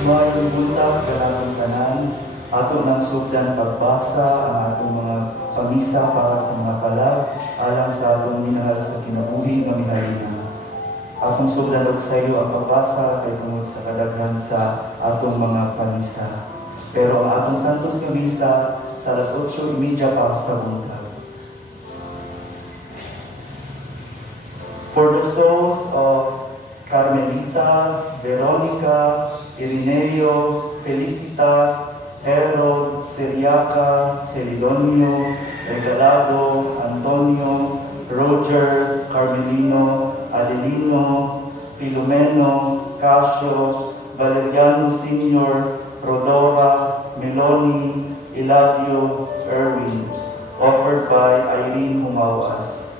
Mayroong buntag kalamang tanan, ato ng sugdan pagbasa ang atong mga pamisa para sa mga palag, alang sa atong minahal sa kinabuhi nga mihalina. Atong sugdan og sa iyo ang pagbasa kay tungod sa kadaghan sa atong mga pamisa. Pero ang atong santos nga misa sa alas 8:30 pa sa buntag. For the souls of Carmelita, Veronica, Irineo, Felicitas, Herod, Seriaca, Celidonio, Regalado, Antonio, Roger, Carmelino, Adelino, Filomeno, Casio, Valeriano Sr., Rodora, Meloni, Eladio, Erwin, offered by Irene Humawas.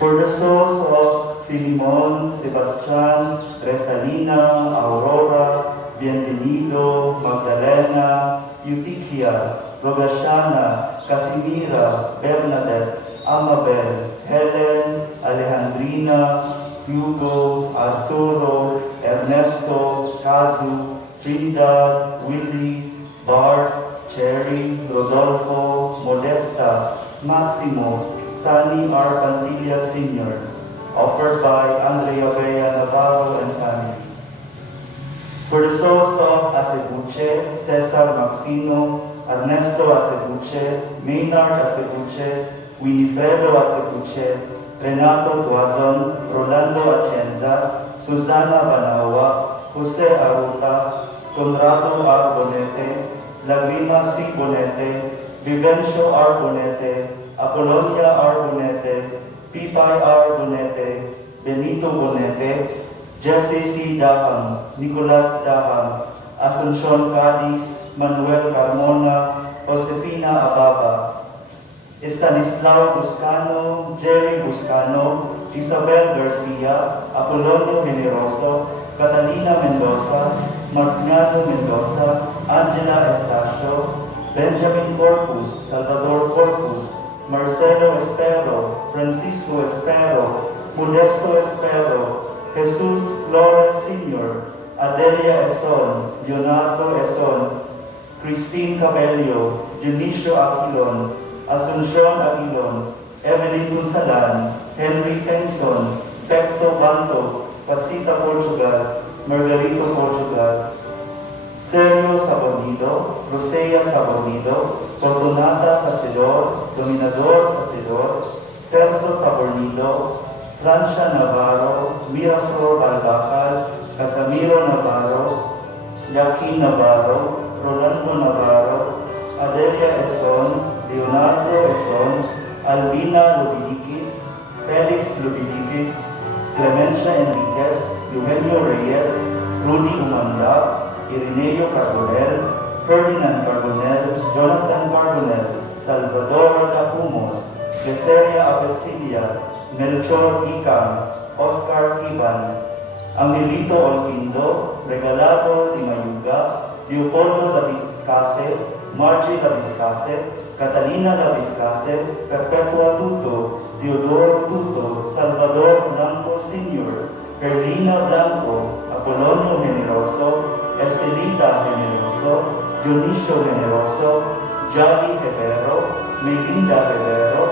For the souls of Filimon, Sebastian, Resalina, Aurora, Bienvenido, Magdalena, Eutiquia, Rogasiana, Casimira, Bernadette, Amabel, Helen, Alejandrina, Hugo, Arturo, Ernesto, Kazu, Trinidad, Willie, Bart, Cherry, Rodolfo, Modesta, Maximo, Sunny R. Pandilla Sr., offered by Andrea Bea Navarro and family. For the souls of Acebuche, Cesar Maxino, Ernesto Acebuche, Maynard Acebuche, Winifredo Acebuche, Renato Tuazon, Rolando Atienza, Susana Banawa, Jose Aruta, Conrado R. Bonete, Lagrima C. Bonete, Vivencio R. Bonete, Apolonia R. Bonete, Pipay R. Bonete, Benito Bonete, Jesse C. Daham, Nicolas Daham, Asuncion Cadiz, Manuel Carmona, Josefina Ababa, Estanislao Buscano, Jerry Buscano, Isabel Garcia, Apolonio Generoso, Catalina Mendoza, Marciano Mendoza, Angela Estacio, Benjamin Corpus, Salvador Corpus, Marcelo Espero, Francisco Espero, Modesto Espero, Jesus Flores Sr., Adelia Eson, Leonardo Eson, Christine Cabello, Dionisio Aquilon, Asuncion Aquilon, Evelyn Gonzalan, Henry Tenson, Pecto Banto, Pasita Portugal, Margarito Portugal, Sergio Sabonido, Rosea Sabonido, Fortunata Sacidor, Dominador Sacidor, Celso Sabonido, Francia Navarro, Miraflor Albacal, Casamiro Navarro, Joaquin Navarro, Rolando Navarro, Adelia Eson, Leonardo Eson, Albina Lubilikis, Felix Lubilikis, Clemencia Enriquez, Eugenio Reyes, Rudy Umanda, Irineo Carbonel, Ferdinand Carbonel, Jonathan Carbonel, Salvador Dacumos, Geceria Abesilia, Melchor Icam, Oscar Iban, Angelito Olpindo, Regalado Di Mayuga, Leopoldo Labiscase, Margie Labiscase, Catalina Labiscase, Perpetua Tuto, Teodoro Tuto, Salvador Blanco Sr., Perlina Blanco, Apolonio Generoso, Estelita Generoso, Dionisio Generoso, Javi Hebero, Melinda Hebero,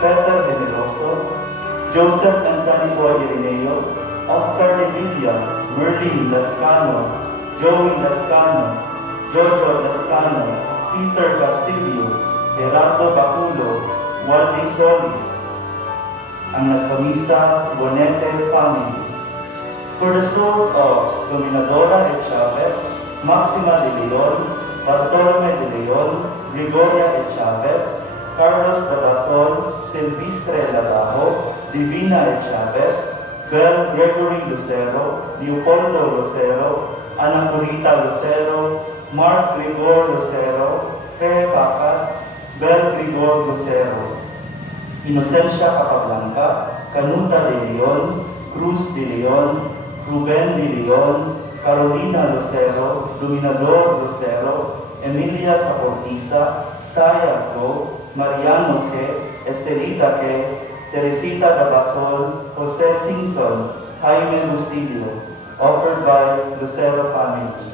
Peter Generoso, Joseph and Sunny Boy Irineo, Oscar de Lidia, Merlin Lascano, Joey Lascano, Jojo Lascano, Peter Castillo, Gerardo Baculo, Waldi Solis, ang nagpamisa Bonete family. For the souls of Dominadora E. Chavez, Maxima de Leon, Bartolome de Leon, Gregoria E. Chavez, Carlos Babasol, Silvestre Ladajo, Divina E. Chavez, Bel Gregory Lucero, Leopoldo Lucero, Ana Purita Lucero, Mark Grigor Lucero, Fe Pacas, Bel Grigor Lucero, Inocencia Capablanca, Canuta de Leon, Cruz de Leon, Ruben de Leon, Carolina Lucero, Dominador Lucero, Emilia Saportisa, Saya Go, Mariano Que, Estelita Que, Teresita Dabasol, Jose Simpson, Jaime Bustillo, offered by Lucero family.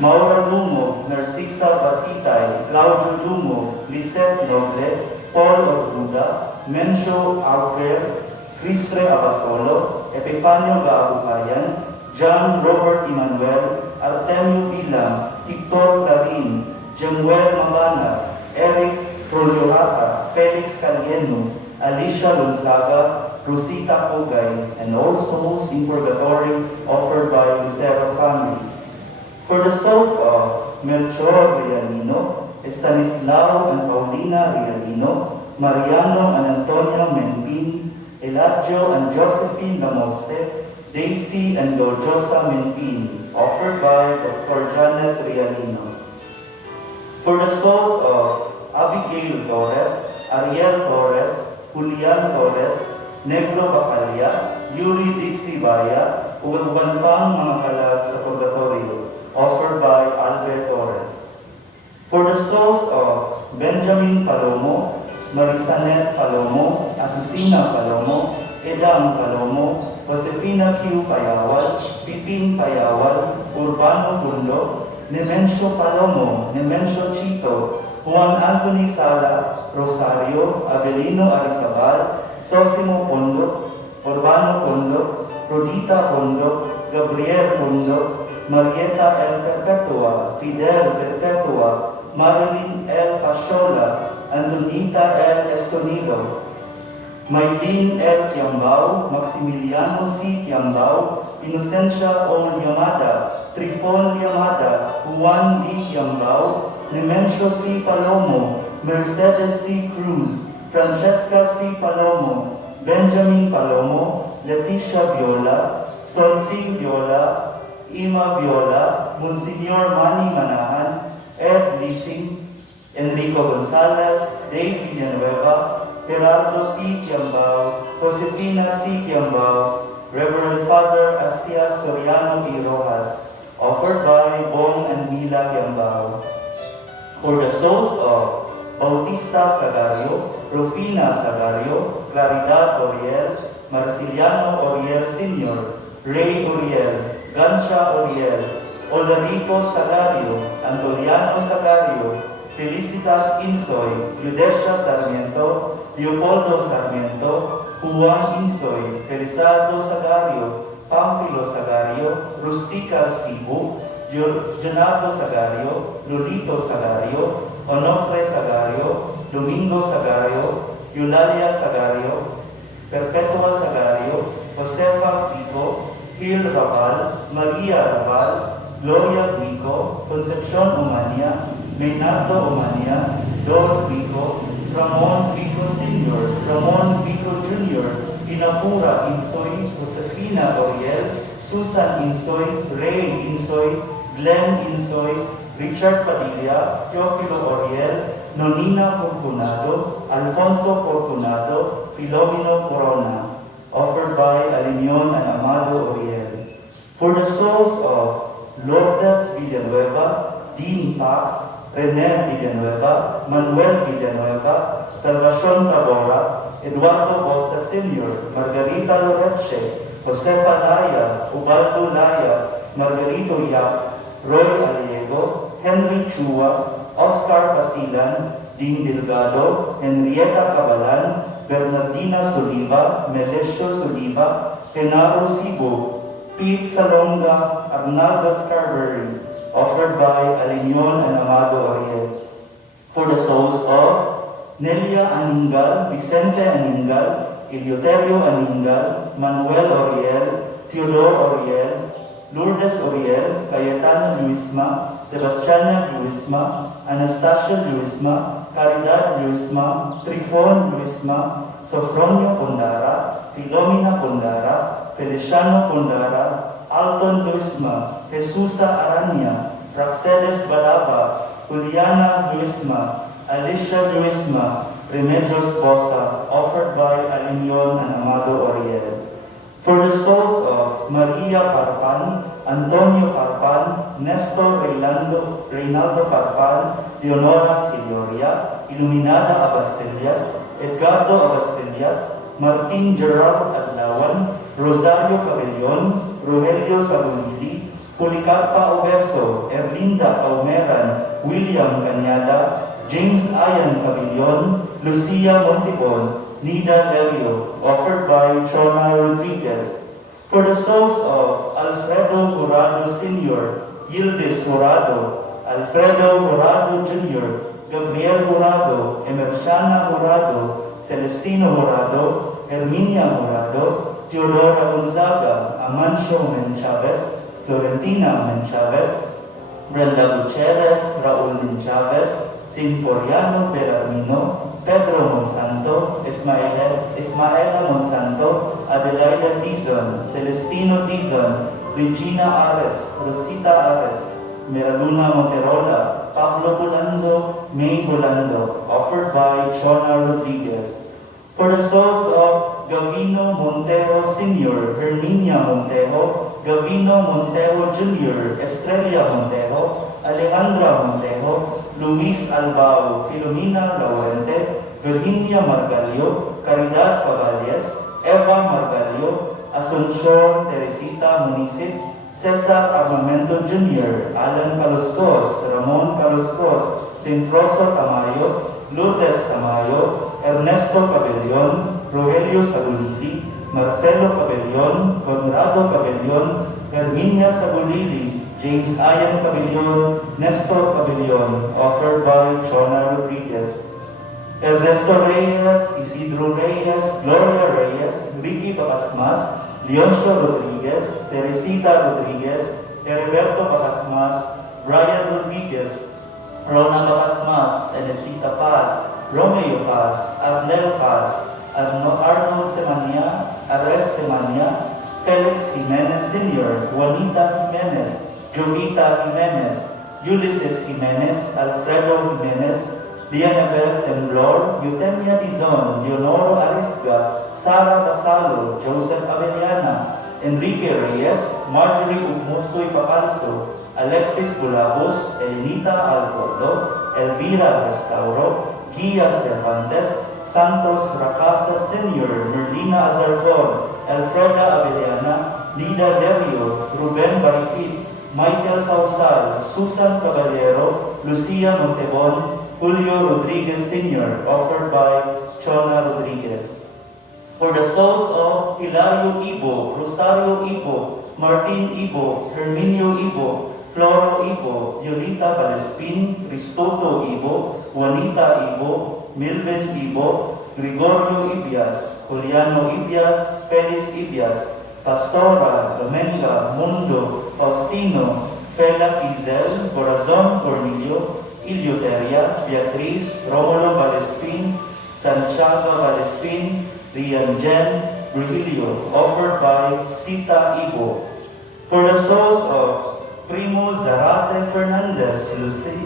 Maura Dumo, Narcisa Batitay, Claudio Dumo, Lisette Noble, Paul Orduda, Mencio Auger, Cristre Abasolo, Epifanio Gaabukayan, John Robert Emmanuel, Artemio Bilang, Victor Clarin, Jemuel Mangana, Eric Roliohata, Felix Calieno, Alicia Gonzaga, Rosita Pugay, and all souls in purgatory offered by Lucero family. For the souls of Melchor Realino, Estanislao and Paulina Realino, Mariano and Antonio Menpin, Eladio and Josephine Lamoste, Daisy and Doljosa Menpin, offered by Dr. Janet Realino. For the souls of Abigail Torres, Ariel Torres, Julian Torres, Negro Bacalia, Yuri Dixibaya, ug uban pang mga kalag sa purgatorio, offered by Albert Torres. For the souls of Benjamin Palomo, Marisanet Palomo, Asusina Palomo, Edam Palomo, Josefina Q. Payawal, Pipin Payawal, Urbano Bundo, Nemencio Palomo, Nemencio Chito, Juan Anthony Sala, Rosario, Abelino Arizabal, Sosimo Pondo, Urbano Pondo, Rodita Pondo, Gabriel Pondo, Marieta L. Perpetua, Fidel Perpetua, Marilyn L. Fasciola, Antonita L. Estonido, Maylin L. Tiambao, Maximiliano C. Tiambao, Inocencia O. Yamada, Trifon Yamada, Juan D. Tiambao, Nemencio C. Palomo, Mercedes C. Cruz, Francesca C. Palomo, Benjamin Palomo, Leticia Viola, Sonsi Viola, Ima Viola, Monsignor Manny Manahan, Ed Lising, Enrico Gonzalez, Dave Villanueva, Gerardo P. Tiambao, Josefina C. Tiambao, Reverend Father Asias Soriano E. Rojas, offered by Bong and Mila Tiambao. For the souls of Bautista Sagario, Rufina Sagario, Claridad Oriel, Marciliano Oriel Sr., Ray Oriel, Gansha Oriel, Olarico Sagario, Antoliano Sagario, Felicitas Insoy, Yudesia Sarmiento, Leopoldo Sarmiento, Juan Insoy, Felizardo Sagario, Pamphilo Sagario, Rustica Sibu, Jonado Sagario, Lolito Sagario, Onofre Sagario, Domingo Sagario, Eulalia Sagario, Perpetua Sagario, Josefa Pico, Gil Rabal, Maria Rabal, Gloria Guico, Concepcion Umania, Meynardo Umania, Dor Guico, Ramon Guico Sr., Ramon Guico Jr., Pinapura Insoy, Josefina Oriel, Susan Insoy, Ray Insoy, Glenn Insoy, Richard Padilla, Teofilo Oriel, Nonina Fortunado, Alfonso Fortunado, Filomeno Corona, offered by Alimion and Amado Oriel. For the souls of Lourdes Villanueva, Dean Pac, Rene Villanueva, Manuel Villanueva, Salvacion Tabora, Eduardo Bosta Sr., Margarita Loreche, Josefa Laya, Ubaldo Laya, Margarito Yap, Roy Aliego, Henry Chua, Oscar Pasilan, Ding Delgado, Henrietta Cabalan, Bernardina Soliva, Melesio Soliva, Genaro Sibo, Pete Salonga, Arnaldo Scarberry, offered by Alimion and Amado Ariel. For the souls of Nelia Aningal, Vicente Aningal, Eleuterio Aningal, Manuel Oriel, Theodore Oriel, Lourdes Oriel, Cayetano Luisma, Sebastiana Luisma, Anastasia Luisma, Caridad Luisma, Trifon Luisma, Sofronio Pondara, Filomena Pondara, Feliciano Pondara, Alton Luisma, Jesusa Aranya, Praxedes Balaba, Juliana Luisma, Alicia Luisma, Remedios Bosa, offered by Alimion and Amado Oriel. For the souls of Maria Parpan, Antonio Parpan, Nestor Reynaldo Parpan, Leonora Silioria, Iluminada Abastelias, Edgardo Abastelias, Martin Gerald Adlaw, Palawan, Rosario Cabellon, Rogelio Sagulili, Policarpa Obeso, Erlinda Paumeran, William Cañada, James Ian Cabellon, Lucia Montibon, Nida Lerio, offered by Chona Rodriguez. For the souls of Alfredo Jurado Sr., Yildiz Jurado, Alfredo Jurado Jr., Gabriel Jurado, Emerciana Jurado, Celestino Jurado, Herminia Jurado, Teodora Gonzaga, Amancio Menchavez, Florentina Menchavez, Brenda Gutierrez, Raul Menchavez, Sinforiano Belarmino, Pedro Monsanto, Ismaela Monsanto, Adelaida Dizon, Celestino Dizon, Regina Ares, Rosita Ares, Miraluna Monterola, Pablo Bolando, May Bolando, offered by Chona Rodriguez. For the souls of Gavino Montejo Sr., Herminia Montejo, Gavino Montejo Jr., Estrella Montejo, Alejandra Montejo, Luis Albao, Filomena Laurente, Virginia Margalio, Caridad Caballes, Eva Margalio, Asuncion Teresita Municip, Cesar Armamento Jr., Alan Caluscos, Ramon Caluscos, Sinfroso Tamayo, Lourdes Tamayo, Ernesto Cabellon, Rogelio Sagulili, Marcelo Cabellon, Conrado Cabellon, Herminia Sagulili, James Ian Cabellon, Nestor Cabellon, offered by Chona Rodriguez. Ernesto Reyes, Isidro Reyes, Gloria Reyes, Ricky Bacasmas, Leoncio Rodriguez, Teresita Rodriguez, Heriberto Bacasmas, Brian Rodriguez, Rona Bacasmas, Enesita Paz, Romeo Paz, Abnel Paz, Arnold Semania, Ares Semania, Felix Jimenez Sr., Juanita Jimenez, Jovita Jimenez, Ulysses Jimenez, Alfredo Jimenez, Lianabel Temblor, Eutemia Dizon, Leonoro Arisga, Sara Basalo, Joseph Avellana, Enrique Reyes, Marjorie Ugmusoy Papalso, Alexis Bulabos, Elenita Alcordo, Elvira Restauro, Gia Cervantes, Santos Racasa Sr., Merlina Azargon, Alfreda Avellana, Nida Lerio, Ruben Barikit, Michael Sausal, Susan Caballero, Lucia Montebon, Julio Rodriguez Sr., offered by Chona Rodriguez. For the souls of Hilario Ibo, Rosario Ibo, Martin Ibo, Herminio Ibo, Floro Ibo, Yolita Valespin, Cristoto Ibo, Juanita Ibo, Milvin Ibo, Gregorio Ibias, Juliano Ibias, Felix Ibias, Pastora, Domenga, Mundo, Faustino, Fela Kizel, Corazon Cornelio, Ilioteria, Beatriz, Romulo Valespin, Santiago Valespin, Rian Jen, Virgilio, offered by Sita Ibo. For the souls of Primo Zarate Fernandez,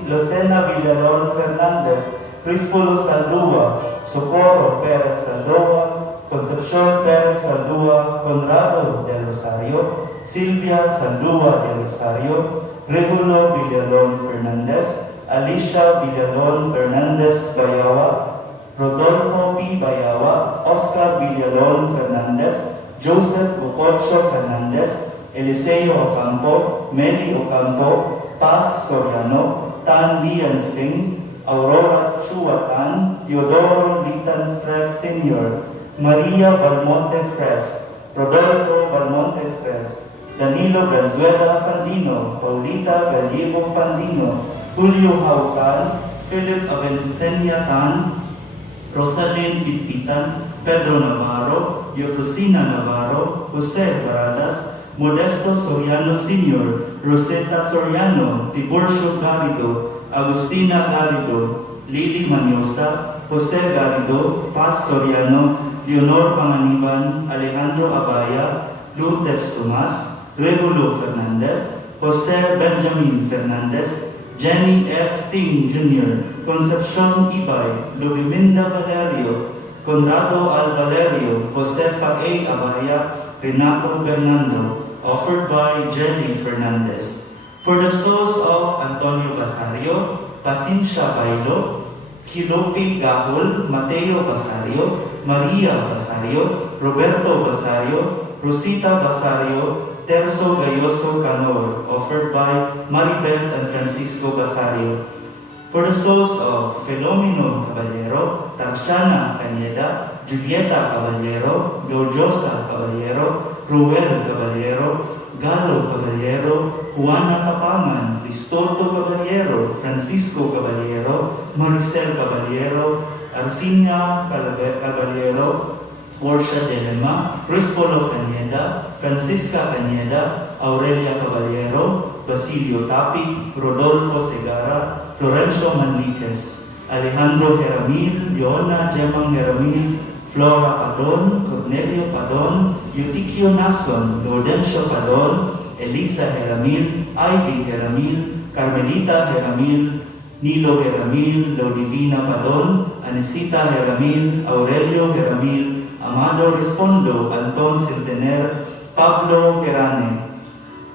Lucena Villalon Fernandez, Crispulo Saldua, Socorro Perez Saldua, Concepcion Perez Saldua, Conrado del Rosario, Silvia Saldua del Rosario, Regulo Villalon Fernandez, Alicia Villalon Fernandez Bayawa, Rodolfo P. Bayawa, Oscar Villalon Fernandez, Joseph Bococho Fernandez, Eliseo Ocampo, Meli Ocampo, Paz Soriano, Tan Lian Singh, Aurora Chuatan, Teodoro Litan Fres Sr., Maria Balmonte Fres, Rodolfo Balmonte Fres, Danilo Branzuela Fandino, Paulita Gallego Fandino, Julio Haucan, Philip Abencenia Tan, Rosalyn Pitpitan, Pedro Navarro, Eufrosina Navarro, Jose Baradas, Modesto Soriano Sr., Rosetta Soriano, Tiburcio Garrido, Agustina Garrido, Lily Maniosa, Jose Garrido, Paz Soriano, Leonor Panganiban, Alejandro Abaya, Lourdes Tomas, Regulo Fernandez, Jose Benjamin Fernandez, Jenny F. Ting Jr., Concepcion Ibay, Lubiminda Valerio, Conrado Al Valerio, Josefa A. Abaya, Renato Bernardo, offered by Jelly Fernandez. For the souls of Antonio Basario, Pacincia Bailo, Kilopi Gahul, Mateo Basario, Maria Basario, Roberto Basario, Rosita Basario, Terso Gayoso Canor, offered by Maribel and Francisco Basario. For the souls of Filomeno Caballero, Tarsiana Cañeda, Julieta Caballero, Gloriosa Caballero, Ruel Caballero, Galo Caballero, Juana Capaman, Cristoto Caballero, Francisco Caballero, Maricel Caballero, Arsinia Caballero, Portia de Lema, Crispolo Cañeda, Francisca Cañeda, Aurelia Caballero, Basilio Tapi, Rodolfo Segara, Florencio Manliquez, Alejandro Jeramil, Leona Gemang Jeramil, Flora Padon, Cornelio Padon, Eutikio Nason, Gaudencio Padon, Elisa Jeramil, Ivy Jeramil, Carmelita Jeramil, Nilo Jeramil, Laudivina Padon, Anesita Jeramil, Aurelio Jeramil, Amado Respondo, Anton Centener, Pablo Gerane,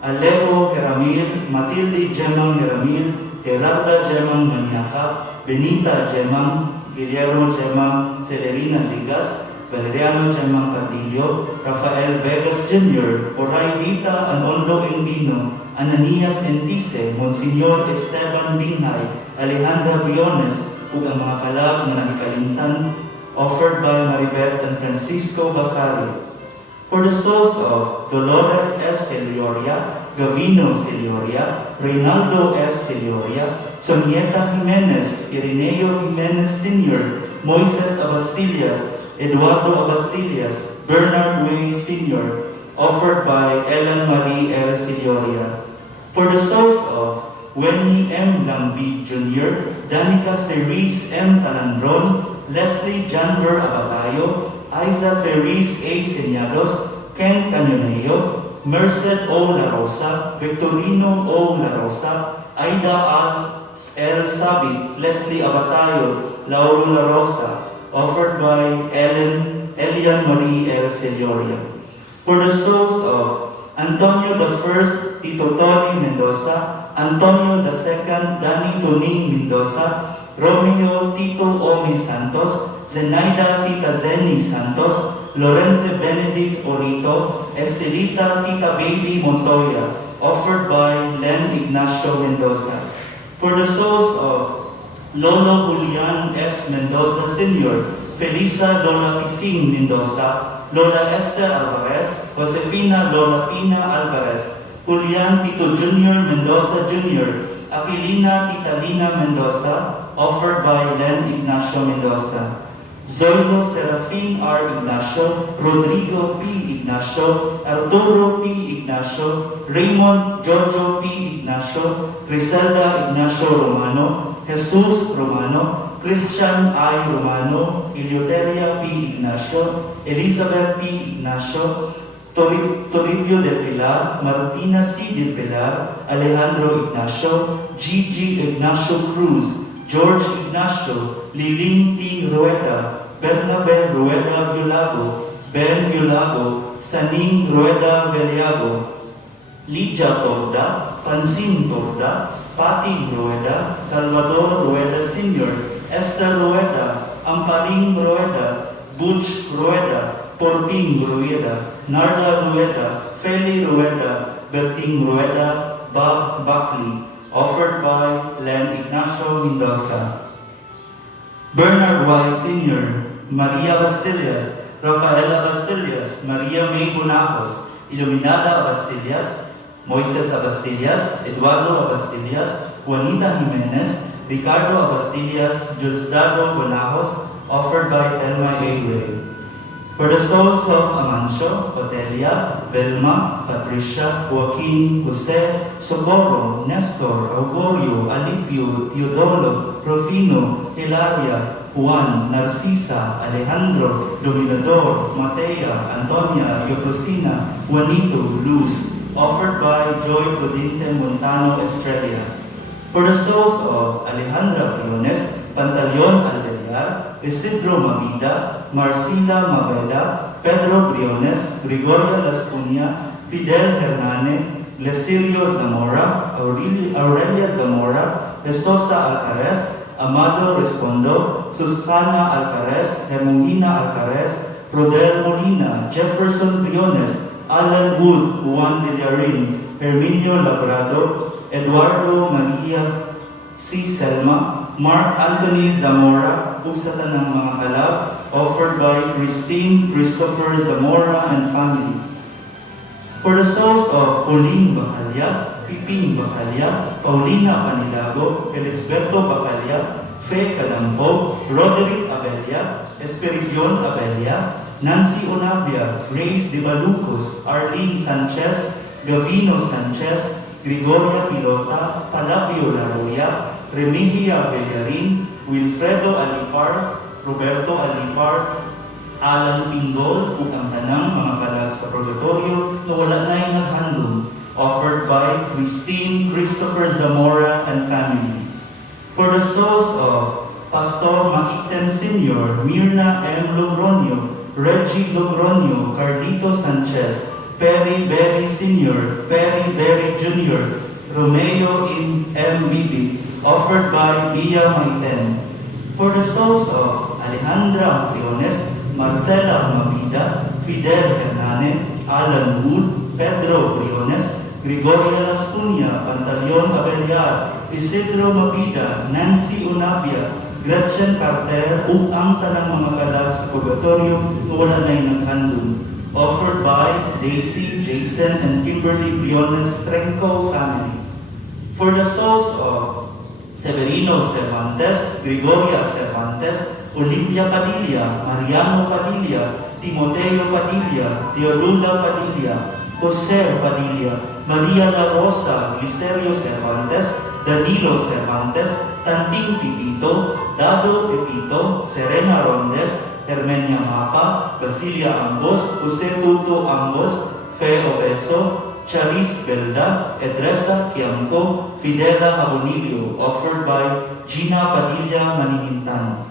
Alejo Jeramil, Matilde Gemang Jeramil, Gerarda Gemang Maniaca, Benita Gemang, Guillermo Gemang, Celerina Ligas, Valeriano Gemang Cardillo, Rafael Vegas Jr., Oray Vita Anondo Envino, Ananias Entice, Monsignor Esteban Binghay, Alejandra Biones, ug ang mga kalab na nahikalimtan, offered by Maribel and Francisco Basario. For the souls of Dolores S. Celioria, Gavino Celioria, Reynaldo S. Celioria, Sonieta Jimenez, Ireneo Jimenez Sr., Moises Abastillas, Eduardo Abastillas, Bernard Way Sr., offered by Ellen Marie L. Celioria. For the souls of Wendy M. Lambid Jr., Danica Therese M. Talandron, Leslie Janver Abatayo, Aiza Therese A. Señalos, Ken Canyoneo, Merced O. La Rosa, Victorino O. La Rosa, Aida L. Sabi, Leslie Abatayo, Lauro La Rosa, offered by Elian Marie L. Celioria. For the souls of Antonio I. Tito Tony Mendoza, Antonio II. Danny Toning Mendoza, Romeo Tito Omi Santos, Zenaida Tita Zeni Santos, Lorenzo Benedict Orito, Estelita Tita Baby Montoya, offered by Len Ignacio Mendoza. For the souls of Lolo Julian S. Mendoza Sr., Felisa Lola Pising Mendoza, Lola Esther Alvarez, Josefina Lola Pina Alvarez, Julian Tito Jr. Mendoza Jr., Aquilina Tita Lina Mendoza, offered by Len Ignacio Mendoza. Zoilo Serafin R. Ignacio, Rodrigo P. Ignacio, Arturo P. Ignacio, Raymond Giorgio P. Ignacio, Griselda Ignacio Romano, Jesus Romano, Christian I. Romano, Eleuteria P. Ignacio, Elizabeth P. Ignacio, Toribio del Pilar, Martina C. del Pilar, Alejandro Ignacio, Gigi Ignacio Cruz, George Ignacio, Liling T. Rueda, Bernabe Rueda Violago, Ben Violago, Saning Rueda Veliago, Lydia Torda, Pansin Torda, Pati Rueda, Salvador Rueda Sr., Esther Rueda, Ampaling Rueda, Butch Rueda, Porping Rueda, Narda Rueda, Feli Rueda, Berting Rueda, Bob Buckley, offered by Len Ignacio Mendoza. Bernard Y. Sr., Maria Bastillas, Rafaela Bastillas, Maria May Bunacos, Iluminada Abastillas, Moises Abastillas, Eduardo Abastillas, Juanita Jimenez, Ricardo Abastillas, Diosdado Bunacos, offered by Telma A. Way. For the souls of Amancio, Odelia, Velma, Patricia, Joaquin, Jose, Socorro, Nestor, Augurio, Alipio, Teodoro, Rufino, Hilaria, Juan, Narcisa, Alejandro, Dominador, Matea, Antonia, Yocosina, Juanito, Luz, offered by Joy Godinte Montano, Estrella. For the souls of Alejandra Briones, Pantaleon Albeliar, Isidro Mabida, Marcila Mabela, Pedro Briones, Gregoria Las Cunha, Fidel Hernane, Lesirio Zamora, Aurelia Zamora, Esosa Alcaraz, Amado Respondo, Susana Alcares, Hermina Alcares, Rodel Molina, Jefferson Briones, Alan Wood, Juan Villarin, Herminio Labrado, Eduardo Maria C. Selma, Mark Anthony Zamora, ug sa tanang mga halab, offered by Christine Christopher Zamora and family. For the souls of Pauline Bacalya, Piping Bacalya, Paulina Panilago, Elisberto Bacalya, Fe Calampo, Roderick Abella, Esperidion Abella, Nancy Onabia, Grace De Balucos, Arlene Sanchez, Gavino Sanchez, Gregoria Pilota, Palapio Laroya, Remigia Bellarin, Wilfredo Alipar, Roberto Alipar, Alan Pingol, ug ang tanang mga kalag sa purgatorio na wala na'y naghandom, offered by Christine Christopher Zamora and family. For the souls of Pastor Maitem Sr., Mirna M. Logronio, Reggie Logronio, Carlito Sanchez, Perry Berry Sr., Perry Berry Jr., Romeo M. Bibi, offered by Bia Maitem. For the souls of Alejandra Leones, Marcela Mabida, Fidel Hernane, Alan Wood, Pedro Briones, Gregoria Lastunia, Pantaleon Abellar, Isidro Mabida, Nancy Unabia, Gretchen Carter, ug ang tanang mga kalag sa purgatorio na wala na'y naghandom, offered by Daisy, Jason, and Kimberly Briones Trenco family. For the souls of Severino Cervantes, Gregoria Cervantes, Olimpia Padilla, Mariano Padilla, Timoteo Padilla, Teodula Padilla, Jose Padilla, Maria La Rosa, Licerio Cervantes, Danilo Cervantes, Tanting Pipito, Dado Pepito, Serena Rondes, Hermenia Mapa, Basilia Ambos, Jose Tuto Ambos, Fe Obeso, Charis Belda, Edresa Quiamco, Fidela Habonilio, offered by Gina Padilla Maninintan.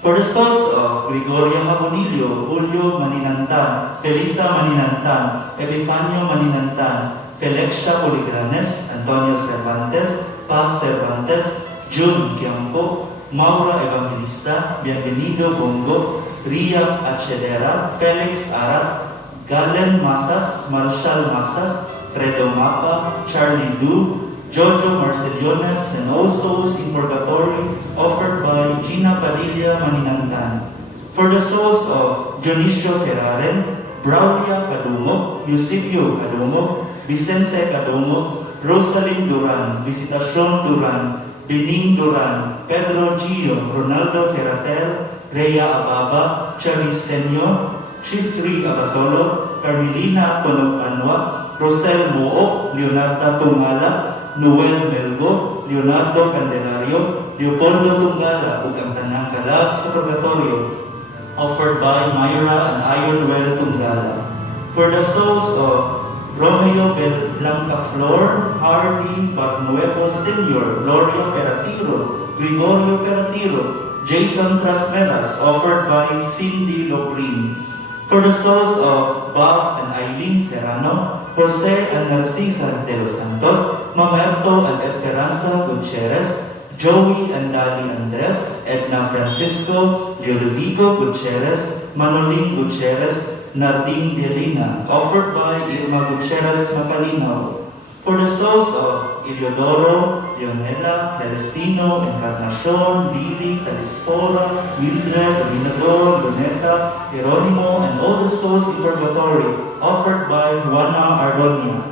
For the souls of Gregoria Habonilio, Julio Maninantan, Felisa Maninantan, Epifanio Maninantan, Felixia Poligranes, Antonio Cervantes, Paz Cervantes, June Quiamco, Maura Evangelista, Bienvenido Bongo, Ria Achedera, Felix Arat, Galen Masas, Marshall Masas, Fredo Mapa, Charlie Du, Jojo Marceliones, and all souls in purgatory, offered by Gina Padilla Maninantan. For the souls of Dionisio Ferraren, Braulia Cadumo, Eusebio Cadumo, Vicente Cadumo, Rosalind Duran, Visitacion Duran, Bening Duran, Pedro Gio, Ronaldo Ferratel, Rhea Ababa, Charisenio, Chisri Abasolo, Carmelina Tonopanwa, Rosel Moo, Leonardo Tungala, Noel Melgo, Leonardo Candelario, Leopoldo Tungala, ug ang tanang kalag sa purgatorio, offered by Myra and Ionwell Tungala. For the souls of Romeo Blancaflor, Hardy Barnuevo Sr., Gloria Peratiro, Gregorio Peratiro, Jason Trasmelas, offered by Cindy Lobrin. For the souls of Bob and Eileen Serrano, Jose and Narcisa de los Santos, Mamerto and Esperanza Gutierrez, Joey and Dali Andres, Edna Francisco, Leodovico Gutierrez, Manolin Gutierrez, Nardine Delina, offered by Irma Gutierrez Macalino. For the souls of Eliodoro, Leonela, Celestino, Encarnacion, Lily, Calispora, Mildred, Dominador, Luneta, Jeronimo, and all the souls in purgatory, offered by Juana Ardonia.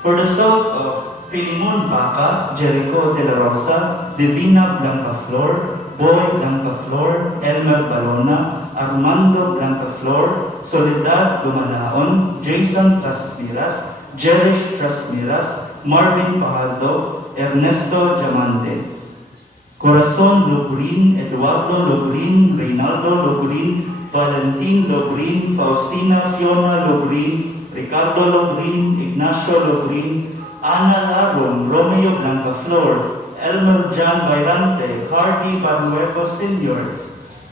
For the souls of Filimon Paca, Jericho de la Rosa, Divina Blancaflor, Boy Blancaflor, Elmer Balona, Armando Blancaflor, Soledad Dumalaon, Jason Trasmiras, Jerish Trasmiras, Marvin Pajardo, Ernesto Diamante. Corazon Logrin, Eduardo Logrin, Reynaldo Logrin, Valentin Logrin, Faustina Fiona Logrin, Ricardo Logrin, Ignacio Logrin, Ana Laron, Romeo Blancaflor, Elmer John Bayrante, Hardy Banuevo Sr.,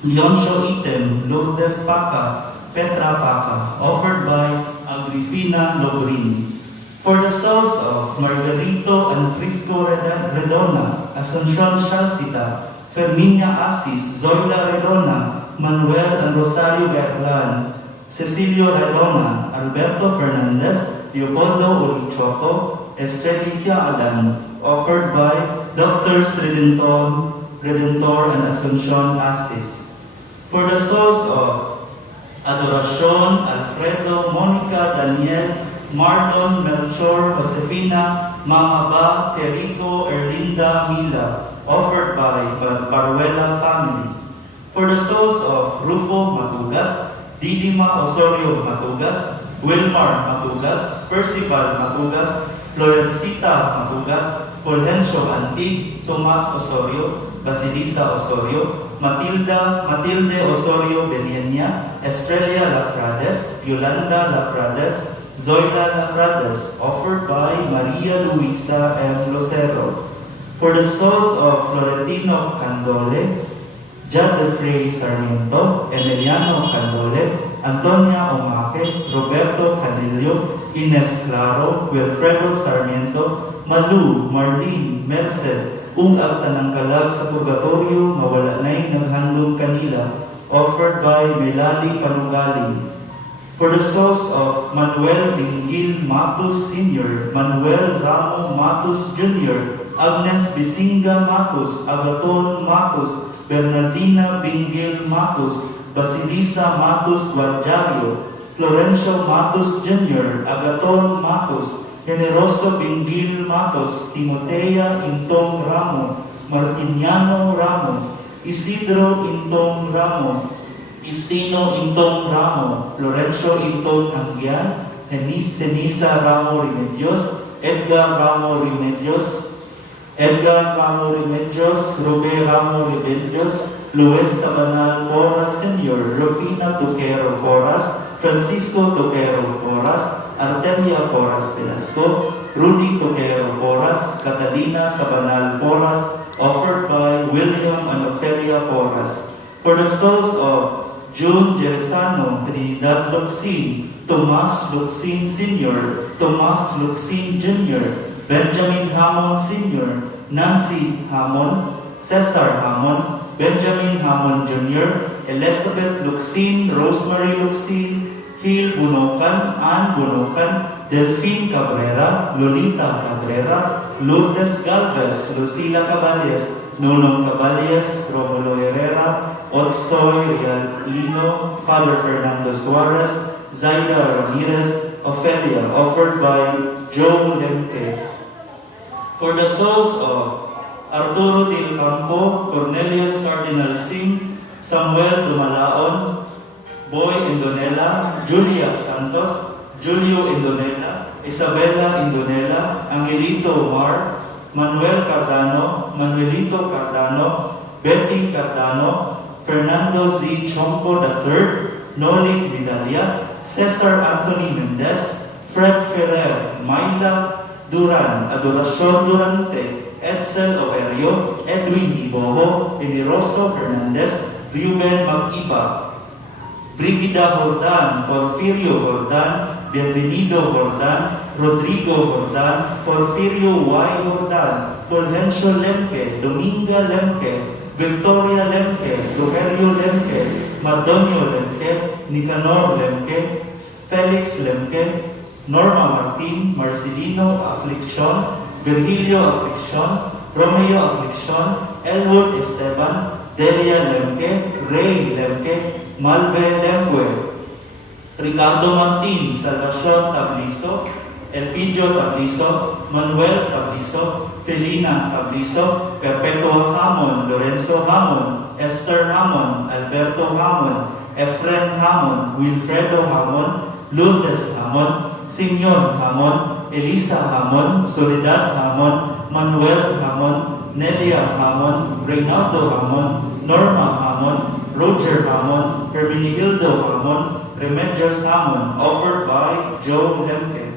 Leoncio Item, Lourdes Paca, Petra Paca, offered by Agrifina Logrin. For the souls of Margarito and Prisco Redona, Asuncion Shalcita, Ferminia Asis, Zoila Redona, Manuel and Rosario Garland, Cecilio Redona, Alberto Fernandez, Leopoldo Ulichoco, Estrelita Adan, offered by Doctors Redentor and Asuncion Asis. For the souls of Adoracion, Alfredo, Monica, Daniel, Marlon, Melchor, Josefina, Mama Ba, Perico, Erlinda, Mila, offered by Baruela family. For the souls of Rufo Matugas, Didima Osorio Matugas, Wilmar Matugas, Percival Matugas, Florencita Matugas, Fulgencio Antig, Tomas Osorio, Basilisa Osorio, Matilde Osorio Benienia, Estrella Lafrades, Yolanda Lafrades, Zoila Lafrades, offered by Maria Luisa M. Lucero. For the souls of Florentino Candole, Jad de Frey Sarmiento, Emiliano Candole, Antonia Omake, Roberto Canillo, Ines Claro, Wilfredo Sarmiento, Malu, Marlene, Merced, ag tanang kalag sa purgatorio, mawala na'y naghandog kanila, offered by Melali Panugali. For the souls of Manuel Dingil Matus Sr., Manuel Ramo Matus Jr., Agnes Bisinga Matus, Agaton Matus, Bernardina Bingil Matus, Basilisa Matus Guardiario, Florencio Matus Jr., Agaton Matus, Generoso Bingil Matos, Timotea Intong Ramo, Martiniano Ramo, Isidro Intong Ramo, Istino Intong Ramo, Florencio Intong Angyan, Senisa Ramo Remedios, Edgar Ramo Remedios, Rube Ramo Remedios, Luis Sabanal Porras Sr., Rufina Tuquero Porras, Francisco Tuquero Porras, Artemia Porras Velasco, Rudy Tuquero Porras, Catalina Sabanal Porras, offered by William and Ofelia Porras. For the souls of June Jeresano, Trinidad Luxin, Tomas Luxin Sr., Tomas Luxin Jr., Benjamin Hamon Sr., Nancy Hamon, Cesar Hamon, Benjamin Hamon Jr., Elizabeth Luxin, Rosemary Luxin, Hil Bunokan, Ann Bunokan, Delphine Cabrera, Lolita Cabrera, Lourdes Galvez, Lucila Caballes, Nunong Caballes, Romulo Herrera, Otsoy Realino, Father Fernando Suarez, Zaida Ramirez, Ofelia, offered by Joe Lemke. For the souls of Arturo Del Campo, Cornelius Cardinal Sim, Samuel Dumalaon, Boy Indonela, Julia Santos, Julio Indonela, Isabella Indonela, Angelito Mar, Manuel Cardano, Manuelito Cardano, Betty Cardano, Fernando Z. Chompo III, Nolik Vidalia, Cesar Anthony Mendez, Fred Ferrer, Myla Duran, Adoracion Durante, Edsel Operio, Edwin Iboho, Eniroso Hernandez, Ruben Mag-iba, Brigida Jordan, Porfirio Jordan, Bienvenido Jordan, Rodrigo Jordan, Porfirio Y. Jordan, Fulgencio Lemke, Dominga Lemke, Victoria Lemke, Rogerio Lemke, Mardonio Lemke, Nicanor Lemke, Felix Lemke, Norma Martin, Marcelino Afliccion, Virgilio Afliccion, Romeo Afliccion, Elwood Esteban, Delia Lemke, Ray Lemke, Malve Lemque, Ricardo Martin, Salvacion Tabliso, Elpidio Tabliso, Manuel Tabliso, Felina Tabliso, Perpetua Hamon, Lorenzo Hamon, Esther Hamon, Alberto Hamon, Efren Hamon, Wilfredo Hamon, Lourdes Hamon, Simeon Hamon, Elisa Hamon, Soledad Hamon, Manuel Hamon, Nelia Hamon, Reynaldo Hamon, Norma Hamon, Roger Hamon, Hermenegildo Hamon, Remedios Hamon, offered by Joe Lemke.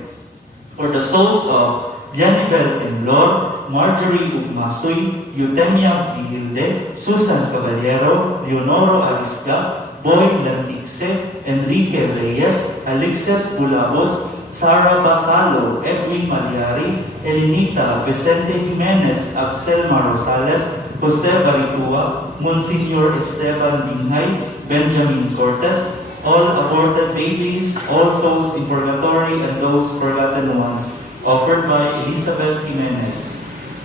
For the souls of Dianibel Enlor, Marjorie Ugmasoy, Eutemia Gihilde, Susan Caballero, Leonoro Alisca, Boy Lantixe, Enrique Reyes, Alexis Bulabos, Sara Basalo, Edwin Maliari, Elinita, Vicente Jimenez, Abselma Rosales, Jose Baritua, Monsignor Esteban Binghay, Benjamin Cortes, all aborted babies, all souls in purgatory, and those forgotten ones, offered by Elizabeth Jimenez.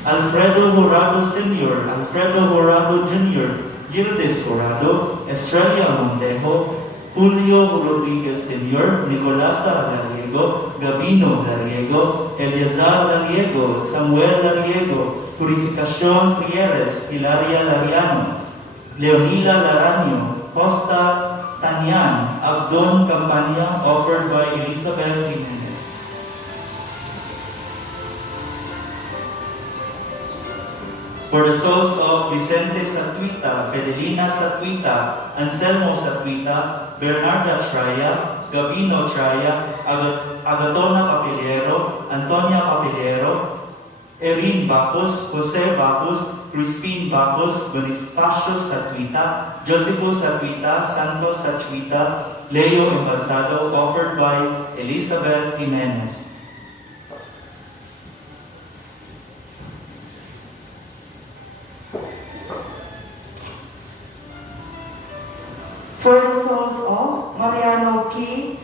Alfredo Horado Sr., Alfredo Horado Jr., Gildes Horado, Estrella Montejo, Julio Rodriguez Sr., Nicolasa Lariego, Gabino Lariego, Eleazar Lariego, Samuel Lariego, Purificación Prieres, Hilaria Lariano, Leonila Laranio, Costa Tanyan, Abdon Campania, offered by Elizabeth Jimenez. For the souls of Vicente Satuita, Fedelina Satuita, Anselmo Satuita, Bernarda Traya, Gabino Traya, Agatona Capillero, Antonia Capillero, Erin Bacos, Jose Bacos, Crispin Bacos, Bonifacio Satuita, Josephus Satuita, Santos Satuita, Leo Embalsado, offered by Elizabeth Jimenez. For the souls of Mariano Ki,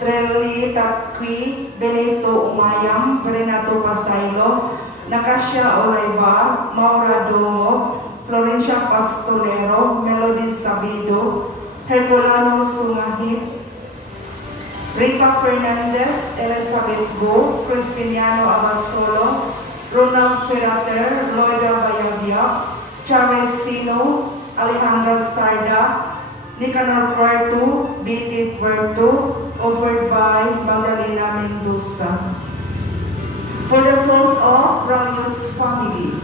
Trelli Takwi, Benito Umayam, Renato Pasaylo, Nakasha Olaibar, Maura Domo, Florencia Pastolero, Melody Sabido, Herculano Sumahit, Rita Fernandez, Elizabeth Go, Cristiano Abasolo, Ronald Ferrater, Loida Bayavia, Charis Sino, Alejandra Sarda, Nicanor Puerto, BT Puerto, offered by Magdalena Mendoza. For the souls of Ralios family,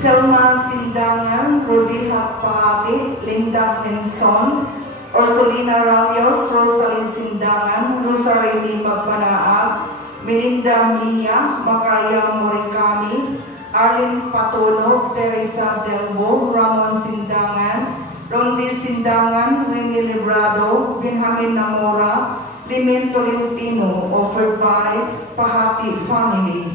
Kelma Sindangan, Rudy Hakpahati, Linda Henson, Orsolina Ralios, Rosalie Sindangan, Rosareli Magmanaag, Melinda Mia, Macaria Moricani, Arlene Patono, Teresa Delbo, Ramon Sindangan, Rondi Sindangan, Rini Librado, Benjamin Namora, Limen Tolentino, offered by Pahati family.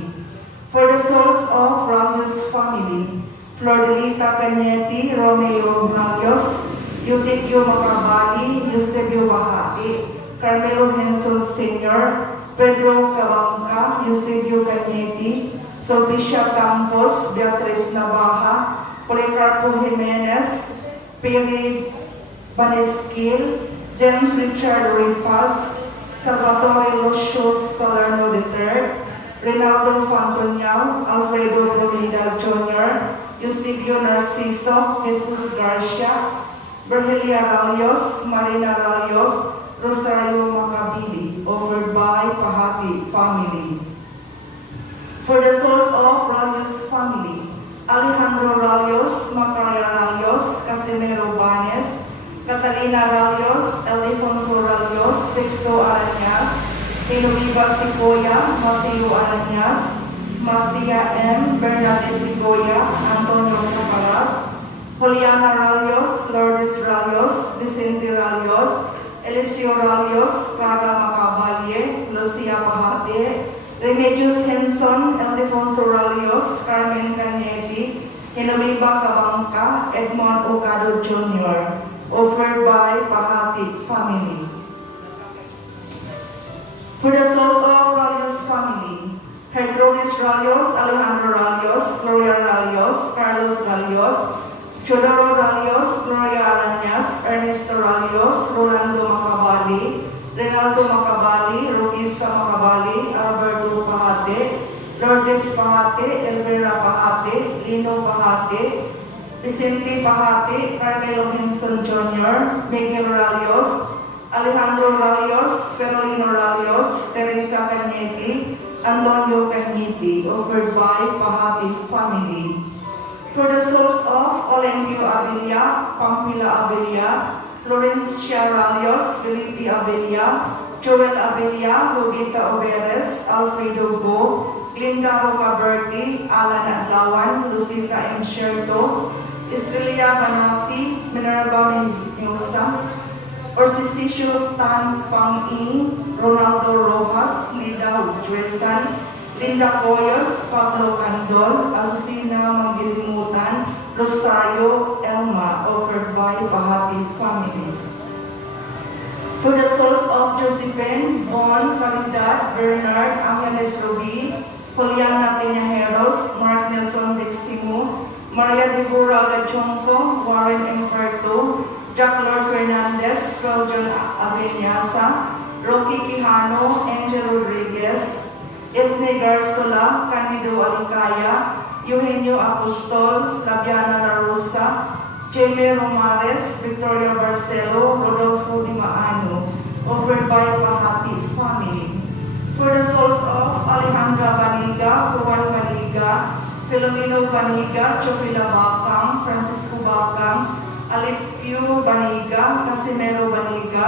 For the souls of Ralios family, Flordelita Cañete, Romeo Ralios, Eutikio Macabali, Eusebio Bahati, Carmelo Henson Sr., Pedro Cabanca, Eusebio Cañete, Sulpicia Campos, Beatriz Navaja, Policarpo Jimenez, Piri Banesquil, James Richard Ripas, Salvatore Lucio Salerno III, Rinaldo Fantonial, Alfredo Brunida Jr., Eusebio Narciso, Jesus Garcia, Virgilia Ralios, Marina Ralios, Rosario Macabili, offered by Pahati family. For the souls of Ralios family, Alejandro Ralios, Macaria Ralios, Casimiro Banes, Catalina Ralios, Elifonso Ralios, Sixto Arañas, Eloiva Sigoya, Mateo Arañas, Matia M. Bernadette Sigoya, Antonio Caparas, Juliana Ralios, Lourdes Ralios, Vicente Ralios, Eliseo Ralios, Clara Macaballe, Lucia Bahate, Remedios Henson, Ildefonso Ralios, Carmen Cañete, Genoveva Cabanca, Edmond Ocado Jr., offered by Pahati family. For the souls of Ralios family, Hertrodis Ralios, Alejandro Ralios, Gloria Ralios, Carlos Ralios, Chodoro Ralios, Gloria Arañas, Ernesto Ralios, Rolando Macabali, Renaldo Macabali, Rokisa Macabali, Alberto Pahate, Lourdes Pahate, Elvira Pahate, Lino Pahate, Vicente Pahate, Carmelo Henson Jr., Miguel Ralios, Alejandro Ralios, Ferolino Ralios, Teresa Cañete, Antonio Cañete, offered by Pahati family. For the souls of Olempio Abilia, Pampila Abilia, Florencia Ralios, Felipe Abilia, Joel Abilia, Rubita Oberes, Alfredo Go, Glinda Rocaberti, Alan Adlawan, Lucinda Enxerto, Estrella Banati, Minerva Mendoza, Orsicisio Tan Pang-ing, Ronaldo Rojas, Lida Juelsan, Linda Coyos, Pablo Candol, Azucena Mangilimutan, Rosario Elma, offered by Bahati family. For the souls of Josephine, Bon, Caridad, Bernard, Angeles Ruby, Juliana Peñajeros, Mark Nelson Deximo, Maria Deborah Gachonco, Warren Emperto, Jack Lord Fernandez, Feljon Aveñasa, Rocky Quijano, Angel Rodriguez, Edne Garzola, Candido Alicaya, Eugenio Apostol, Labiana La Rosa, Jamie Romares, Victoria Barcelo, Rodolfo Di Maano, offered by Bahati family. For the souls of Alejandra Baniga, Juan Baniga, Filomeno Baniga, Chofila Bacang, Francisco Bacang, Alipio Baniga, Casimero Baniga,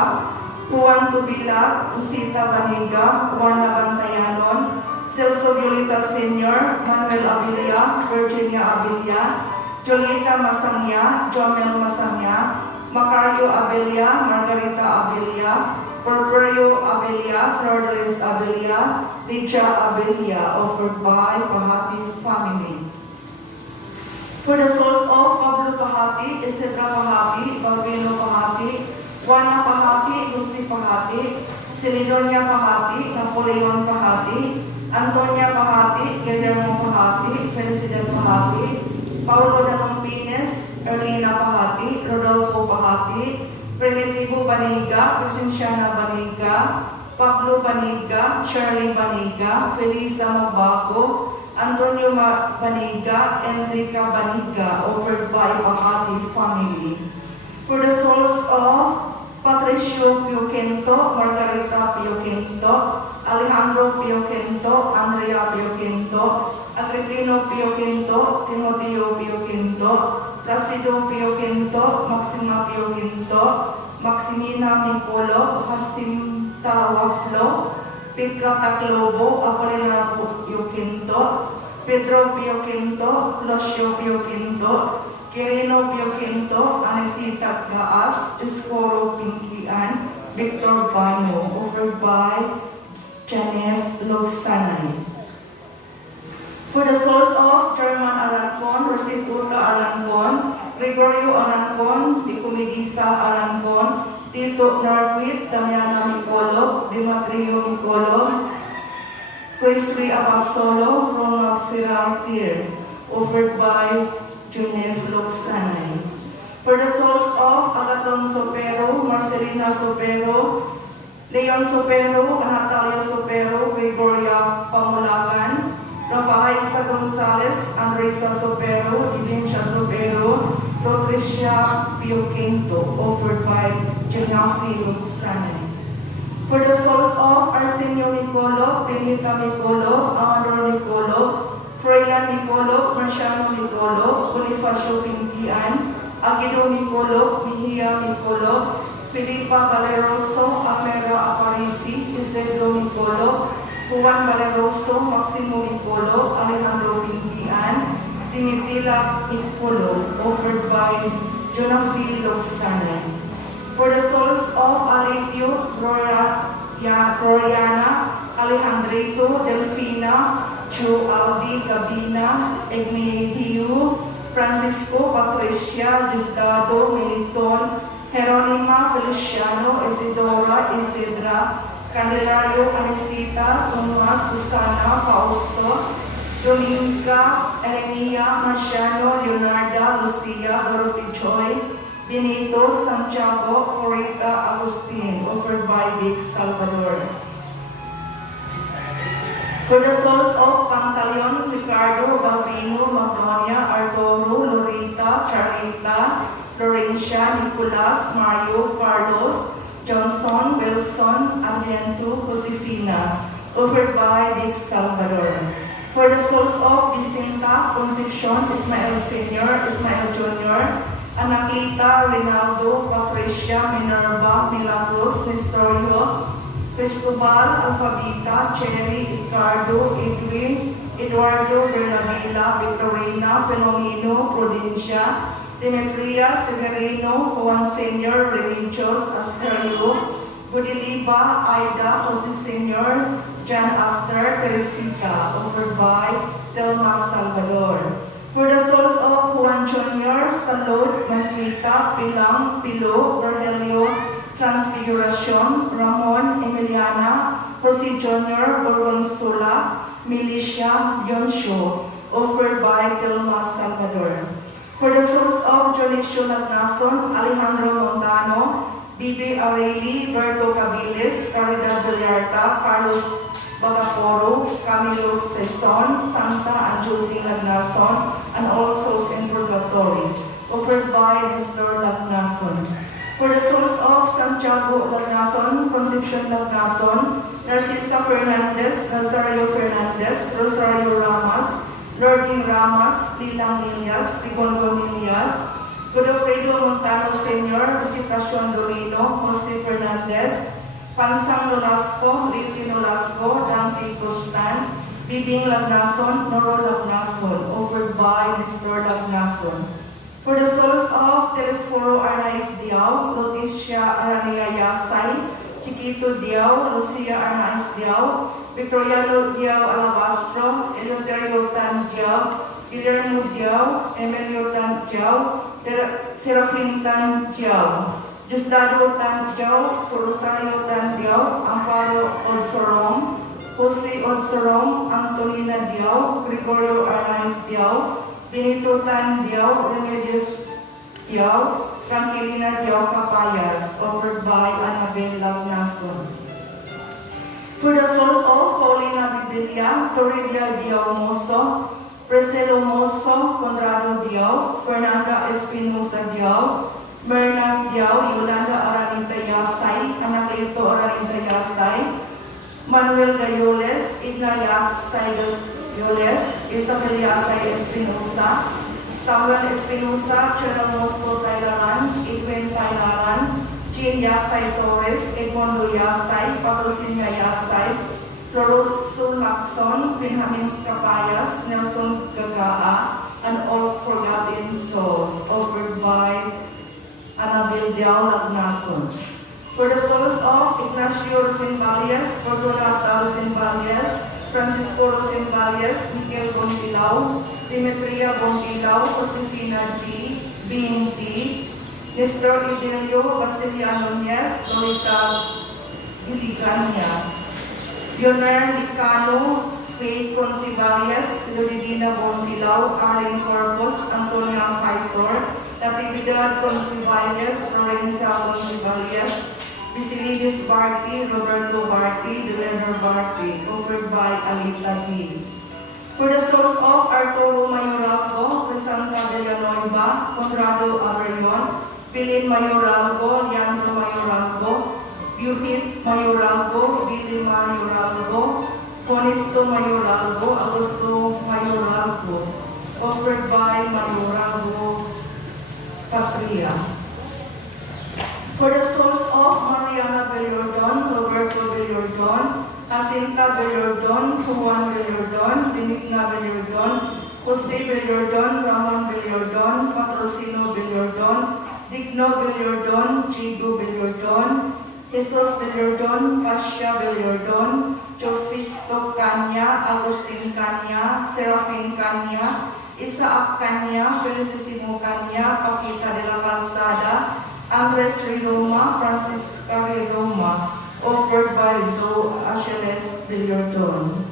Juan Tubila, Usita Baniga, Juan Labantayanon, Celso Violeta Sr., Manuel Abilia, Virginia Abilia, Julieta Masangya, Jomel Masangya, Macario Abilia, Margarita Abilia, Porfirio Abilia, Flordelis Abilia, Licha Abilia, offered by Bahati family. For the souls of Pablo Pahati, Isidra Pahati, Balbino Pahati, Juana Pahati, Lucy Pahati, Silidonia Pahati, Napoleon Pahati, Antonia Pahati, Guillermo Pahati, Felicidad Pahati, Paulo Danumpines, Erlina Pahati, Rodolfo Pahati, Primitivo Baniga, Presenciana Baniga, Pablo Baniga, Shirley Baniga, Felisa Mabaco, Antonio Baniga, Enrica Baniga, offered by Bahati family. For the souls of Patricio Pioquento, Margarita Pioquento, Alejandro Pioquento, Andrea Pioquento, Agripino Pioquento, Timoteo Pioquento, Placido Pioquento, Maxima Pioquento, Maximina Micolo, Jacinta Waslo, Petra Taclobo, Apolinar Pioquento, Pedro Pioquento, Lucio Pioquento, Quirino Pioquento, Anisita Gaas, Discoro Pinkian, Victor Bano, offered by Janeth Logsanay. For the souls of German Arancon, Restituta Arancon, Gregorio Arancon, Dicumidisa Arancon, Tito Norquit, Damiana Micolo, Demetrio Micolo, Chris Lee Abasolo, Ronald Ferrantier, offered by Junef Logsanay. For the souls of Agaton Sopero, Marcelina Sopero, Leon Sopero, Natalia Sopero, Gregoria Pamulacan, Rafaisa Gonzalez, Andresa Sopero, Divincia Sopero, Patricia Pioquento, offered by Janafi Logsanay. For the souls of Arsenio Nicolo, Benita Nicolo, Amador Nicolo, Froilan Nicolo, Marciano Nicolo, Bonifacio Pintian, Aguido Nicolo, Mejia Nicolo, Filipa Valeroso, Amera Aparici, Isidro Nicolo, Juan Valeroso, Maximo Nicolo, Alejandro Pintian, Dimitila Nicolo, offered by Jonafi Logsanay. For the souls of Alipio, Gloriana, Alejandrito, Delfina, Joe Aldi, Gabina, Ignatiu, Francisco, Patricia, Gisdado, Militon, Jeronima, Feliciano, Isidora, Isidra, Candelario, Anisita, Tomas, Susana, Fausto, Dominga, Elenia, Marciano, Leonarda, Lucia, Dorothy Joy, Benito, Santiago, Corita, Agustin, offered by Vic Salvador. For the souls of Pantaleon, Ricardo, Balbino, Magnolia, Arturo, Lorita, Charita, Lorencia, Nicolas, Mario, Carlos, Johnson, Wilson, Adriento, Josefina, offered by Vic Salvador. For the souls of Vicenta, Concepcion, Ismael Sr., Ismael Jr., Anaclita, Rinaldo, Patricia, Minerva, Milagros, Nestorio, Cristobal, Alphabeta, Cherry, Ricardo, Edwin, Eduardo, Bernabela, Victorina, Filomeno, Prudencia, Demetria, Severino, Juan Sr., Remedios, Asterio, Gudiliba, Aida, Jose Sr., Jan Aster, Teresita, offered by Telma Salvador. For the souls of Juan Jr., Salud, Mansuita, Pilang, Pilo, Rogelio, Transfiguracion, Ramon, Emiliana, Jose Jr., Gorgonzola, Milicia, Yonsho, offered by Telma Salvador. For the souls of Jolicio Lagnason, Alejandro Montano, Bibi Aureli, Berto Cabiles, Caridad Villarta, Carlos Bagaporo, Camilo Saison, Santa and Josie Lagnason, and all souls in purgatory, offered by Nestor Lagnason. For the souls of Santiago Lagnason, Concepcion Lagnason, Narcisa Fernandez, Nazario Fernandez, Rosario Ramas, Lording Ramas, Lilang Milias, Sigondo Milias, Godofredo Montano Sr., Visitacion Dorino, Jose Fernandez, Pansang Nolasco, Ricky Nolasco, Dante Costan, Bibing Lagnason, Noro Lagnason, offered by Nestor Lagnason. For the souls of Telesforo Arnaiz Diao, Leticia Aranea Yasay, Chiquito Diao, Lucia Arnaiz Diao, Victoriano Diao Alabastro, Eleuterio Tan Diao, Guillermo Diao, Emilio Tan Diao, Serafin Tan Diao, Justado Tan Diao, Sorosario Tan Diao, Amparo Odsorom, Jose Odsorom, Antonina Diao, Gregorio Arnaiz Diao, Benito Tan Diao, Remedios Diao, Tranquilina Diao Capayas, offered by Annabel Lagnason. For the souls of Paulina Bibilia, Toribia Diao Moso, Preselo Moso, Conrado Diao, Fernanda Espinosa Diao, Merna Diao, Yolanda Aranita Yasay, Anacleto Aranita Yasay, Manuel Gayoles, Igna Yasay Yoles, Isabel Yasay Espinosa, Samuel Espinosa, Cherno Mosco Tailaran, Edwin Tailaran, Jean Yasay Torres, Edmondo Yasay, Patrocinia Yasay, Floroso Lacson, Benjamin Capayas, Nelson Gagaa, and all forgotten souls, offered by Annabel Diao Lagnason. For the souls of Ignacio Rosenvalias, Fortunata Rosenvalias, Francisco Rosenvalias, Miguel Bontilao, Demetria Bontilao, Josefina D., Being D., Nestor Idelio, Basiliano Nies, Lolita Iligania, Leonard Licano, Faith Concivalias, Ludivina Bontilao, Arlen Corpus, Antonia Paitor, Natividad Concivalias, Florencia Concivalias, Basilidis Barty, Roberto Barty, Delender Barty, offered by Alita D. For the souls of Arturo Mayoralgo, Crisanta Villanueva, Conrado Averion, Pilin Mayoralgo, Leandro Mayoralgo, Yuhit Mayoralgo, Billy Mayoralgo, Conisto Mayoralgo, Augusto Mayoralgo, offered by Mayoralgo Patria. For the souls of Mariana Villordon, Roberto Villordon, Jacinta Villordon, Juan Villordon, Benigna Villordon, Jose Villordon, Ramon Villordon, Patrocino Villordon, Digno Villordon, Jigo Villordon, Jesus Villordon, Pasha Villordon, Jofisto Canya, Agustin Canya, Serafin Canya, Isaac Canya, Felicissimo Canya, Paquita de la Calzada, Andres Riroma, Francisca Riroma, offered by Zoe Acheles Villordon.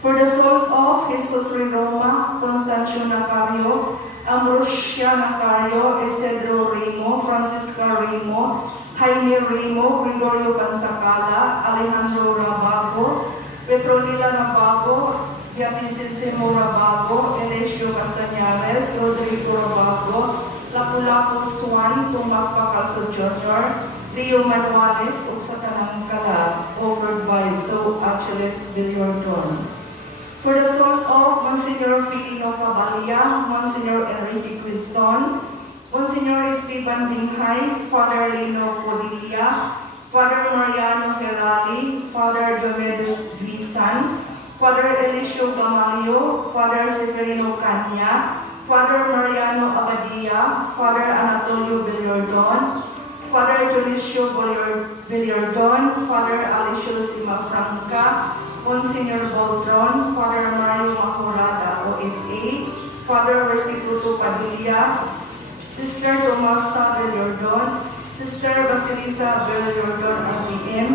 For the souls of Jesus Riroma, Constancio Nacario, Ambrosia Nacario, Isidro Rimo, Francisca Rimo, Jaime Rimo, Gregorio Pansacala, Alejandro Rabago, Petronila Rabago, Beatricisimo Rabago, Elisio Castañares, Rodrigo Rabago, Lapu-Lapu Swan, Tomas Pacalso Jr., Leo Manuales of Satanang Kalag, offered by Zoe Acheles Villordon. For the souls of Monsignor Filino Cabalia, Monsignor Enrique Quiston, Monsignor Esteban Binghay, Father Lino Corilla, Father Mariano Herali, Father Diomedes Visan, Father Elisio Gamalio, Father Severino Canya, Father Mariano Abadia, Father Anatolio Villordon, Father Junicio Villardon, Father Alicio Simafranca, Monsignor Boltron, Father Mario Mahorada, OSA, Father Restituto Padilla, Sister Tomasa Villardon, Sister Basilisa Villardon, RPM,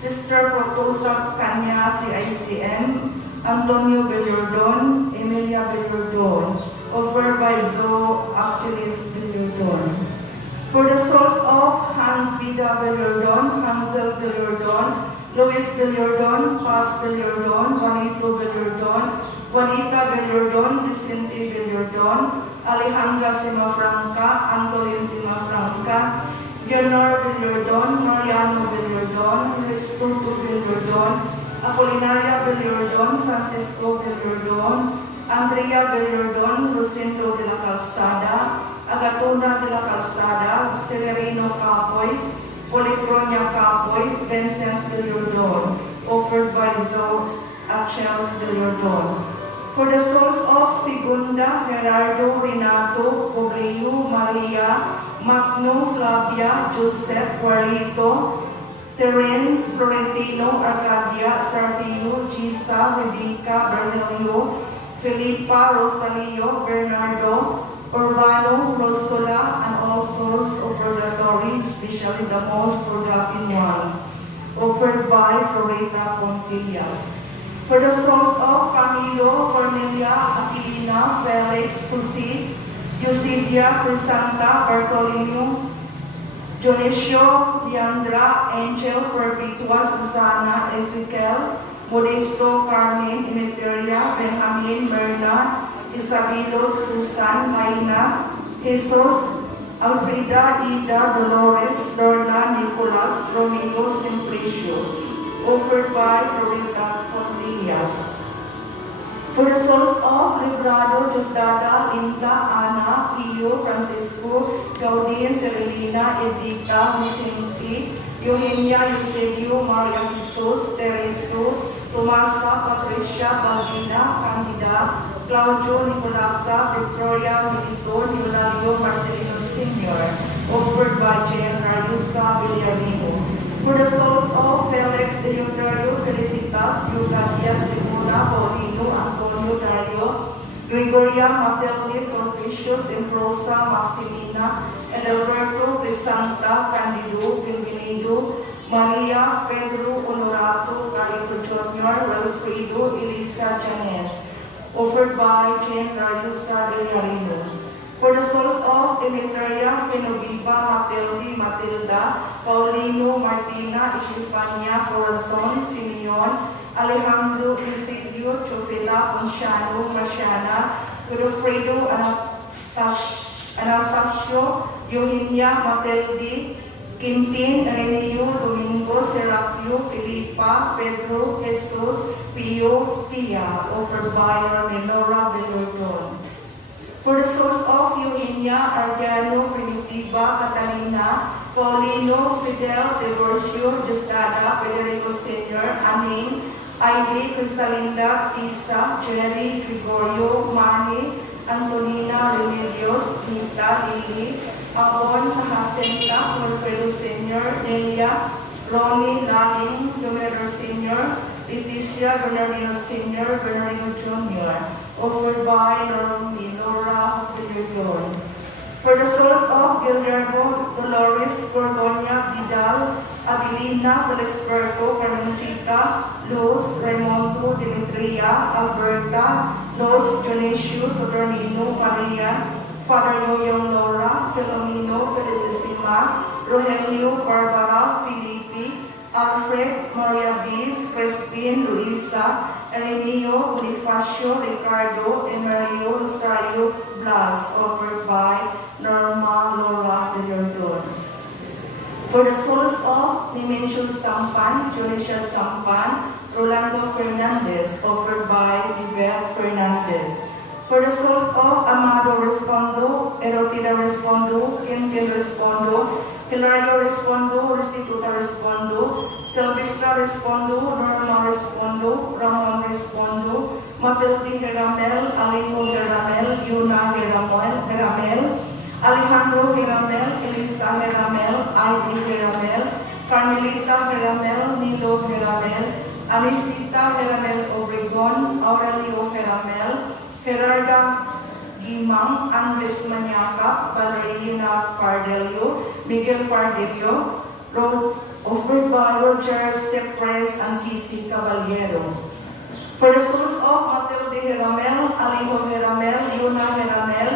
Sister Protosa Kanya, CICM, Antonio Villardon, Emilia Villardon, offered by Zoe Axilis Villardon. For the souls of Hans Vida Villardon, Hansel Villardon, Luis Villardon, Paz Villardon, Juanito Villardon, Juanita Villardon, Vicente Villardon, Alejandra Simafranca, Antolin Simafranca, Leonor Villardon, Mariano Villardon, Restuto Villardon, Apolinaria Villardon, Francisco Villardon, Andrea Villardon, Rosendo de la Calzada, Agatona de la Calzada, Severino Capoy, Policronia Capoy, Vincent Villardon, offered by Zoe Achels Villardon. For the souls of Segunda, Gerardo, Renato, Pobleo, Maria, Magno, Flavia, Joseph, Juarito, Terence, Florentino, Arcadia, Sergio, Gisa, Rebecca, Bernelio, Felipa, Rosalio, Bernardo, Urbano, Rosola, and all souls of purgatory, especially the most forgotten ones, offered by Floreta Pontillas. For the souls of Camilo, Cornelia, Aquilina, Felix, Jose, Eusebia, Crisanta, Bartolino, Dionisio, Leandra, Angel, Perpetua, Susana, Ezekiel, Modesto, Carmen, Emeteria, Benjamin, Merna, Isabelo, Susan, Maina, Jesus, Alfreda, Ida, Dolores, Lorna, Nicolas, Romeo, Simplicio, offered by Florita Pontillas. For the souls of Librado, Diosdada, Linda, Ana, Pio, Francisco, Gaudin, Cerilina, Edita, Vicente, Eugenia, Eusebio, Maria Jesus, Tereso, Tomasa, Patricia, Balbina, Candida, Claudio, Nicolasa, Victoria, Milito, Eulario, Marcelino Sr., offered by Jen Rayusa Villarino. For the souls of Felix, Eleuterio, Felicitas, Eucadia, Simona, Paulino, Antonio, Dario, Gregoria, Matelis, Orficius, Improsa, Maximina, Edelberto, Crisanta, Candido, Bienvenido, Maria, Pedro, Honorato, Carlito Jr., Wilfredo, Elisa, Janes, offered by Jane Rayusa Villarino. For the souls of Emeteria, Genoviva, Matilde, Matilda, Paulino, Martina, Epifania, Corazon, Simeon, Alejandro, Isidio, Chofila, Ponciano, Marciana, Godofredo, Anastasio, Eugenia, Matilde, Quintin, Renio, Domingo, Serapio, Filipa, Pedro, Jesus, Pio, Pia, offered by Lenora Villardon. For the souls of Eugenia, Ardiano, Primitiva, Catalina, Paulino, Fidel, Divorcio, Justada, Federico Sr., Aning, Ivy, Cristalinda, Tisa, Jerry, Gregorio, Mani, Antonina, Remedios, Nita, Lily, Abon, Jacinta, Wilfredo Sr., Nelia, Ronnie, Laling, Dominador Sr., Leticia, Bernardino Sr., Bernardino Jr., offered by Laura Villardon. For the souls of Guillermo, Dolores, Gorgonia, Vidal, Abilina, Felixberto, Carmencita, Luz, Raimundo, Demetria, Alberta, Los, Dionisio, Saturnino, Maria, Father Yoyong Laura, Filomeno, Felicissima, Rogelio, Barbara, Felipe, Alfred, Maria Bis, Crispin, Luisa, Erenio, Bonifacio, Ricardo, Emerio, Rosario, Blas, offered by Norma Laura Villardon. For the souls of Nemesio Sampan, Julicia Sampan, Rolando Fernandez, offered by Vivel Fernandez. For the souls of Amado Respondo, Erotida Respondo, Quintin Respondo, Hilario Respondo, Restituta Respondo, Silvestra Respondo, Norma Respondo, Ramon Respondo, Matilde Heramel, Alejo Heramel, Yuna Heramel, Alejandro Hiramel, Elisa Hiramel, Ivy Hiramel, Carmelita Hiramel, Nilo Hiramel, Anisita Hiramel Obregon, Aurelio Hiramel, Gerarda Gimang, Andres Maniaca, Valerina Pardelio, Miguel Pardelio, offered by Roger Sepres and Kisi Caballero. For the souls of Matilde Hiramel, Alejo Hiramel, Yuna Hiramel,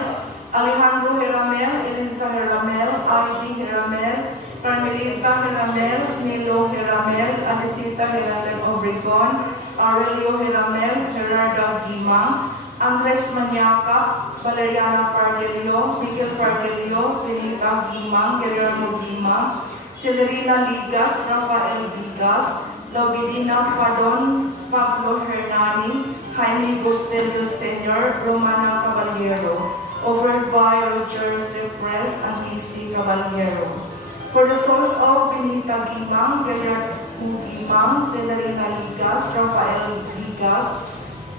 Alejandro Hiramel, Elisa Hiramel, Ivy Hiramel, Carmelita Hiramel, Nilo Hiramel, Anisita Hiramel Obregon, Aurelio Hiramel, Gerarda Gima, Andres Maniaca, Valeriana Pardelio, Miguel Pardelio, Benita Gima, Guillermo Gima, Celerina Ligas, Rafael Vigas, Lobidina Padon, Pablo Hernani, Jaime Bustelio Sr., Romana Caballero, offered by Roger Sepres and Kisi Caballero. For the souls of Benita Gimang, Guillermo Gimang, Celerina Ligas, Rafael Ligas,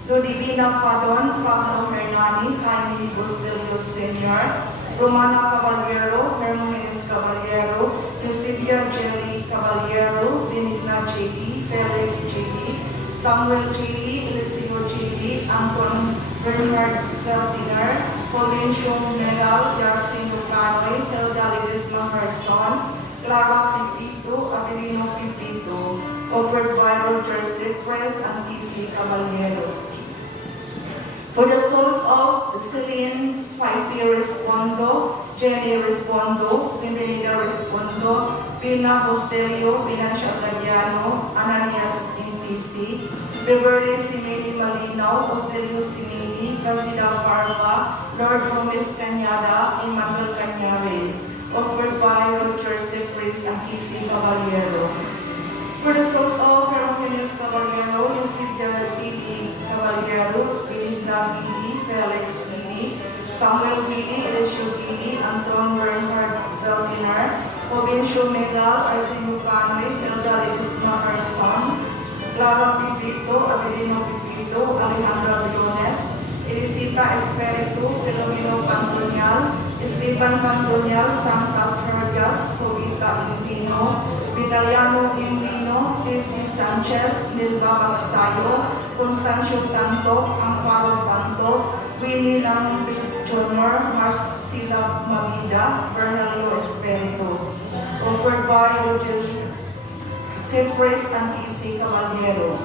Lodivina Padon, Pablo Hernani, Jaime Bustelio Sr., Romana Caballero, Hermogenes Caballero, Lucidia Jelly Caballero, Benigna J.D., Felix J.D., Samuel J.D., Eliseo J.D., Anton Bernard Zeltiner, Pauline Shong Megal, Yarsin Lucanoy, Hilda Ledesma Harson, Clara Pipito, Avelino Pipito, offered by Roger Sepres and Kisi Caballero. For the souls of Celine Fife Respondo, Jenny Respondo, Bienvenida Respondo, Pina Postelio, Financial Gadiano, Ananias Intisi, Beverly Simini Malinaw, Otelio Simini, Casida Parva, Lord Romit Cañada, Emmanuel Cañares, offered by Roger Sepres and Kisi Caballero. For the souls of Hermogenes Caballero, Lucidia Pili Caballero, Belinda Pili, Felix Pili, Samuel Pili, Eliseo Pili, Anton Bernhard Zeltiner, Provincial Megal, Arsenio Canoy, Hilda Ledesma Harson, Clara Pipito, Avelino Pipito, Alejandra Briones, Elisita Espiritu, Filomeno Pantonial, Esteban Pantonial, Santas Hergas, Jovita Impino, Vitaliano Impino, Casey Sanchez, Nilva Bagsayo, Constancio Tanto, Amparo Tanto, Winnie Langville Jr., Marcela Mamida, Bernelio Espiritu, offered by Roger Sepres and Kisi Caballero.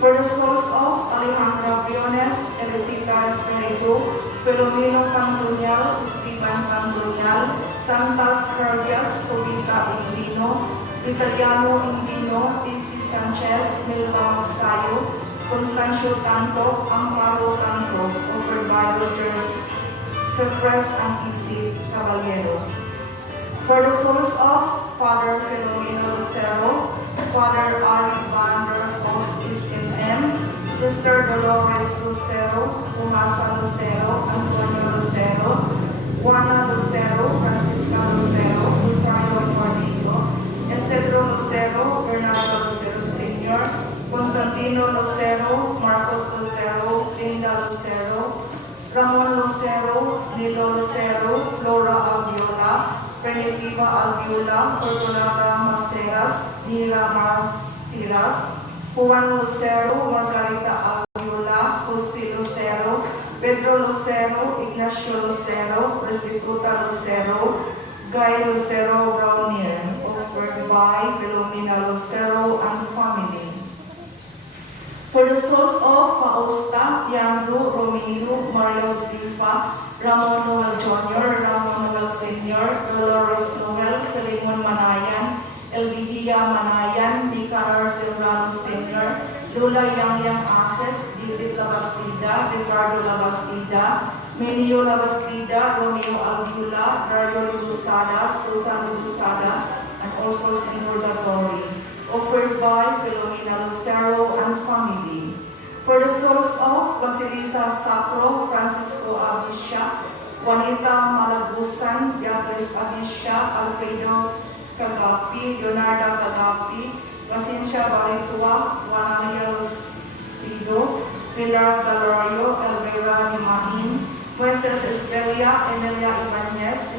For the souls of Alejandra Briones, Elisita Espiritu, Filomeno Pantonial, Esteban Pantonial, Santas Hergas, Jovita Impino, Italiano Indino, P.C. Sanchez, Milva Masayo, Constancio Tanto, Amparo Tanto, offered by Roger Sepres and P.C. Caballero. For the souls of Father Filomeno Lucero, Father Ari Vander Hostis M.M., Sister Dolores Lucero, Tomasa Lucero, Antonio Lucero, Juana Lucero, Francisca Lucero, Rosario Guardillo, Cedro Lucero, Bernardo Lucero Sr., Constantino Lucero, Marcos Lucero, Linda Lucero, Ramon Lucero, Nilo Lucero, Flora Alviola, Primitiva Alviola, Fortunata Maceras, Nira Marciras, Juan Lucero, Margarita Alviola, Jose Lucero, Pedro Lucero, Ignacio Lucero, Restituta Lucero, Guy Lucero Raunier, offered by Filomena Lucero and family. For the souls of Fausta, Leandro, Romeo, Mario Silva, Ramon Noel Jr., Ramon Noel Sr., Dolores Noel, Filimon Manayan, Elvidia Manayan, Nicanor Serrano Sr., Lula Yang Ases, David Labastida, Ricardo Labastida, Menio Labastida, Romeo Alviola, Dario Lusada, Susan Lusada, and also Senor Datori, offered by Filomena Lucero and family. For the souls of Basilisa Sacro, Francisco Abisha, Juanita Malagusan, Beatriz Abisha, Alfredo Cagapi, Leonardo Cagapi, Pacincia Baritua, Juana Maria Lucido, Pilar Galorio, Elvira Limahin, Moises Estrella, Emilia Ibanez,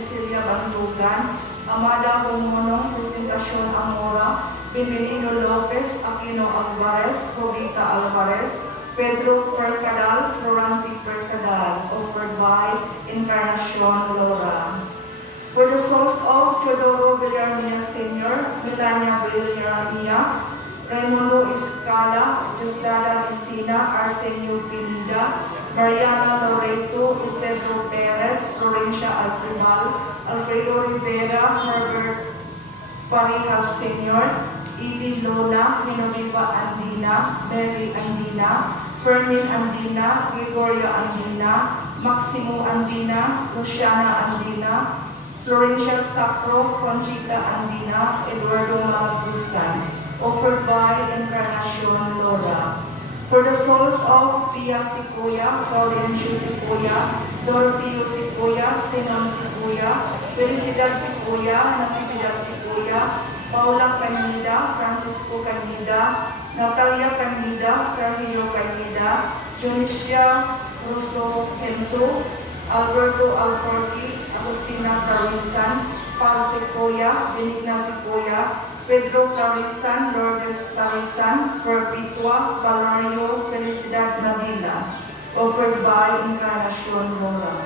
Bienvenido Lopez, Aquino Alvarez, Robita Alvarez, Pedro Percadal, Florante Percadal, offered by Encarnacion Laura. For the souls of Teodoro Villarmia Sr., Melania Villarmia, Raimundo Escala, Diosdada Vicina, Arsenio Pineda, Mariana Loreto, Isidro Perez, Florencia Alcimal, Alfredo Rivera, Herbert Parijas Sr., Ibi Lola, Minoviva Andina, Mary Andina, Fermin Andina, Gregoria Andina, Maximo Andina, Luciana Andina, Florencia Sacro, Conchita Andina, Eduardo Malagusan, offered by Encarnacion Laura. For the souls of Pia Sicoya, Claudencio Sicoya, Doroteo Sicoya, Sinon Sicoya, Felicidad Sicoya, Natividad Sicoya, Paula Canida, Francisco Canida, Natalia Canida, Sergio Canida, Junicia Russo Hento, Alberto Alforti, Agustina Clarisan, Paz Sicoya, Benigna Sicoya, Pedro Clarisan, Lourdes Clarisan, Perpetua, Valerio Felicidad Navila, offered by Encarnacion Laura.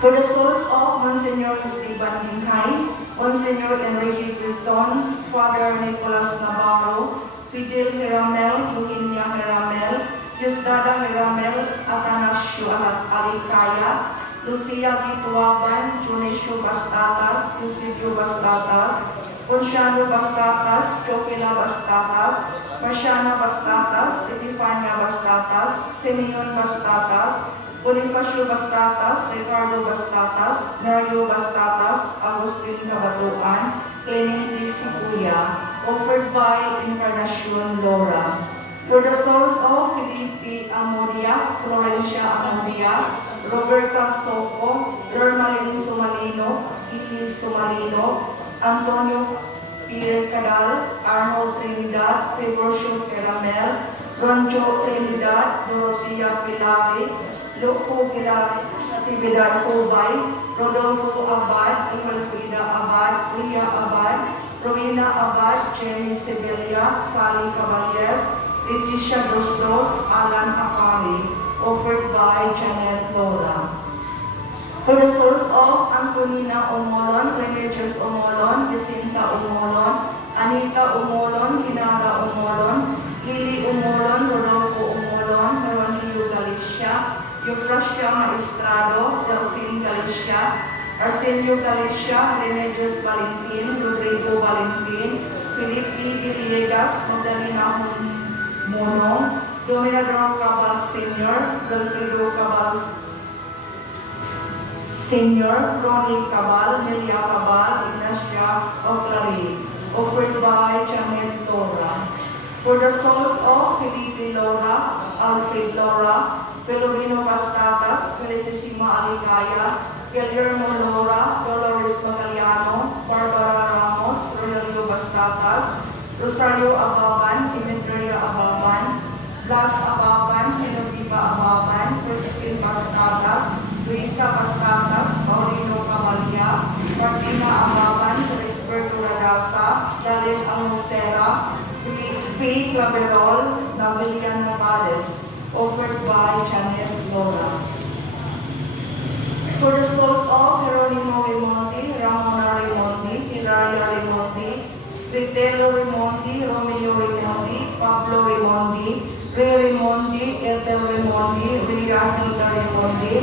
For the souls of Monsignor Esteban Hinhay, Monsignor Enrique Quezon, Father Nicolas Navarro, Fidel Hiramel, Eugenia Hiramel, Diosdada Hiramel, Atanasio Alicaya, Lucia Vituaban, Junesio Bastatas, Eusebio Bastatas, Ponciano Bastatas, Teofila Bastatas, Marciana Bastatas, Epifania Bastatas, Simeon Bastatas, Bonifacio Bastatas, Ricardo Bastatas, Mario Bastatas, Agustin Cabatuan, Clemente Sicuya, offered by Encarnacion Laura. For the souls of Felipe Amoria, Florencia Amoria, Roberta Soco, Lormalin Sumalino, Ilis Sumalino, Antonio Pierre Cadal, Arnold Trinidad, Tiburcio Caramel, Ronjo Trinidad, Dorothea Pilave, Loco Pilave, Natividad Hobay, Rodolfo Abad, Emelfrida Abad, Ria Abad, Rowena Abad, Jenny Sibelia, Sally Cavalier, Leticia Dostos, Alan Akari, offered by Janet Laura. For the souls of Antonina Omolon, Remedios Omolon, Jacinta Omolon, Anita Omolon, Hinara Omolon, Lily Omolon, Rodolfo Omolon, Evangelio Galicia, Eufrasia Maestrado, Delphine Galicia, Arsenio Galicia, Remedios Valentin, Rodrigo Valentin, Felipe Villegas, Magdalena Monong, Dominador Cabal Sr., Wilfredo Cabal Sr., Ronnie Cabal, Nelia Cabal, Ignacia Oclari, offered by Janet Laura. For the souls of Felipe Laura, Alfred Laura, Pelorino Bastatas, Felicissima Alicaya, Guillermo Laura, Dolores Magaliano, Barbara Ramos, Rogelio Bastatas, Rosario Ababan, Demetria Ababan, Blas Ababan, Enoviva Ababan, Crispin Bastatas, Luisa Bastatas, Paulino Cavalia, Martina Ababan, Felixberto Radasa, Dalit Angusera, Faye Claverol, Navilian Navales, offered by Janet Laura. For the souls of Jeronimo Raimondi, Ramona Raimondi, Hilaria Raimondi, Vitello Raimondi, Romeo Raimondi, Pablo Raimondi, Ray Raimondi, Ethel Raimondi, Ria Hilda Raimondi,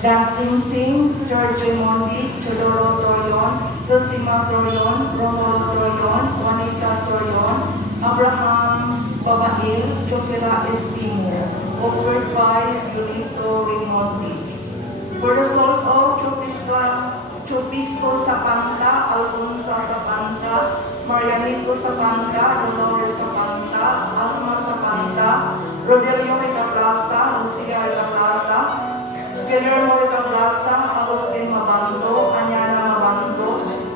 Damping Singh, Serge Raimondi, Teodoro Torion, Zosima Torion, Romulo Torion, Juanita Torion, Abraham Babail, Jofila Estimo, offered by Yulito Raimondi. For the souls of Chupisco Sapanta, Alfonsa Sapanta, Marianito Sapanta, Dolores Sapanta, Alma Sapanta, Rodelio Plaza, Lucia Plaza, Guillermo Plaza, Agustin Mabanto, Anyana Mabanto,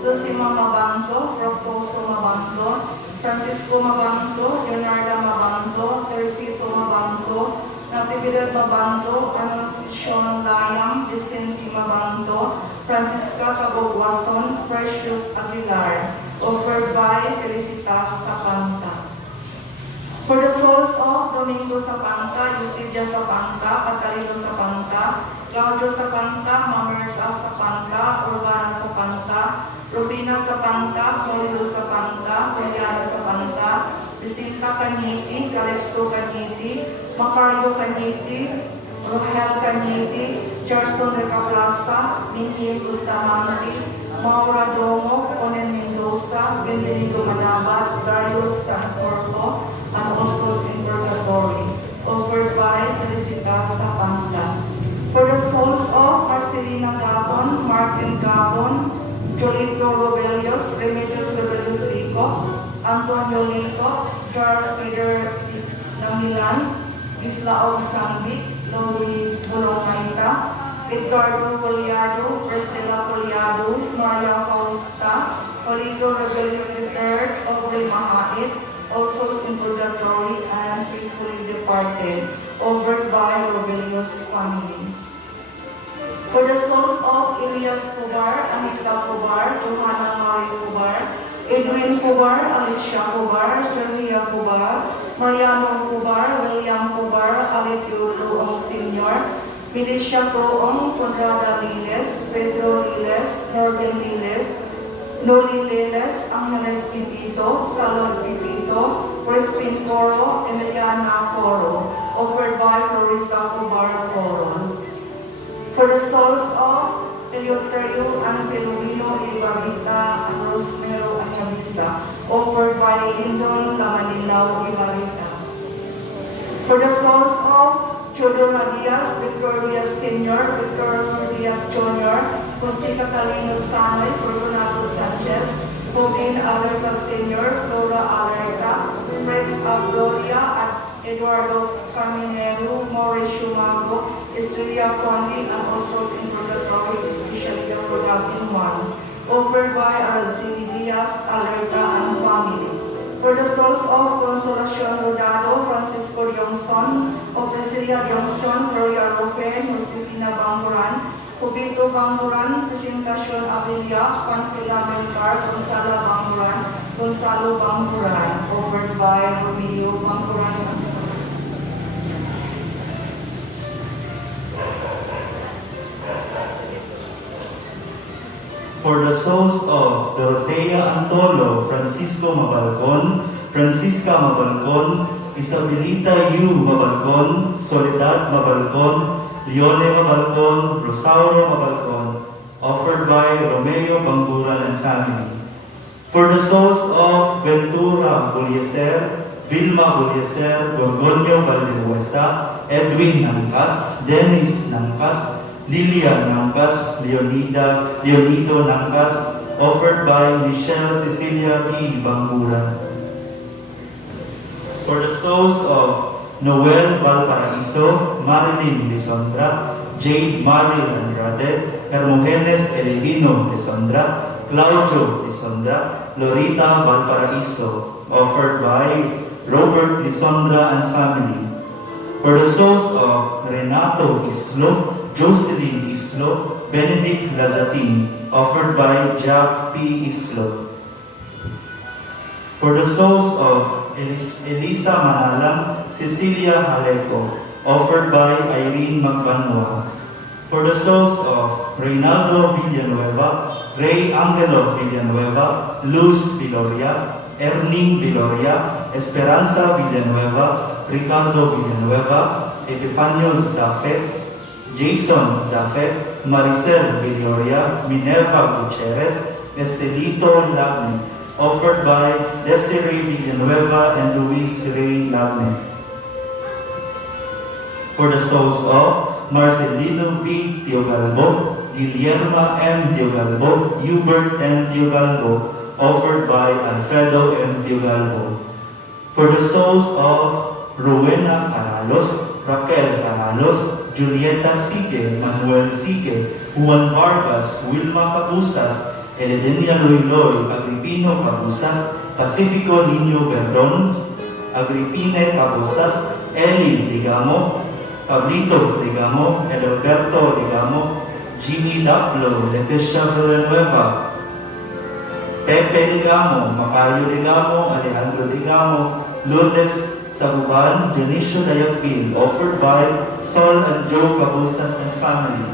Susima Mabanto, Proctoso Mabanto, Francisco Mabanto, Leonarda Mabanto, Teresito Mabanto, Natividad Mabanto, Annunciacion Layang, Vicente Mabanto, Francisca Cabogwason, Precious Aguilar, offered by Felicitas Sapanta. For the souls of Domingo Sapanta, Eusebia Sapanta, Catalino Sapanta, Claudio Sapanta, Mamerta Sapanta, Urbana Sapanta, Rufina Sapanta, Molido Sapanta, Juliana Sapanta, Jacinta Cañiti, Calixto Cañiti, Macario Cañiti, Rohel Cañiti, Charleston Recaplaza, Mingil Bustamante, Maura Domo, Conen Mendoza, Benedito Manabat, Darius Sancorpo, and also in Purgatory, offered by Felicitas Sapanta. For the souls of Marcelina Gabon, Martin Gabon, Jolito Robelius, Remedios Robelius Rico, Antonio Lito, Jar Peter Namilan, Isla Sambic, Louis Bolongaita, Edgardo Poliado, Priscilla Poliado, Maria Fausta, Polito Rebellious III of Mahait, also in Purgatory and faithfully departed, offered by Rebellious family. For the souls of Elias Pubar, Anita Pubar, Johanna Marie Pubar, Edwin Pubar, Alicia Pubar, Sergia Pubar, Mariano Pubar, William Pubar, Alipio Tuong Sr., Milicia Tuong, Conrada Liles, Pedro Liles, Norben Liles, Noli Liles, Angeles Pipito, Salod Pipito, Crispin Coro, Emiliana Coro, offered by Teresa Pubar Coro. For the souls of Eleuterio and Filomeno Ibarita and Rosmero Anyabisa, offered by Indon Lamanilao Ibarita. For the souls of Chodor Diaz, Victor Diaz Sr., Victor Diaz Jr., Jose Catalino Sanoy, Fortunato Sanchez, Bobin Alerta Sr., Flora Alerta, Fritz Abdoria, at Eduardo Caminero, Mauricio Mango, Estrella Condi, and also in Purgatory, especially the forgotten ones, offered by Arzini Diaz, Alerta, and family. For the souls of Consolacion Rodado, Francisco Yongson, of Priscilla Yongson, Gloria Roque, Josefina Banguran, Jubito Banguran, Presentacion Abelia, Panfila Mencar, Gonzalo Banguran, offered by Romeo Banguran. For the souls of Dorothea Antolo, Francisco Mabalcon, Francisca Mabalcon, Isabelita Yu Mabalcon, Soledad Mabalcon, Leone Mabalcon, Rosauro Mabalcon, offered by Romeo Banguran and family. For the souls of Ventura Bulieser, Vilma Bulieser, Gorgonio Valdehuesa, Edwin Nangkas, Dennis Nangkas, Lilia Nangkas, Leonido Nangkas, offered by Michelle Cecilia B. Banguran. For the souls of Noel Valparaiso, Marilyn Lisondra, Jade Marie Andrade, Hermogenes Elevino Lisondra, Claudio Lisondra, Lorita Valparaiso, offered by Robert Lisondra and family. For the souls of Renato Islo, Jocelyn Islo, Benedict Lazatin, offered by Jack P. Islo. For the souls of Elisa Manalang, Cecilia Haleco, offered by Irene Magbanwa. For the souls of Reynaldo Villanueva, Ray Angelo Villanueva, Luz Viloria, Erning Viloria, Esperanza Villanueva, Ricardo Villanueva, Epifanio Zafet, Jason Zafet, Maricel Villoria, Minerva Gutierrez, Estelito Lagne, offered by Desiree Villanueva and Luis Ray Lagne. For the souls of Marcelino V. Diogalbo, Guillermo M. Diogalbo, Hubert M. Diogalbo, offered by Alfredo M. Diogalbo. For the souls of Rowena Caralos, Raquel Caralos, Julieta Sige, Manuel Sige, Juan Vargas, Wilma Cabusas, Eledenia Loyloy, Agripino Cabusas, Pacifico Niño Verdon, Agripine Cabusas, Eli Digamo, Pablito Digamo, Edalberto Digamo, Jimmy Daplo, Leticia Villanueva. Pepe Ligamo, Macario Ligamo, Alejandro Ligamo, Lourdes Sabuban, Dionisio Dayapil, offered by Sol and Joe Cabusas and family.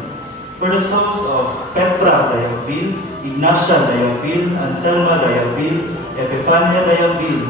For the souls of Petra Dayapil, Ignacia Dayapil, Anselma Dayapil, Epifania Dayapil,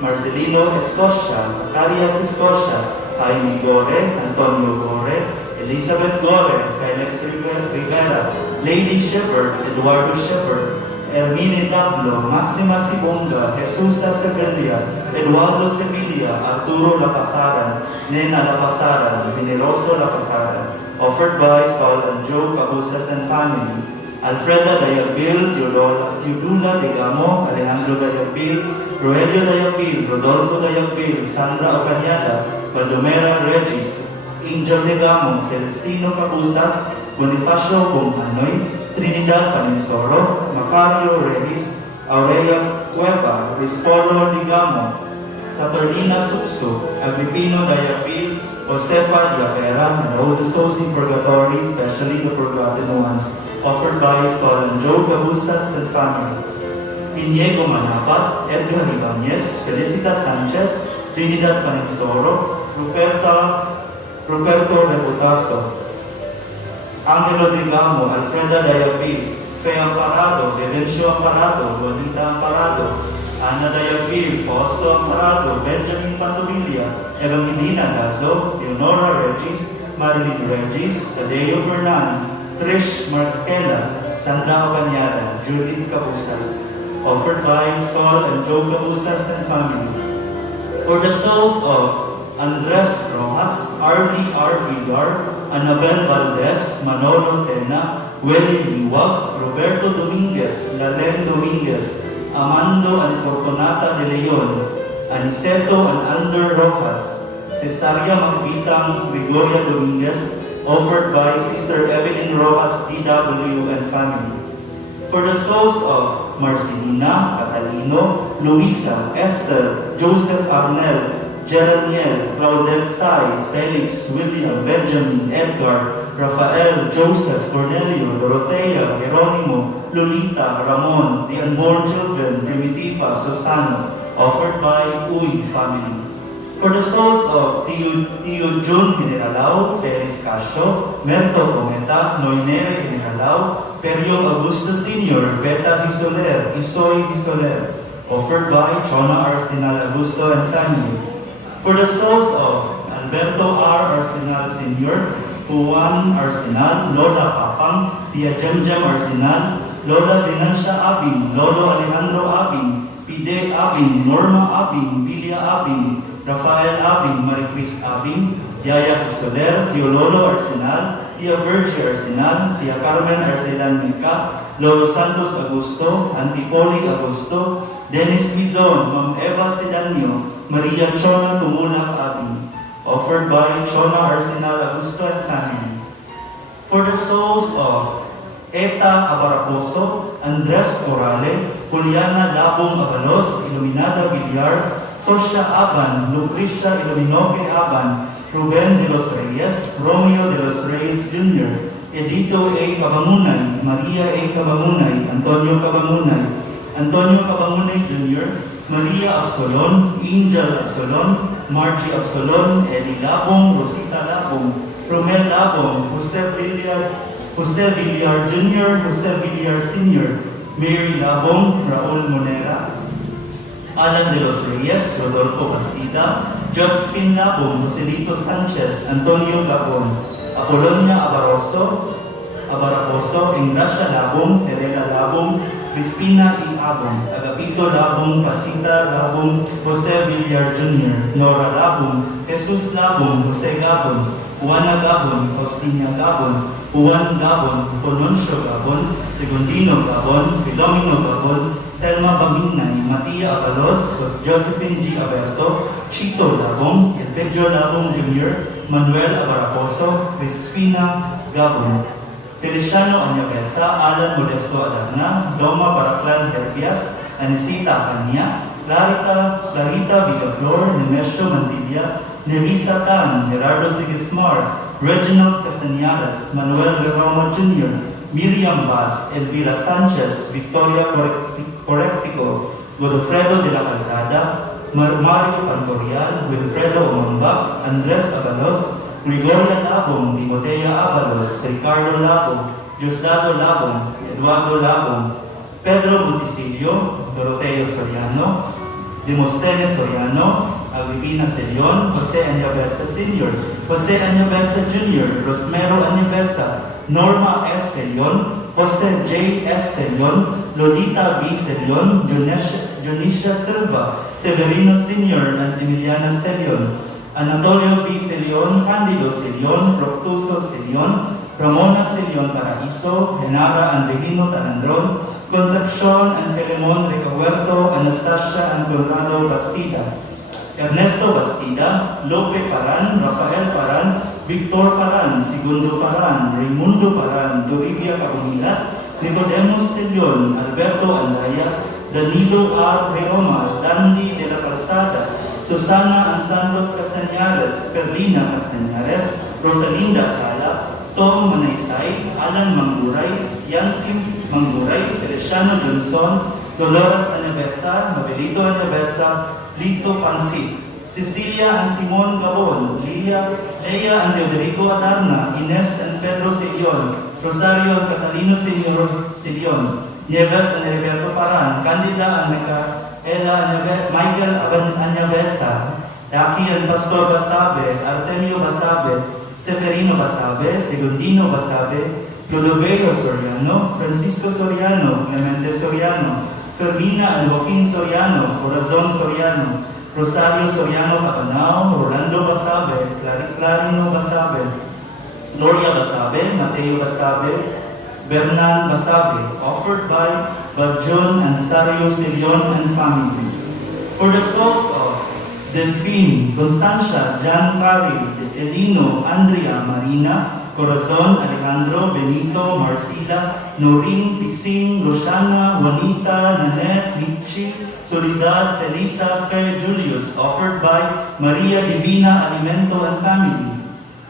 Marcelino Escocia, Zacarias Escocia, Jaime Gore, Antonio Gore, Elizabeth Gore, Felix Rivera, Lady Shepherd, Eduardo Shepherd, Hermine Tablo, Maxima Sibonga, Jesusa Sevilla, Eduardo Sevilla, Arturo Lapasaran, Nena Lapasaran, Generoso Lapasaran, offered by Saul and Joe Cabusas and family. Alfreda Dayapil, Teodula Degamo, Alejandro Dayapil, Rogelio Dayapil, Rodolfo Dayapil, Sandra Ocañada, Baldomera Regis, Angel Degamo, Celestino Cabusas, Bonifacio Bonganoy, Trinidad Paninsoro, Macario Regis, Aurelia Cueva, Rispolo Digamo, Saturnina Sukso, Agripino Dayapil, Josefa Diapera, and all the souls in purgatory, especially the forgotten ones, offered by Sol and Joe Cabusas and family. Iniego Manapat, Edgar Ibanez, Felicita Sanchez, Trinidad Paninsoro, Ruperto Reputaso, Angelo Digamo, Alfreda Dayapil, Fe Amparado, Vedencio Amparado, Juanita Amparado, Ana Dayapil, Fausto Amparado, Benjamin Pantuvilla, Evangelina Lazo, Leonora Regis, Marilyn Regis, Tadeo Fernan, Trish Marquela, Sandra Ocañada, Judith Cabusas, offered by Sol and Joe Cabusas and family. For the souls of Andres Rojas, Arlie R. Villar, Annabel Valdez, Manolo Tena, Willie Liwag, Roberto Dominguez, Lalen Dominguez, Amando and Fortunata de Leon, Aniceto and Ander Rojas, Cesaria Magbitang, Gregoria Dominguez, offered by Sister Evelyn Rojas, DW and family. For the souls of Marcelina, Catalino, Luisa, Esther, Joseph Arnel, Jeremiel, Claudette Sai, Felix, William, Benjamin, Edgar, Rafael, Joseph, Cornelio, Dorothea, Geronimo, Lolita, Ramon, the unborn children, Primitiva, Susano, offered by Uy family. For the souls of Tio Jun Generalao, Felix Casio, Merto Cometa, Noinere Generalao, Perio Augusto Sr., Beta Hisoler, Isoy Hisoler, offered by Chona Arsenal Augusto and family. For the souls of Alberto R. Arsenal Sr., Juan Arsenal, Lola Papang, Tia Jemjem Arsenal, Lola Dinancia Abing, Lolo Alejandro Abing, Pide Abing, Norma Abing, Villa Abing, Rafael Abing, Maricris Abing, Yaya Hisoler, Tio Lolo Arsenal, Tia Virgie Arsenal, Tia Carmen Arcelan Mica, Lolo Santos Augusto, Antipoli Augusto, Dennis Bizon, Ma'am Eva Sedanio, Maria Chona Tumulak Abing, offered by Chona Arsenal Augusto and family. For the souls of Eta Abaraposo, Andres Corale, Juliana Labong Avalos, Iluminada Villar, Socia Aban, Lucrecia Iluminoque Aban, Ruben de los Reyes, Romeo de los Reyes Jr., Edito A. Cabangunay, Maria A. Cabangunay, Antonio Cabangunay Jr., Maria Absolon, Angel Absolon, Margie Absolon, Eddie Labong, Rosita Labong, Romel Labong, Jose Villar Jr., Jose Villar Sr., Mary Labong, Raul Monera, Alan de los Reyes, Rodolfo Bastida, Josephine Labong, Joselito Sanchez, Antonio Gabon, Apolonia Abaraposo, Ingracia Labong, Serena Labong, Crispina E. Abong, Agapito Labong, Pasita Labong, Jose Villar Jr., Nora Labong, Jesus Labong, Jose Gabon, Juana Gabon, Faustina Gabon, Juan Gabon, Pononcio Gabon, Segundino Gabon, Filomeno Gabon, Telma Baminay, Matia Avalos, Josephine G. Aberto, Chito Labong, Pedro Labong Jr., Manuel Abaraposo, Crispina Gabon, Feliciano Anyabesa, Alan Modesto Adagna, Doma Baraclan Herbias, Anisita Kanya, Clarita Villaflor, Nemesio Mantilla, Nerissa Tan, Gerardo Sigismar, Reginald Castañadas, Manuel Verromo Jr., Miriam Bas, Elvira Sanchez, Victoria Correctico, Godofredo de la Calzada, Mario Pantorial, Wilfredo Omamba, Andres Abalos, Gregoria Labong, Timotea Abalos, Ricardo Labong, Diosdado Labong, Eduardo Labong, Pedro Montisilio, Doroteo Soriano, Demosthenes Soriano, Agripina Celion, Jose Añabesa Sr., Jose Añabesa Jr., Rosmero Añabesa, Norma S. Celion, Jose J. S. Celion, Lolita B. Celion, Junicia Silva, Severino Sr. and Emiliana Celion, Anatolio B. Celion, Candido Celion, Fructuoso Celion, Ramona Celion Paraiso, Genara Andrino Talandron, Concepcion and Filemon Recahuerto, Anastasia and Colorado Bastida, Ernesto Bastida, Lope Paran, Rafael Paran, Victor Paran, Segundo Paran, Raimundo Paran, Doribia Cabumilas, Nicodemus Celion, Alberto Andaya, Danilo R. Reoma, Dandy de la Calzada, Susana and Santos Castañares, Perlina Castañares, Rosalinda Sala, Tom Manaysay, Alan Manguray, Yansim Manguray, Feliciano Johnson, Dolores Anabesa, Mabelito Anabesa, Lito Pansit, Cecilia and Simon Gabon, Leia and Teodorico Adarna, Ines and Pedro Celion, Rosario and Catalino Celion, Nieves and Heriberto Paran, Candida and Michael Anyabesa, Aki and Pastor Basabe, Artemio Basabe, Severino Basabe, Segundino Basabe, Clodoveo Soriano, Francisco Soriano, Clemente Soriano, Fermina and Joaquin Soriano, Corazon Soriano, Rosario Soriano Cabanao, Rolando Basabe, Clarino Basabe, Gloria Basabe, Mateo Basabe, Bernan Basabe, offered by Bagjon and Sario Celion and family. For the souls of Delphine, Constancia, Jan Pari, Elino, Andrea, Marina, Corazon, Alejandro, Benito, Marcila, Norin, Pising, Luciana, Juanita, Nanette, Michi, Soledad, Felisa, Fer, Julius, offered by Maria Divina Alimento and family.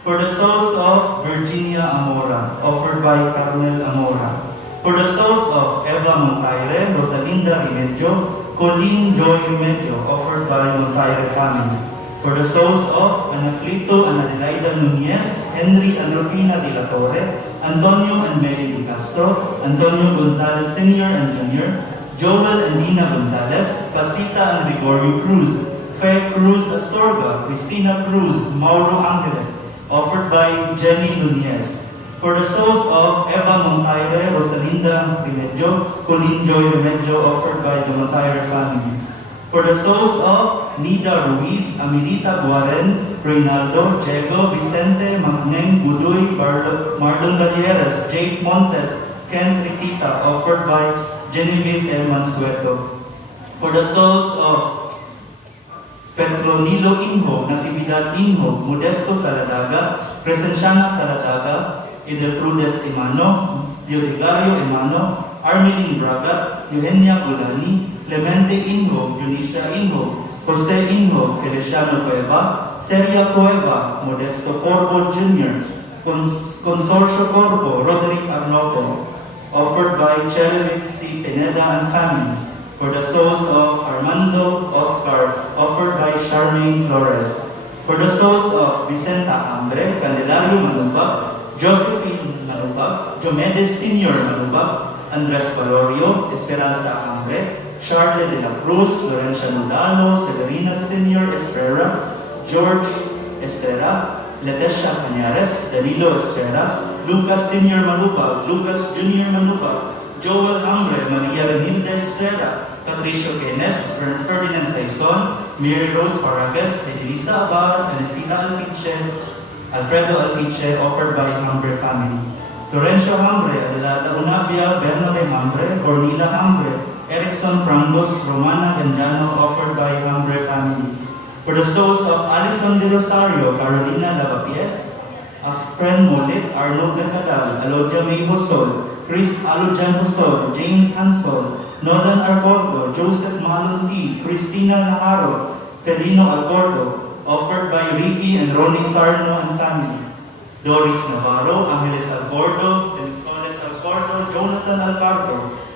For the souls of Virginia Amora, offered by Carmel Amora. For the souls of Eva Montaire, Rosalinda Remedio, Colleen Joy Remedio, offered by Montaire family. For the souls of Anaclito and Adelaida Nunez, Henry and Rufina de la Torre, Antonio and Mary de Castro, Antonio Gonzalez Sr. and Jr., Joel and Dina Gonzalez, Pasita and Gregorio Cruz, Faye Cruz Astorga, Cristina Cruz, Mauro Angeles, offered by Jenny Nunez. For the souls of Eva Montaire, Rosalinda Remedio, Colleen Joy Remedio, offered by the Montaire family. For the souls of Nida Ruiz, Amelita Guaren, Reynaldo, Diego, Vicente, Magneng, Budoy, Mardon Valieres, Jake Montes, Ken Riquita, offered by Genevieve M. Mansueto. For the souls of Petronilo Inho, Natividad Inho, Modesto Saladaga, Crescenciana Saladaga, Edeltrudes Emano, Diodegario Emano, Armelin Braga, Eugenia Gulani, Clemente Inho, Eunicia Inho, Jose Inho, Feliciano Cueva, Celia Cueva, Modesto Corbo Jr., Consorcio Corbo, Roderick Arnoco, offered by Cherevic C. Pineda and family. For the souls of Armando Oscar, offered by Charmaine Flores. For the souls of Vicenta Hambre, Candelario Manubak, Josephine Manubak, Jomedes Sr. Manubak, Andres Valorio, Esperanza Hambre, Charle de la Cruz, Lorencia Nodalo, Severina Sr. Estrella, George Estrella, Leticia Cañares, Danilo Estrella, Lucas Sr. Manubak, Lucas Jr. Manubak, Joel Hambre, Maria Renilda Estrella, Patricio Quenes, Ferdinand Saison, Mary Rose Paragas, Elisa Abar, Anesita Alfiche, Alfredo Alfiche, offered by Hambre family. Lorenzo Hambre, Adelada Unabia, Bernabé Hambre, Cornila Hambre, Erickson Prangos, Romana Ganjano, offered by Hambre family. For the souls of Alison de Rosario, Carolina Lavapies, Afren Molit, Arnold Lecadal, Alodia May Hosol, Chris Alujan Hosol, James Hansol, Nolan Argordo, Joseph Malunti, Cristina Naharo, Felino Algordo, offered by Ricky and Ronnie Sarno and family. Doris Navarro, Angeles Algordo, Demistones Algordo, Eduardo Jonathan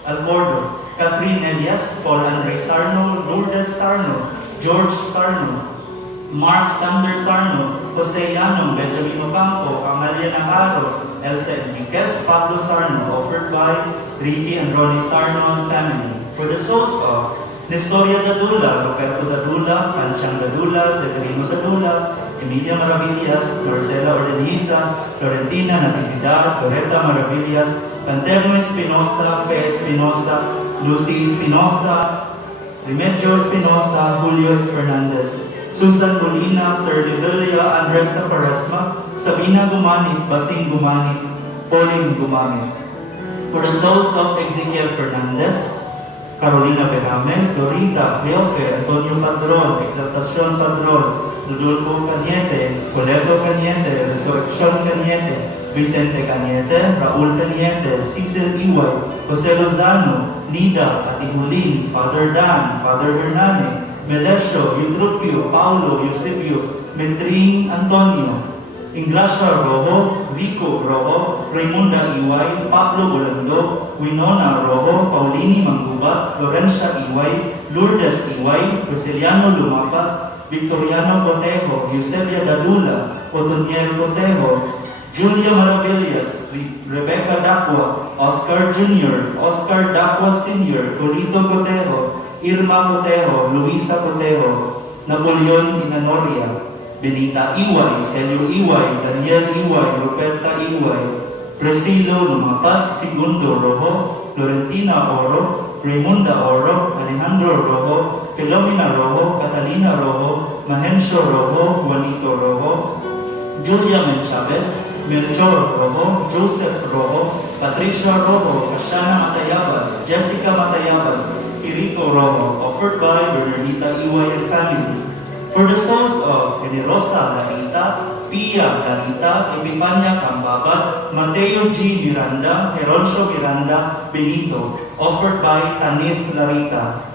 Alcordo, Catherine Elias, Paul Andre Sarno, Lourdes Sarno, George Sarno, Mark Sander Sarno, Jose Yanong, Benjamin Ocampo, Amalia Navarro, Elsa Enriquez, Pablo Sarno, offered by Ricky and Ronnie Sarno and family. For the souls of Nestoria Dadula, Roberto Dadula, Panchang Dadula, Severino Dadula, Emilia Maravillas, Marcela Ordenisa, Florentina Natividad, Loretta Maravillas, Panterno Espinosa, Fe Espinosa, Lucy Espinosa, Remedios Espinosa, Julio Fernandez, Susan Molina, Sir Libelia, Andres Saparesma, Sabina Gumanit, Basing Gumanit, Pauline Gumamit. For the souls of Ezekiel Fernandez, Carolina Benjamin, Florita, Cleofe, Antonio Padron, Exaltacion Padron, Rodolfo Cañete, Coleto Cañete, Resurrección Cañete, Vicente Cañete, Raúl Cañete, Cecil Iway, Jose Lozano, Nida, Atihulin, Father Dan, Father Hernane, Melesio, Eudrupio, Paulo, Eusebio, Metring Antonio, Ingracia Rojo, Rico Rojo, Raymunda Iway, Pablo Bolando, Winona Rojo, Paulini Manguba, Florencia Iway, Lourdes Iway, Prisciliano Lumapas, Victoriano Cotejo, Eusebia Dadula, Otoniel Cotejo, Julia Maravillas, Rebecca Dacua, Oscar Jr., Oscar Dacua Sr., Colito Cotejo, Irma Cotejo, Luisa Cotejo, Napoleon Inanoria, Benita Iway, Celio Iway, Daniel Iway, Roberta Iway, Priscilo Lumapas, Segundo Rojo, Florentina Oro, Raymunda Oro, Alejandro Rojo, Filomena Rojo, Catalina Rojo, Mahencio Rojo, Juanito Rojo, Julia Menchavez, Melchor Rojo, Joseph Rojo, Patricia Rojo, Kashana Matayabas, Jessica Matayabas, Kiriko Rojo, offered by Bernardita Iway and family. For the souls of Generosa Larita, Pia Larita, Epifania Cambabat, Mateo G. Miranda, Heroncio Miranda, Benito, offered by Tanit Larita.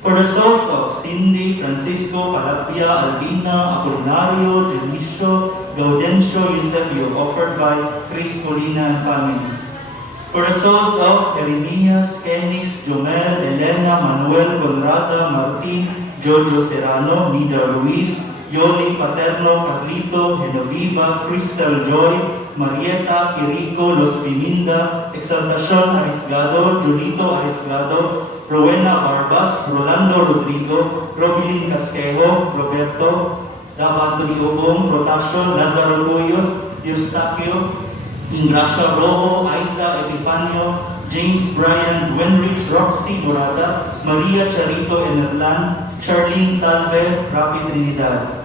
For the souls of Cindy, Francisco, Calapia, Albina, Apolinario, Dionisio, Gaudencio, Eusebio, offered by Chris Corina and family. For the souls of Erinias, Kenis, Jomel, Elena, Manuel, Conrada, Martin, Jojo Serrano, Nida Ruiz, Yoli Paterno, Carlito, Genoviva, Crystal Joy, Marieta, Quirico, Los Viminda, Exaltacion Arisgado, Julito Arisgado, Rowena Barbas, Rolando Rodrigo, Robilin Casquejo, Roberto, Davanto Obong, Protasio, Lazaro Cuyos, Eustaquio, Ingracia Rojo, Isa Epifanio, James Bryan, Wenrich, Roxy Morada, Maria Charito Enerlan, Charlene Salve, Rapi Trinidad,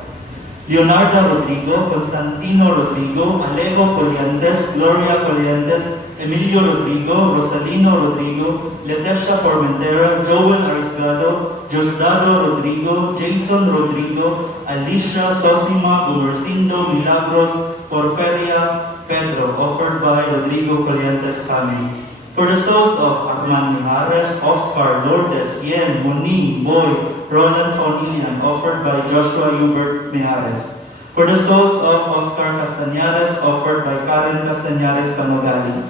Leonardo Rodrigo, Constantino Rodrigo, Alejo Coliantes, Gloria Coliantes, Emilio Rodrigo, Rosalino Rodrigo, Leticia Formentera, Joel Arisgado, Josdado Rodrigo, Jason Rodrigo, Alicia Sosima, Gumercindo Milagros, Porferia Pedro, offered by Rodrigo Coliantes family. For the souls of Arman Mijares, Oscar, Lourdes, Yen, Moni, Boy, Roland Faunilian, offered by Joshua Hubert Mijares. For the souls of Oscar Castañares, offered by Karen Castañares Canogali.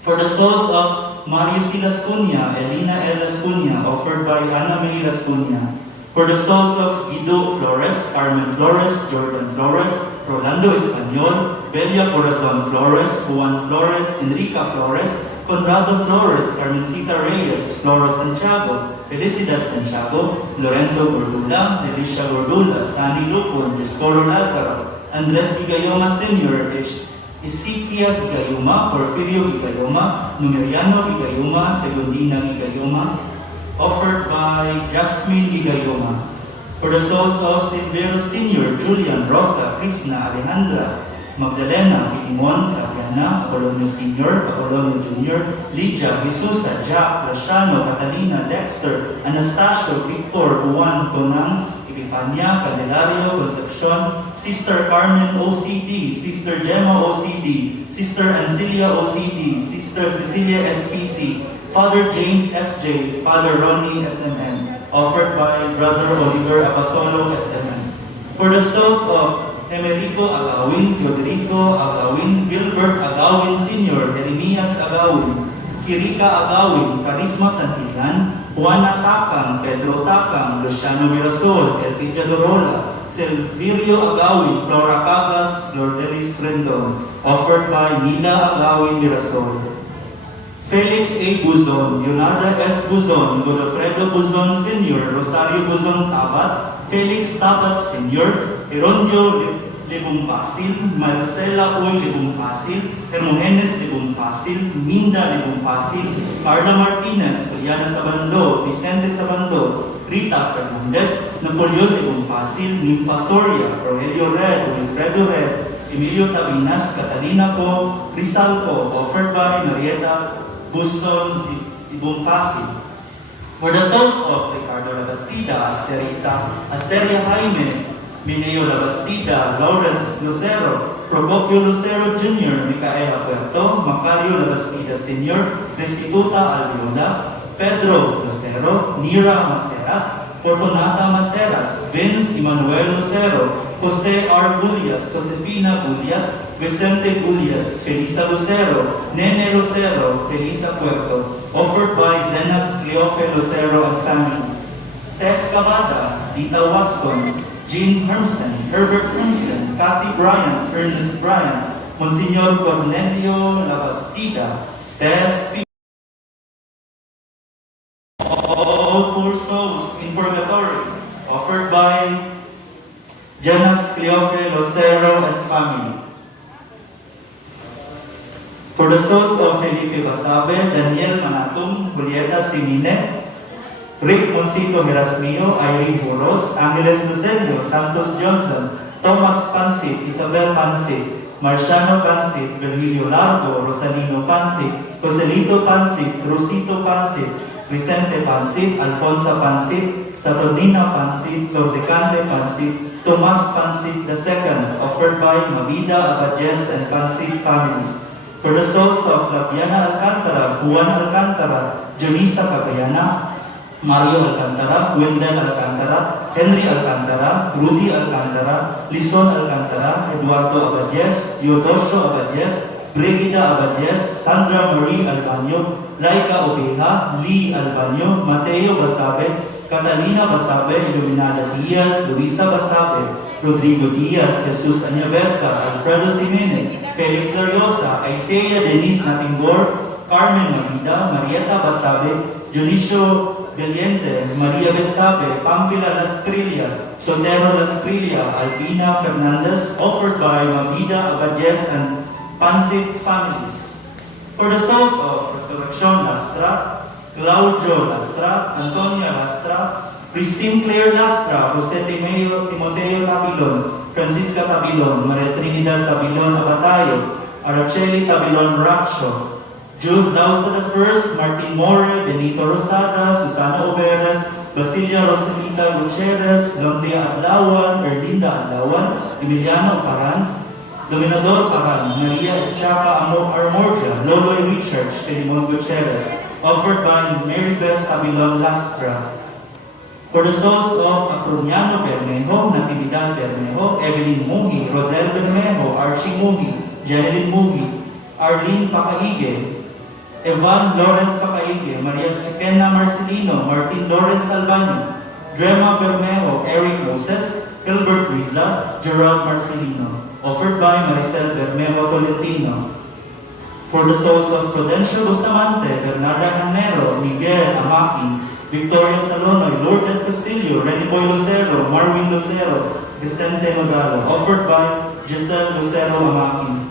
For the souls of Mario C. Lascuña, Elena L. Lascuña, offered by Ana May Lascuña. For the souls of Guido Flores, Carmen Flores, Jordan Flores, Rolando Español, Belia Corazon Flores, Juan Flores, Enrica Flores, Conrado Flores, Carmencita Reyes, Flora Santiago, Felicidad Santiago, Lorenzo Gordula, Delicia Gordula, Sani Lupon, Jescoro Lazaro, Andres Vigayoma Sr., Isitia Vigayoma, Porfirio Vigayoma, Numeriano Vigayoma, Segundina Vigayoma, offered by Jasmine Vigayoma. For the souls of Silvero Sr., Julian, Rosa, Krishna, Alejandra, Magdalena, Filimon, Fabiana, Apolonio Sr., Apolonio Jr., Lydia, Jesusa, Jack, Lasciano, Catalina, Dexter, Anastasio, Victor, Juan, Tonang, Epifania, Candelario, Concepcion, Sister Carmen OCD, Sister Gemma OCD, Sister Ancilia OCD, Sister Cecilia SPC, Father James SJ, Father Ronnie SMN, offered by Brother Oliver Apasolo SMN. For the souls of Emerico Agawin, Teodorico Agawin, Gilbert Agawin Sr., Jeremias Agawin, Kirika Agawin, Karisma Santilan, Juana Takang, Pedro Takang, Luciano Mirasol, Elpidia Dorola, Silverio Agawin, Flora Cagas, Lourdes Rendon, offered by Nina Agawin Mirasol. Felix A. Buzon, Leonardo S. Buzon, Godofredo Buzon Sr., Rosario Buzon Tabat, Felix Tabat Sr., Erondio Lebong Fasil, Marcela Uy Lebong Fasil, Hermogenes Lebong Fasil, Minda Lebong Fasil, Carla Martinez, Juliana Sabando, Vicente Sabando, Rita Fernandez, Napoleon Lebong Fasil, Nimpa Soria, Rogelio Red, Wilfredo Red, Emilio Tabinas, Catalina Po, Rizal Po, offered by Marieta Buson Lebong Fasil. For the souls of Ricardo Labastida, Asteria Jaime, Mineo Labastida, Lawrence Lucero, Procopio Lucero Jr., Micaela Puerto, Macario Labastida Sr., Restituta Alviola, Pedro Lucero, Nira Maceras, Fortunata Maceras, Vince Emmanuel Lucero, Jose R. Gulias, Josefina Gulias, Vicente Gulias, Felisa Lucero, Nene Lucero, Felisa Puerto, offered by Zenas Cleofe Lucero and family. Tess Cavada, Dita Watson, Jean Hermsen, Herbert Hermsen, Kathy Bryant, Ernest Bryant, Monsignor Cornelio Labastida, Tess, all poor souls in purgatory, offered by Jonas Cleofe Lucero and family. For the souls of Felipe Basabe, Daniel Manatum, Julieta Simine, Rick Monsito Mirasmio, Irene Buros, Angeles Lucenio, Santos Johnson, Thomas Pansit, Isabel Pansit, Marciano Pansit, Virgilio Largo, Rosalino Pansit, Joselito Pansit, Rosito Pansit, Vicente Pansit, Alfonsa Pansit, Saturnina Pansit, Lordecante Pansit, Tomas Pansit II, offered by Mabida Abadjes and Pansit families. For the souls of Labiana Alcantara, Juan Alcantara, Jonisa Cagayana, Mario Alcantara, Wendell Alcantara, Henry Alcantara, Rudy Alcantara, Lison Alcantara, Eduardo Abadjes, Teodosio Abadjes, Brigida Abadjes, Sandra Marie Albanyo, Laika Obeja, Lee Albanyo, Mateo Basabe, Catalina Basabe, Iluminada Diaz, Luisa Basabe, Rodrigo Diaz, Jesus Añabesa, Alfredo Simene, Felix Lariosa, Isaiah Denise Natingor, Carmen Mabida, Marieta Basabe, Dionisio Galiente, Maria Besabe, Pamphila Lascrilia, Sotero Lascrilia, Albina Fernandez, offered by Mabida Abadjes and Pansit families. For the souls of Resurrection Lastra, Claudio Lastra, Antonia Lastra, Christine Claire Lastra, Jose Timoteo Tabilon, Francisca Tabilon, Maria Trinidad Tabilon Abatayo, Araceli Tabilon Racho, Jude Lausa I, Martin More, Benito Rosada, Susana Oberes, Basilia Rosalita Gutierrez, Londria Adlawan, Erlinda Adlawan, Emiliano Paran, Dominador Paran, Maria Estrapa Armordia, Lolo Richard, Filimon Gutierrez, offered by Mary Beth Tabilon Lastra. For the souls of Aproniano Bermejo, Natividad Bermejo, Evelyn Muhi, Rodel Bermejo, Archie Muhi, Janeline Muhi, Arlene Pacaige, Evan Lawrence Pacaige, Maria Sekena Marcelino, Martin Lawrence Albano, Drema Bermejo, Eric Moses, Gilbert Riza, Gerald Marcelino, offered by Maricel Bermejo Tolentino. For the souls of Prudencio Bustamante, Bernarda Hanero, Miguel Amakin, Victoria Salonoy, Lourdes Castillo, Reniboy Lucero, Marwin Lucero, Vicente Modalo, offered by Giselle Lucero Amakin.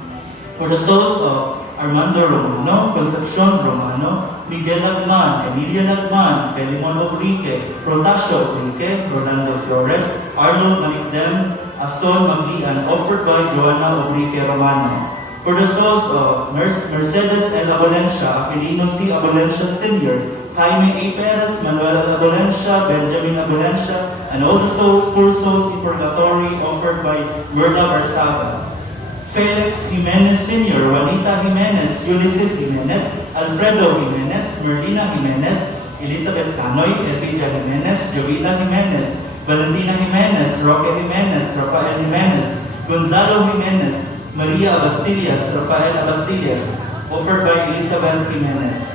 For the souls of Armando Romano, Concepcion Romano, Miguel Lagman, Emilia Lagman, Felimon Oblique, Protasio Oblique, Rolando Flores, Arnold Manikdem, Ason Maglian, offered by Joanna Oblique Romano. For the souls of Mercedes L. Abolencia, Aquilino C. Abolencia Sr., Jaime A. Perez, Manuel L. Abolencia, Benjamin Abolencia, and all the poor souls in purgatory offered by Merla Barsaga. Felix Jimenez Sr., Juanita Jimenez, Ulysses Jimenez, Alfredo Jimenez, Merlina Jimenez, Elizabeth Sanoy, Elvira Jimenez, Jovita Jimenez, Valentina Jimenez, Roque Jimenez, Rafael Jimenez, Gonzalo Jimenez, Maria Abastillas, Rafael Abastillas, offered by Elizabeth Jimenez.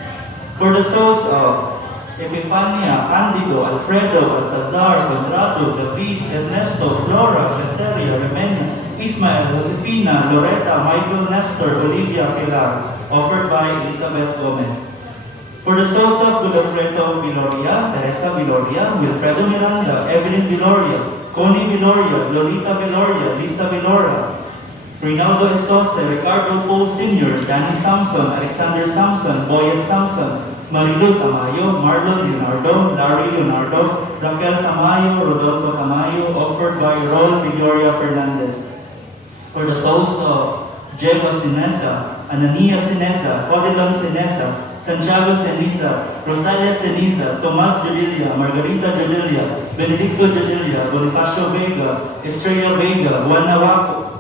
For the souls of Epifania, Candido, Alfredo, Baltazar, Conrado, David, Ernesto, Flora, Caseria, Remenia, Ismael, Josefina, Loretta, Michael, Nestor, Olivia, Pilar, offered by Elizabeth Gomez. For the souls of Godofredo Viloria, Teresa Viloria, Wilfredo Miranda, Evelyn Viloria, Connie Viloria, Lolita Viloria, Lisa Vilora, Rinaldo Estose, Ricardo Paul Sr., Danny Samson, Alexander Samson, Boyet Samson, Marilu Tamayo, Marlon Leonardo, Larry Leonardo, Raquel Tamayo, Rodolfo Tamayo, offered by Rol Viloria Fernandez. For the souls of Diego Sinesa, Anania Sinesa, Odilon Sinesa, Santiago Ceniza, Rosalia Ceniza, Tomas Jodilia, Margarita Jodilia, Benedicto Jodilia, Bonifacio Vega, Estrella Vega, Juana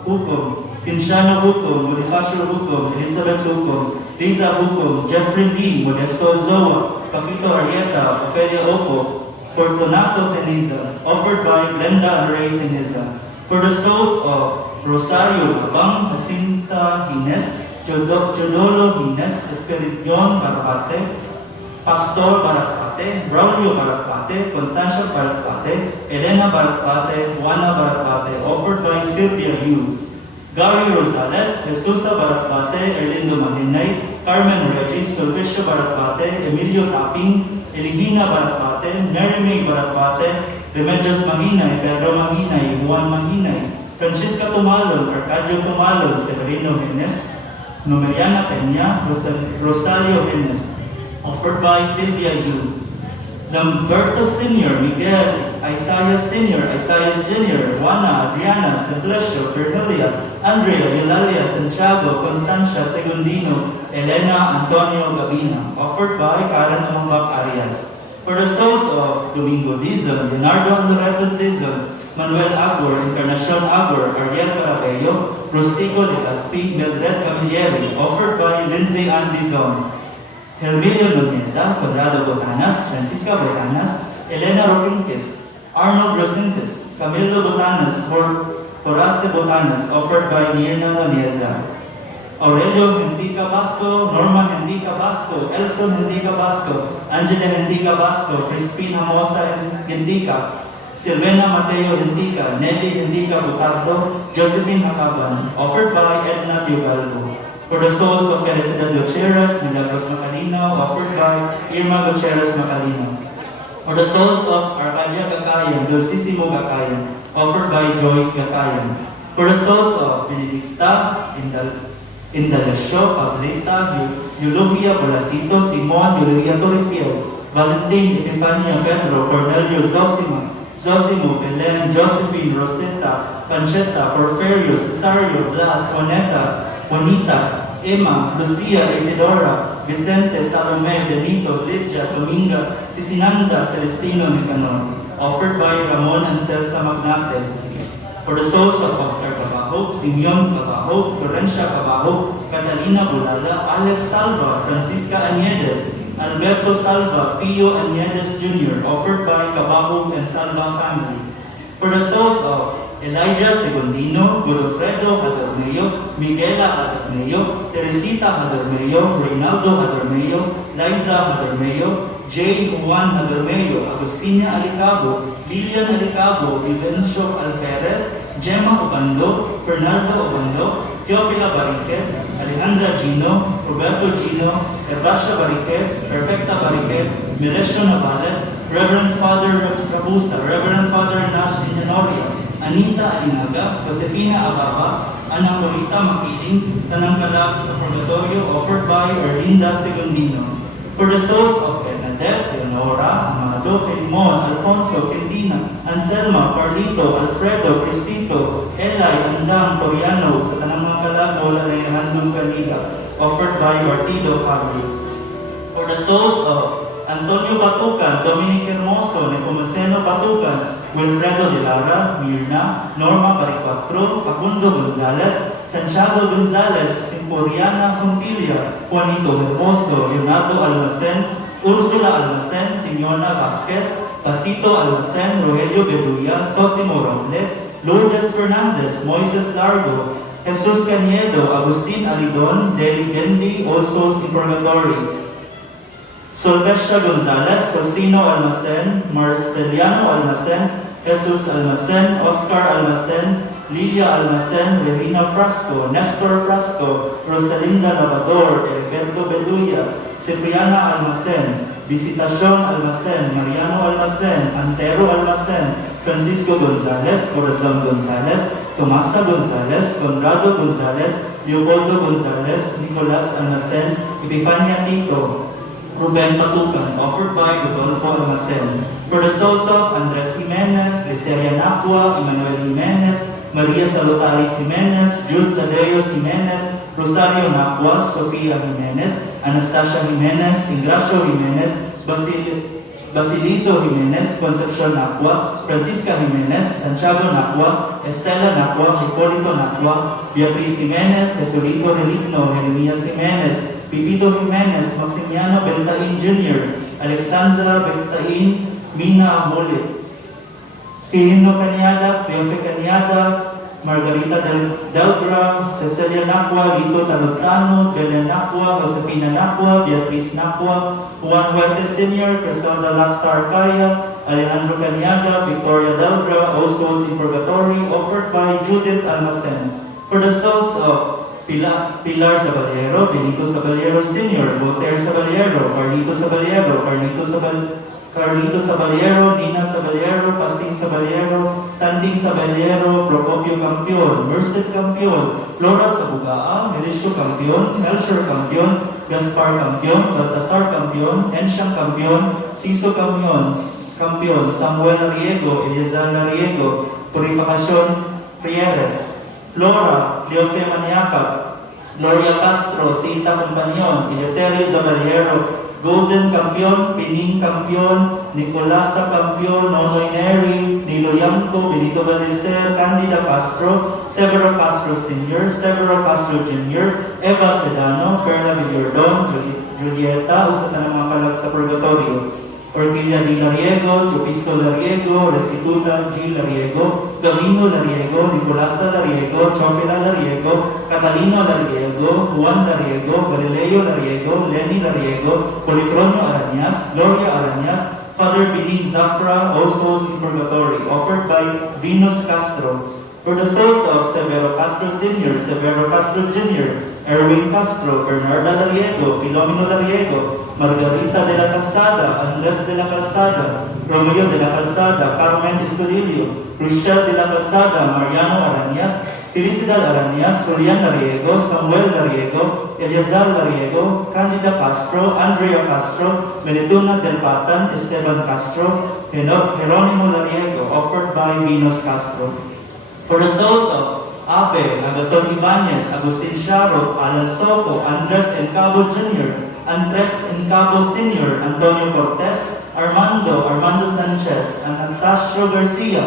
Hukom, Kinshano Hukom, Bonifacio Hukom, Elizabeth Hukom, Rita Hukom, Jeffrey Lee, Modesto Zoa, Paquito Arieta, Ofelia Opo, Fortunato Ceniza, offered by Glenda and Ray Ceniza. For the souls of Rosario Abang, Jacinta Hines, Teodoro Hines, Esperidion Barapate, Pastor Barapate, Braulio Barapate, Constancia Barapate, Elena Barapate, Juana Barapate, offered by Sylvia Yu. Gary Rosales, Jesusa Barapate, Erlindo Mahinay, Carmen Regis, Sulpicio Barapate, Emilio Taping, Eligina Barapate, Mary May Barapate, Remedios Mahinay, Pedro Mahinay, Juan Mahinay, Francisca Tumalon, Arcadio Tumalon, Severino Jimenez, Numeriana Peña, Rosario Jimenez, offered by Sylvia Yu. Lamberto Sr., Miguel, Isaiah Sr., Isaiah Jr., Juana, Adriana, Simplicio, Virgilia, Andrea, Eulalia, Santiago, Constancia, Segundino, Elena, Antonio, Gabina, offered by Karen Amumbak Arias. For the souls of Domingo Dizon, Leonardo and Loreto Dizon, Manuel Agor, Encarnacion Agor, Ariel Carabello, Rustico Legaspi, Mildred Camilleri, offered by Lindsay Ann Dizon, Herminio Nuneza, Conrado Botanas, Francisca Botanas, Elena Roquinquez, Arnold Rosintes, Camilo Botanas, Horace Botanas, offered by Mirna Nuneza, Aurelio Hendica Basco, Norma Hendica Basco, Elson Hendica Basco, Angela Hendica Basco, Crispina Mosa Hendica, Silvena Mateo Hendica, Nelly Hendica Butardo, Josephine Hakaban, offered by Edna Teobaldo. For the souls of Felicidad Gutierrez, Milagros Macalino, offered by Irma Gutierrez Macalino. For the souls of Arcadia Gakayan, Dulcissimo Gakayan, offered by Joyce Gakayan. For the souls of Benedicta, Indalesio, Pablita, Eulogia Bolacito, Simon, Eulalia Torrefiel, Valentin, Epifania, Pedro, Cornelio, Zosimo, Belen, Josephine, Rosetta, Panchetta, Porferio, Cesario, Blas, Juanita, Emma, Lucia, Isidora, Vicente, Salome, Benito, Lydia, Dominga, Sisinanda, Celestino, Nicanor, offered by Ramon and Celsa Magnate. For the souls of Oscar Cabajo, Simeon Cabajo, Florencia Cabajo, Catalina Bulala, Alex Salva, Francisca Aniedes, Alberto Salva, Pio Aniedes Jr., offered by Cabajo and Salva family. For the souls of Elijah Segundino, Godofredo Hadormeo, Miguela Hadormeo, Teresita Hadormeo, Reynaldo Hadormeo, Liza Hadormeo, J. Juan Hadormeo, Agustina Alicabo, Lilian Alicabo, Vivencio Alferez, Gemma Obando, Fernando Obando, Teofila Bariquet, Alejandra Gino, Roberto Gino, Errasha Bariquet, Perfecta Bariquet, Melesio Navales, Reverend Father Rabusa, Reverend Father Nash Inanoria, Anita Alinaga, Josefina Ababa, Ana Corita Makiling, Tanang Kalag sa Purgatorio, offered by Erlinda Segundino. For the souls of Bernadette, Leonora, Amado, Filimon, Alfonso, Kendina, Anselma, Carlito, Alfredo, Cristito, Eli, Andang, Toriano, sa Tanang mga Kalag na wala na handong kanila, offered by Partido Fabio. For the souls of Antonio Batucan, Dominic Hermoso, Nepomuceno Batucan, Wilfredo de Lara, Mirna, Norma Baricuatro, Facundo Gonzalez, Santiago Gonzalez, Simporiana Sontilla, Juanito Hermoso, Leonardo Almacen, Ursula Almacen, Simeona Vasquez, Pasito Almacen, Rogelio Beduya, Sosimo Roble, Lourdes Fernandez, Moises Largo, Jesus Caniedo, Agustin Alidon, Deli Gendi, All Souls in Purgatory. Solvecia Gonzalez, Sostino Almacen, Marceliano Almacen, Jesus Almacen, Oscar Almacen, Lilia Almacen, Regina Frasco, Nestor Frasco, Rosalinda Lavador, Heriberto Beduya, Cipriana Almacen, Visitacion Almacen, Mariano Almacen, Antero Almacen, Francisco Gonzalez, Corazon Gonzalez, Tomasa Gonzalez, Conrado Gonzalez, Leopoldo Gonzalez, Nicolas Almacen, Epifania Tito, Ruben Patukan, offered by Rodolfo Almacen. For the souls of Andres Jimenez, Glyceria Nacua, Emmanuel Jimenez, Maria Salutaris Jimenez, Jude Tadeos Jimenez, Rosario Nacua, Sofia Jimenez, Anastasia Jimenez, Ingracio Jimenez, Basiliso Jimenez, Concepcion Nacua, Francisca Jimenez, Santiago Nacua, Estela Nacua, Hipolito Nacua, Beatriz Jimenez, Jesulito Religno, Jeremias Jimenez, Pipito Jimenez, Maximiano Bentain Jr., Alexandra Bentain, Mina Mole, Quirino Cañada, Cleofe Cañada, Margarita Delgra, Cecilia Nacua, Lito Talutano, Delia Nacua, Josefina Nacua, Beatriz Nacua, Juan Huertes Sr., Criselda Laxar Caya, Alejandro Cañada, Victoria Delgra, all souls in purgatory, offered by Judith Almacen. For the souls of Pilar Saballero, Benito Saballero Sr., Voltaire Saballero, Carlito Saballero, Nina Saballero, Pasing Saballero, Tanding Saballero, Procopio Campion, Merced Campion, Flora Sabugaa, Melicio Campion, Melchor Campion, Gaspar Campion, Baltasar Campion, Ensiang Campion, Siso Campion, Samuel Arriego, Eliezer Arriego, Purificacion Frieres, Flora, Cleofe Maniaca, Gloria Castro, Sita Companion, Eleuterio Zaballero, Golden Campion, Pining Campion, Nicolasa Campion, Nonoy Neri, Nilo Yanco, Benito Balicer, Candida Castro, Severo Castro Sr., Severo Castro Jr., Eva Sedano, Perla Villordon, Julieta, usa na ng mga kalag sa purgatorio, Orquídea Di Lariego, Chupisco Lariego, Restituta G. Lariego, Gavino Lariego, Nicolasa Lariego, Chofila Lariego, Catalino Lariego, Juan Lariego, Galileo Lariego, Lenny Lariego, Policronio Arañas, Gloria Arañas, Father Billy Zafra, all souls in purgatory, offered by Venus Castro. For the souls of Severo Castro Sr., Severo Castro Jr., Erwin Castro, Bernarda Lariego, Filomeno Lariego, Margarita de la Calzada, Andres de la Calzada, Romeo de la Calzada, Carmen Escudillo, Rochelle de la Calzada, Mariano Arañas, Felicidad Arañas, Julian Lariego, Samuel Lariego, Eliezer Lariego, Candida Castro, Andrea Castro, Beneduna del Patan, Esteban Castro, Jeronimo Lariego, offered by Venus Castro. For the souls of Abe, Agaton Ibanez, Agustin Sharo, Alan Soco, Andres Encabo Jr., Andres Encabo Sr., Antonio Cortez, Armando Sanchez, Anastasio Garcia,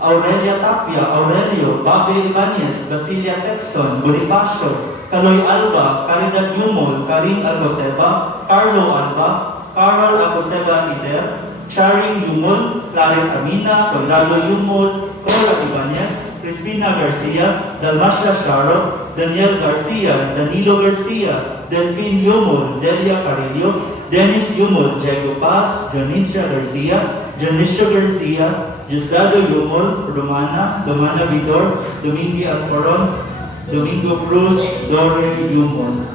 Aurelia Tapia, Aurelio, Babe Ibanez, Basilia Texon, Bonifacio, Caloy Alba, Caridad Yumol, Karin Alcoseba, Carlo Alba, Carol Alcoseba Ider, Charing Yumol, Claret Amina, Conrado Yumol, Cora Ibanez, Crispina Garcia, Dalmacia Sharo, Daniel Garcia, Danilo Garcia, Delphine Yumol, Delia Carillo, Dennis Yumol, Diego Paz, Dionisio Garcia, Dionisio Garcia, Diosdado Yumol, Romana Vidor, Domingo Alforon, Domingo Cruz, Dore Yumol.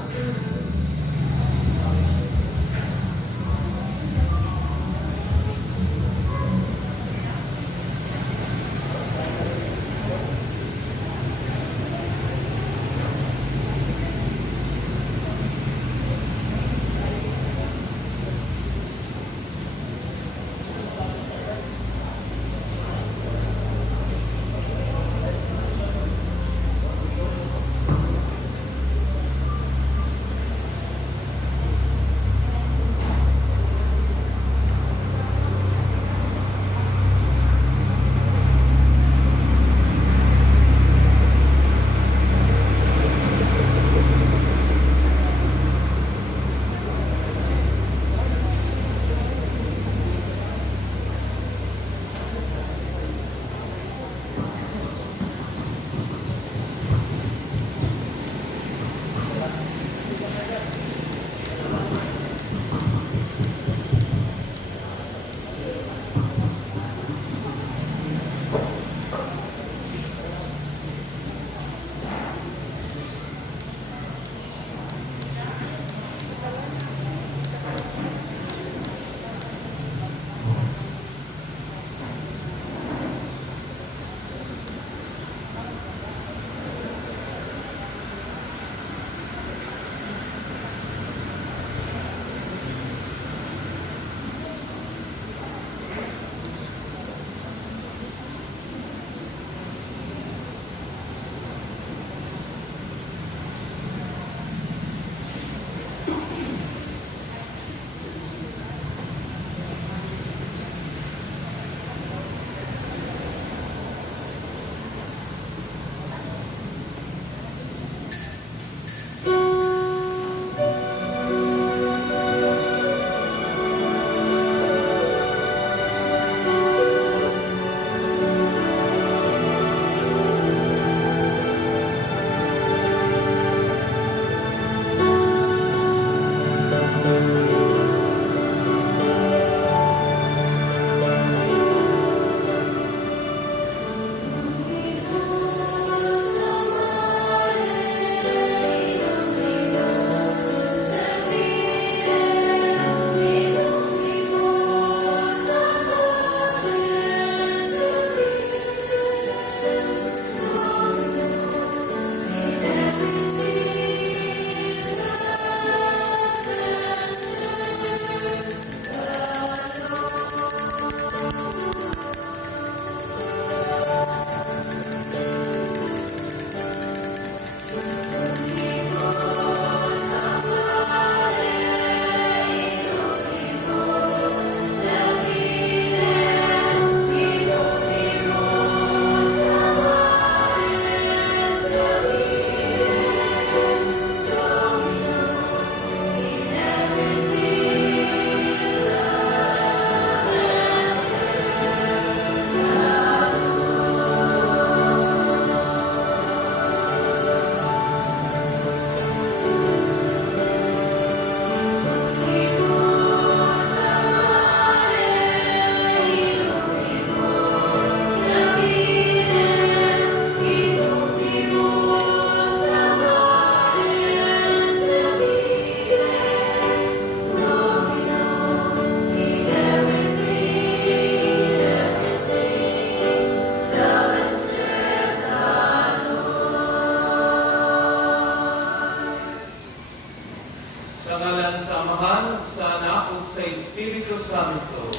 Sa ngalan sa Amahan, sa Anak, ug sa Espiritu Santo.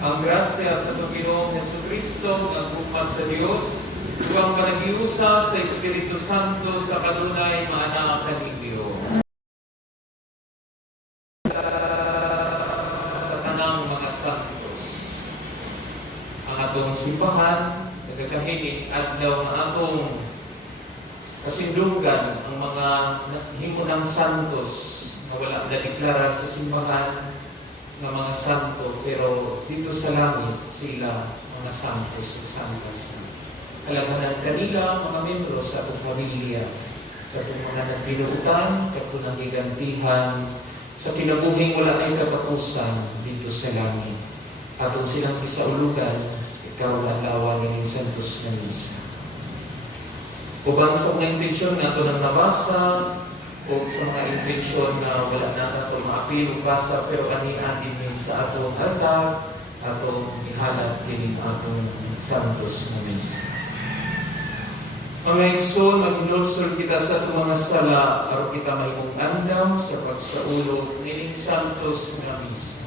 Ang grasya sa Panginoong Jesucristo, ang bukal sa Dios, ug ang panagiusa sa Espiritu Santo sa kanunay maana kanindyo. Sa tanang mga santos. Ang atong simbahan, nagkakahinik adlaw nga atong kasindunggan ang mga himunang santos na wala na-deklara sa simbahan ng mga santo, pero dito sa langit sila mga santos o santas. Kalaganan kanila mga membro sa atong pamilya, katong mga nagbinuutan, katong nagigantihan sa kinabuhing wala ay katapusan dito sa langit. Atong silang isaulugan, ikaw ang lawan ng santos na misa. Ubang sa mga intensyon nga ito nang nabasa o sa mga intensyon na wala na ito maapil o basa pero kanian din sa atong altar atong ihalat din atong santos na misa. Mga igsoon, mag-inulsol kita sa itong mga sala aron kita mahimong andam sa pagsaulog nining santos na misa.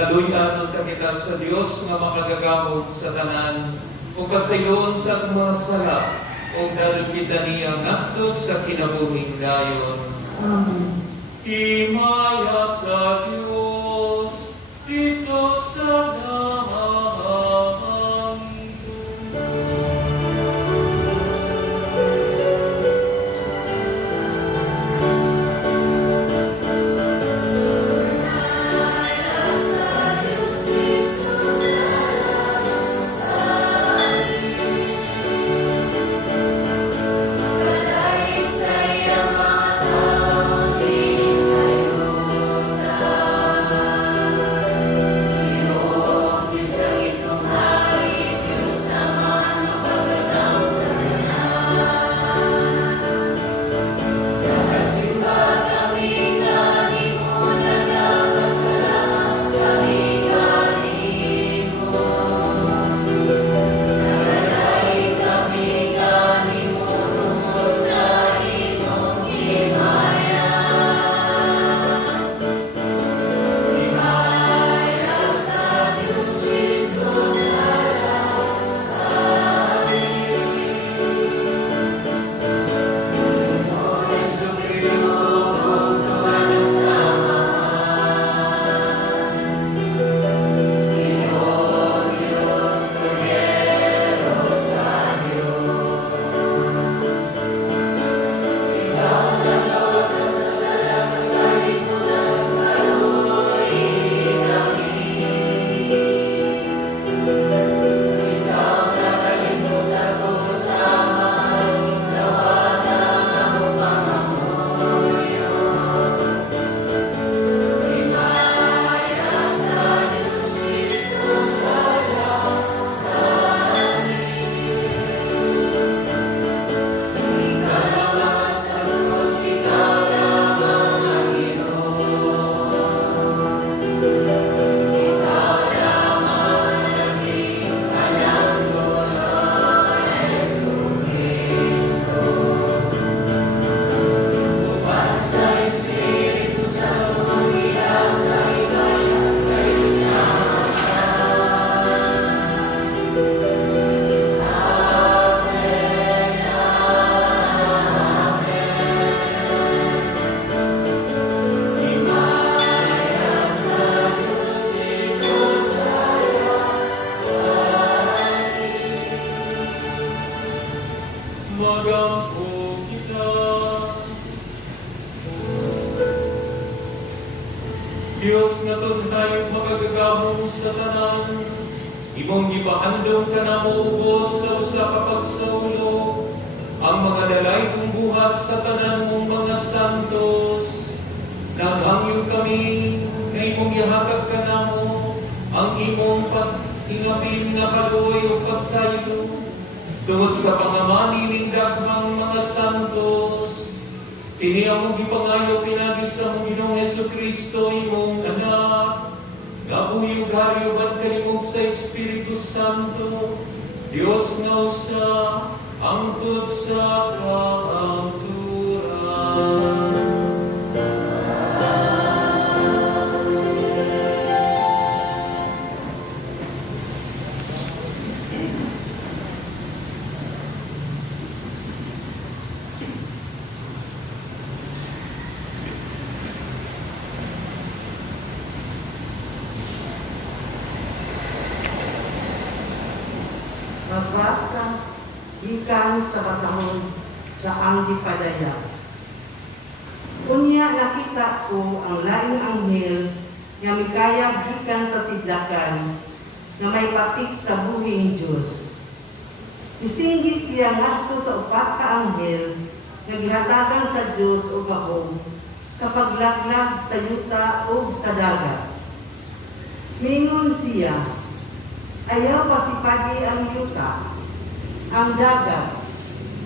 Kaluyan ng kita sa Dios nga makagagamot sa tanan o pasayon sa atong mga sala o dahil kita niya ngadto sa kinabuhing dayon. Amen. Himaya sa Dios dito sa dahan. Amen. Magampo kita. Diyos nga tunhay magagagahom sa tanan, imong gipahandom ka na mo ubos sa usa ka pagsaulo, ang mga dalay kong buhat sa tanan mong mga santos. Naghangyo kami na imong gihatag ka na mo, ang imong pag-ingapin nga kaluoy o pagsaylo, tungod sa pangamani ning daghang mga santos. Kini among gipangayo pinagi sa among Ginoong Hesukristo imong anak, nga buyog hariyuban kalimog sa Espiritu Santo, Dios nga usa, angtod sa kahangturan. Magbasa gikan sa basahon sa ang gipadaya. Unya nakita ko ang laing anghel nga mikayag gikan sa sidlakan na may patik sa buhing Dios. Isinggit siya ngadto sa upat ka anghel nga gihatagan sa Dios o gahom sa paglaglag sa yuta o sa dagat. Mingon siya, ayaw pasipagi ang yuta, ang dagat,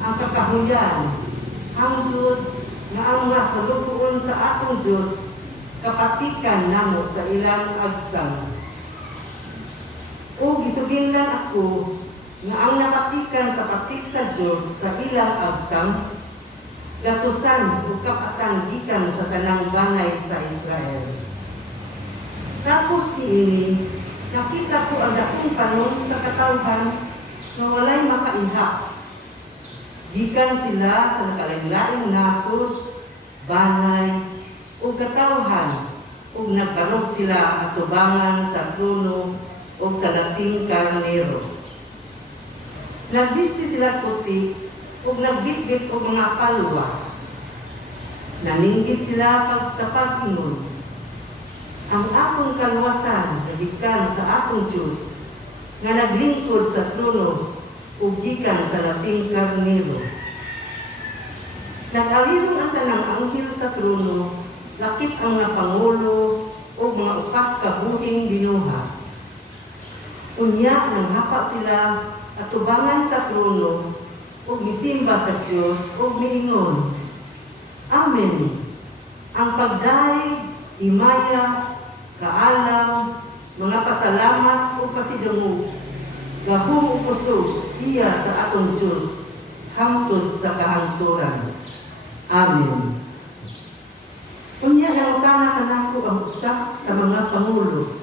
ang kakahuyan, ang Diyos nga ang masalubuon sa atong Diyos, kapatikan namo sa ilang agtang. O gisuginlan ako nga ang nakatikan sa patik sa Diyos sa ilang agtang, gatusan o kapatan gikan sa tanang banay sa Israel. Tapos niini, nakita ko ang dakong panon sa katawhan na walay makaihap. Gikan sila sa nakalain-laing nasod, banay, o katawhan, o nagkarog sila atubangan sa trono o sa lating karnero. Nagbisti sila puti, o nagbitbit o mga palwa. Naninggit sila sa pag-ingon. Ang akong kaluwasan gikan sa akong Diyos nga naglingkod sa trono ug gikan sa lating karnero. Nag-alirong ang tanang anghel sa trono, lakip ang mga pangulo o mga upat ka buhing binuha. Unya nang hapa sila at tubangan sa trono ug misimba sa Diyos ug miingon, Amen. Ang pagdaig, himaya, kaalam, mga pasalamat o pasidungog, gahom o kusog iya sa atong Diyos, hangtod sa kahangturan. Amen. Unya nangutana kanako ang usa sa mga pangulo.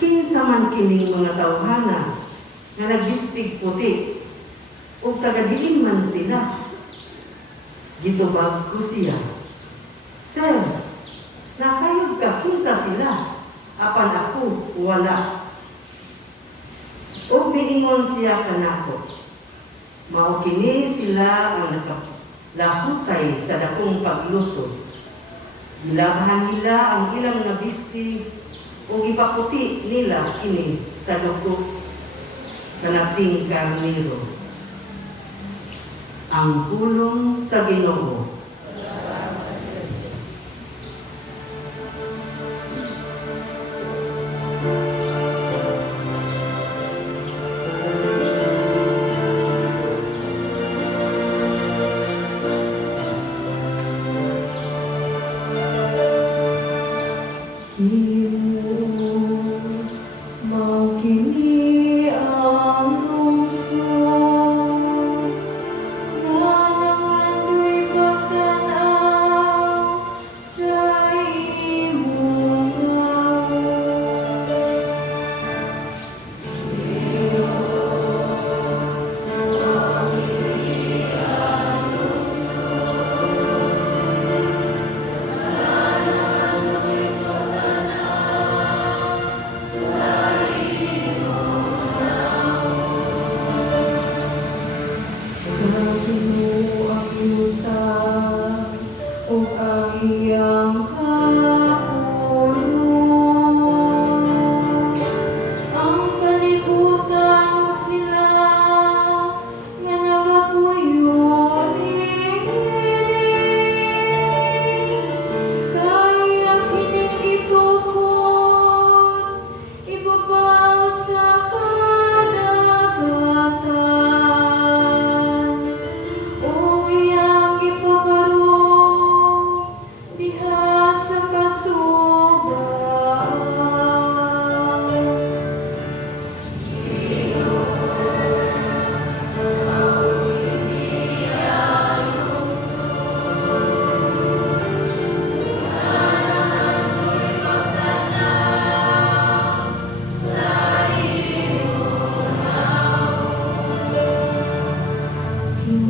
Kinsa man kining mga tawhana nga nagbistig puti o tagadiin man sila. Gitubag ko siya, Sir, nasayod ka kinsa sila, apan ako wala. O miingon siya kanako, mao kini sila ang nakalahutay sa dakong paglutos. Gilabhan nila ang ilang nabisti o ipaputi nila kini sa dugo sa lating karnero. Ang pulong sa Ginoo. Ang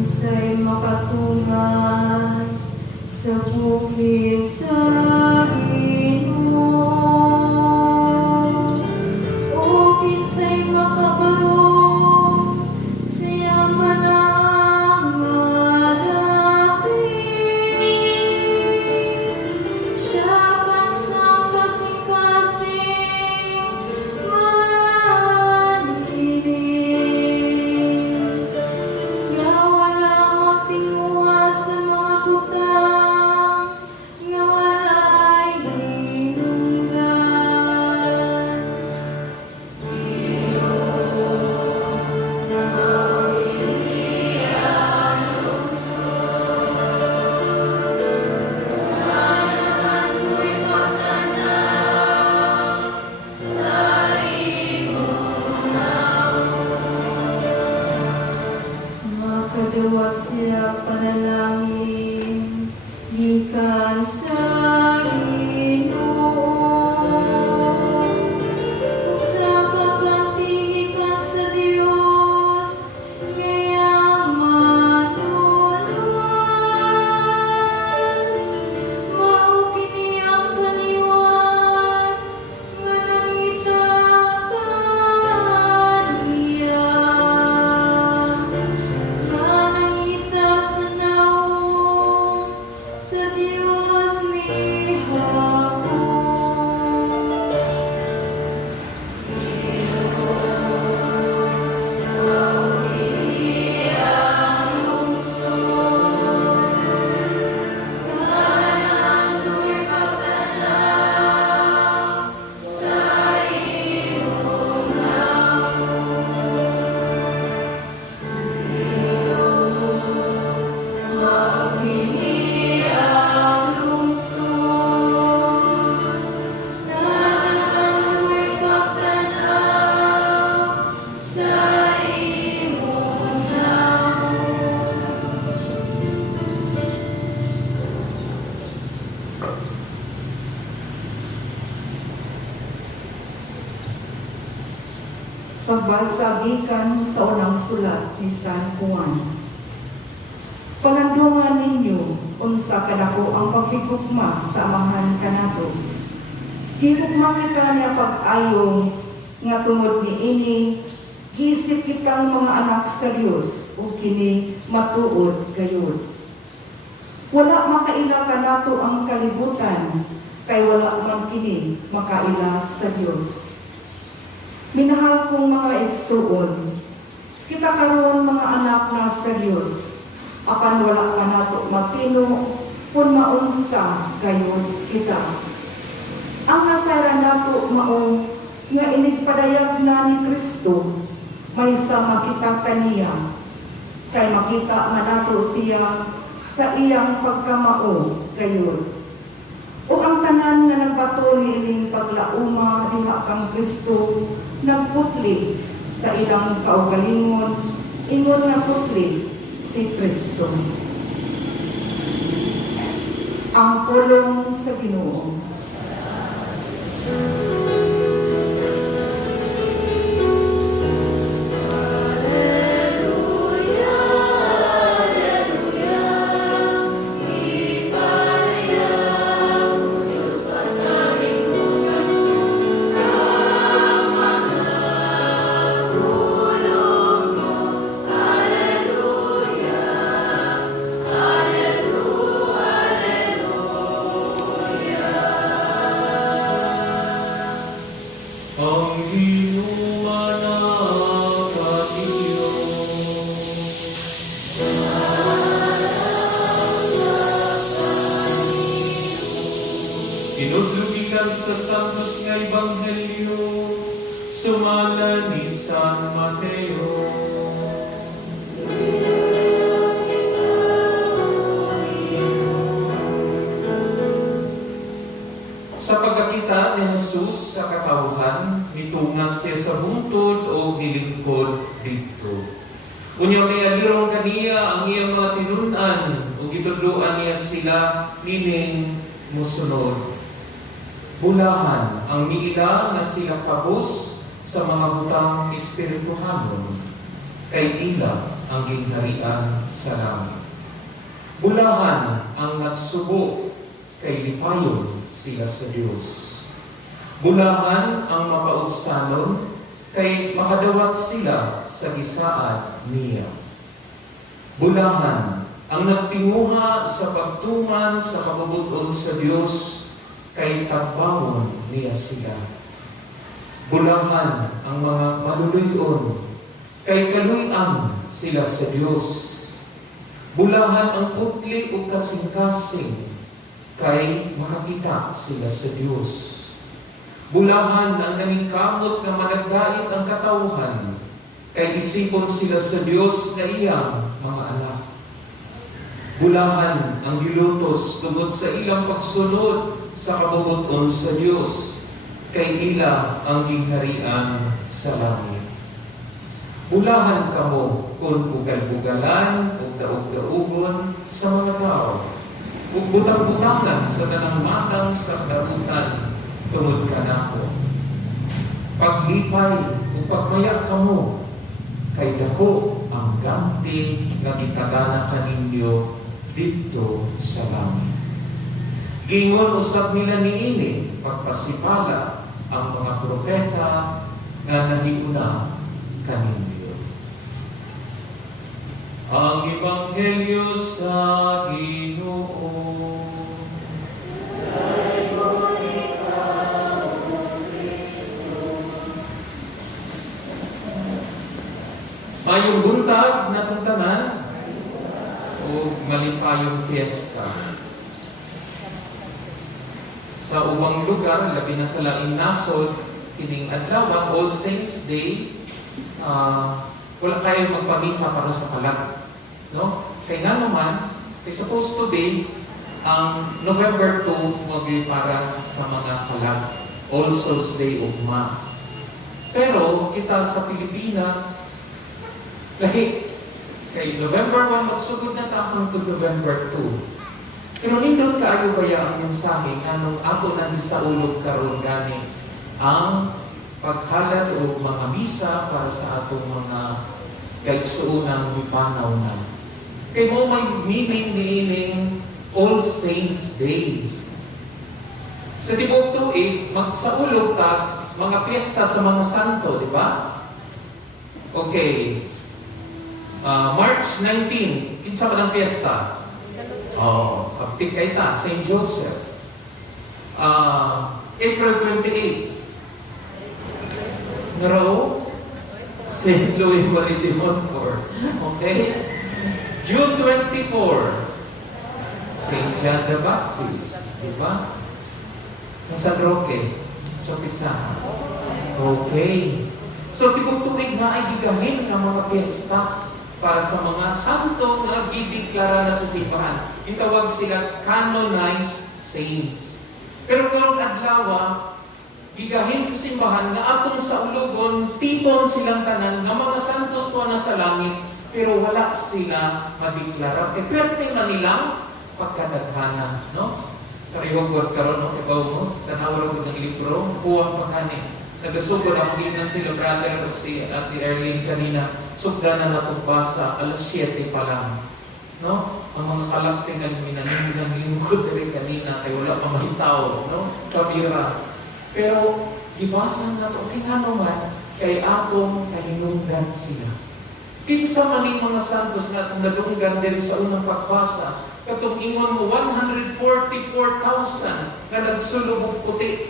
kinsay makatungas sa bukid sa Ginoo, o kinsay makabarog siya manangalangin. Siya kansang kasing-kasing maninis, nga wala matinguha sa mga butang, nga wala'y hinungdan. Makadawat sila panalangin, gikan sa Ginoo, sa kakantigikan sa Dios, ngayang manulas. Mao kini ang kaliwat, nga nangita kaniya. Nangita sa naong sa Diyos ni hapon. Mawili ang lungsod, kanan ko'y pagtanaw sa iyong mawili ang lungsod, kanan ko'y pagtanaw sa iyong Pagbasa gikan sa unang sulat ni San Juan. Palandungan ninyo unsa kadako ang pagkigugma sa amahan kanato. Gigugma kita niya pag-ayong nga tungod niini giisip kitang mga anak sa Dios ug kini matuod gayud. Wala makaila kanato ang kalibutan kay wala man kini makaila sa Dios. Minahal kong mga igsuon, kita karon mga anak na sa Dios, apan wala ka nato matino kung maunsa gayon kita. Ang nasara nato mao nga inigpadayag na ni Kristo, may sa makita kaniya, kay makita nga nato siya sa iyang pagkamao gayon. O ang tanan nga nagbato niining paglauma diha kang Kristo nagputli sa ilang kaugalingon, ingon nga putli si Kristo. Ang tulong sa Ginoo. Ang hinumanang Diyos. Pinudlubigan sa santos nga Ebanghelyo, sumala ni San Mateo. Sa pagkakita ni Jesus sa katawhan, mitungas siya sa bungtod o nilingkod dito. Unya may alirong kaniya ang iyang mga tinunan o gitudluan niya sila nining musunod. Bulahan ang niila nga sila kabus sa mga butang espirituhanon kay ila ang gingharian sa langit. Bulahan ang nagsubo kay lipayon sila sa Dios. Bulahan ang mapaubsanon kay makadawat sila sa gisaad niya. Bulahan ang nagtinguha sa pagtuman sa kabubuton sa Dios kay tagbawon niya sila. Bulahan ang mga maluluyon kay kaluy-an sila sa Dios. Bulahan ang putli o kasing-kasing kay makakita sila sa Dios. Bulahan ang naningkamot na managdait ang katawhan kay isipon sila sa Dios na iyang mga anak. Bulahan ang gilutos tungod sa ilang pagsunod sa kabubuton sa Dios kay ila ang gingharian sa langit. Bulahan kamo kung bugal-bugalan o daog-daogon sa mga tao, ug butang-butangan sa tanang matang sa dagutan tungod kanako. Paglipay o pagmaya kamo, kay dako ang ganti nga gitagana kaninyo dito sa langit. Gingon usab nila niini pagpasipala ang mga propeta nga nahiuna kaninyo. Ang Ebanghelyo sa Ginoo. Mayong buntag na tanan o malipayong piyesta. Sa ubang lugar, labi na sa laing nasod, kining adlaw, All Saints Day, wala kayo magpamisa para sa kalag. No? Kaya nga naman, kay supposed to be, ang November 2 magiging para sa mga kalag. All Souls Day ugma. Pero kita sa Pilipinas, lahi. Kay November 1 magsugod na taon to November 2. Pero nindot kaayo baya ang mensahe anong ako na sa ulog karon gani ang paghalad o mga misa para sa atong mga kaigsuunang mipanaw na. Kay mo may meaning niining All Saints Day. Sa tibok tuig, magsaulog ta mga piyesta sa mga santo, di ba? Okay. March 19, kinsa ba ng piyesta? Aptik kay ta, St. Joseph. April 28, Naro, St. Louis Marie de Montfort. Okay? June 24, St. John the Baptist. Diba? San Roque. So, pizza. Okay. So, tibok-tuig na ay gigahin ang mga piyesta para sa mga santo na gideklara na sa simbahan. Itawag sila canonized saints. Pero karong adlaw, gigahin sa simbahan nga atong sa ulogon, tipon silang tanan nga mga santos po na sa langit, pero wala sila madeklara. E pwerte man nilang pagkadaghanan, no? Karihog karon no, ikaw mo, tanawar ko ng libro, buwang pagkanin. Nagasugod ako ginan sila brother at si Ate Erling kanina, sugda na natong basa, alas 7 pa lang. No? Ang mga kalakting na minanin ng lingkod rin kanina, ay wala pa mahitaw, no? Kabira. Pero, ibasan na ito, nga naman, kay atong kahinungdan sila. Kinsa man yung mga santos na itong nadunggan din sa unang pagbasa, katong ingon mo, 144,000 na nagsulubog puti.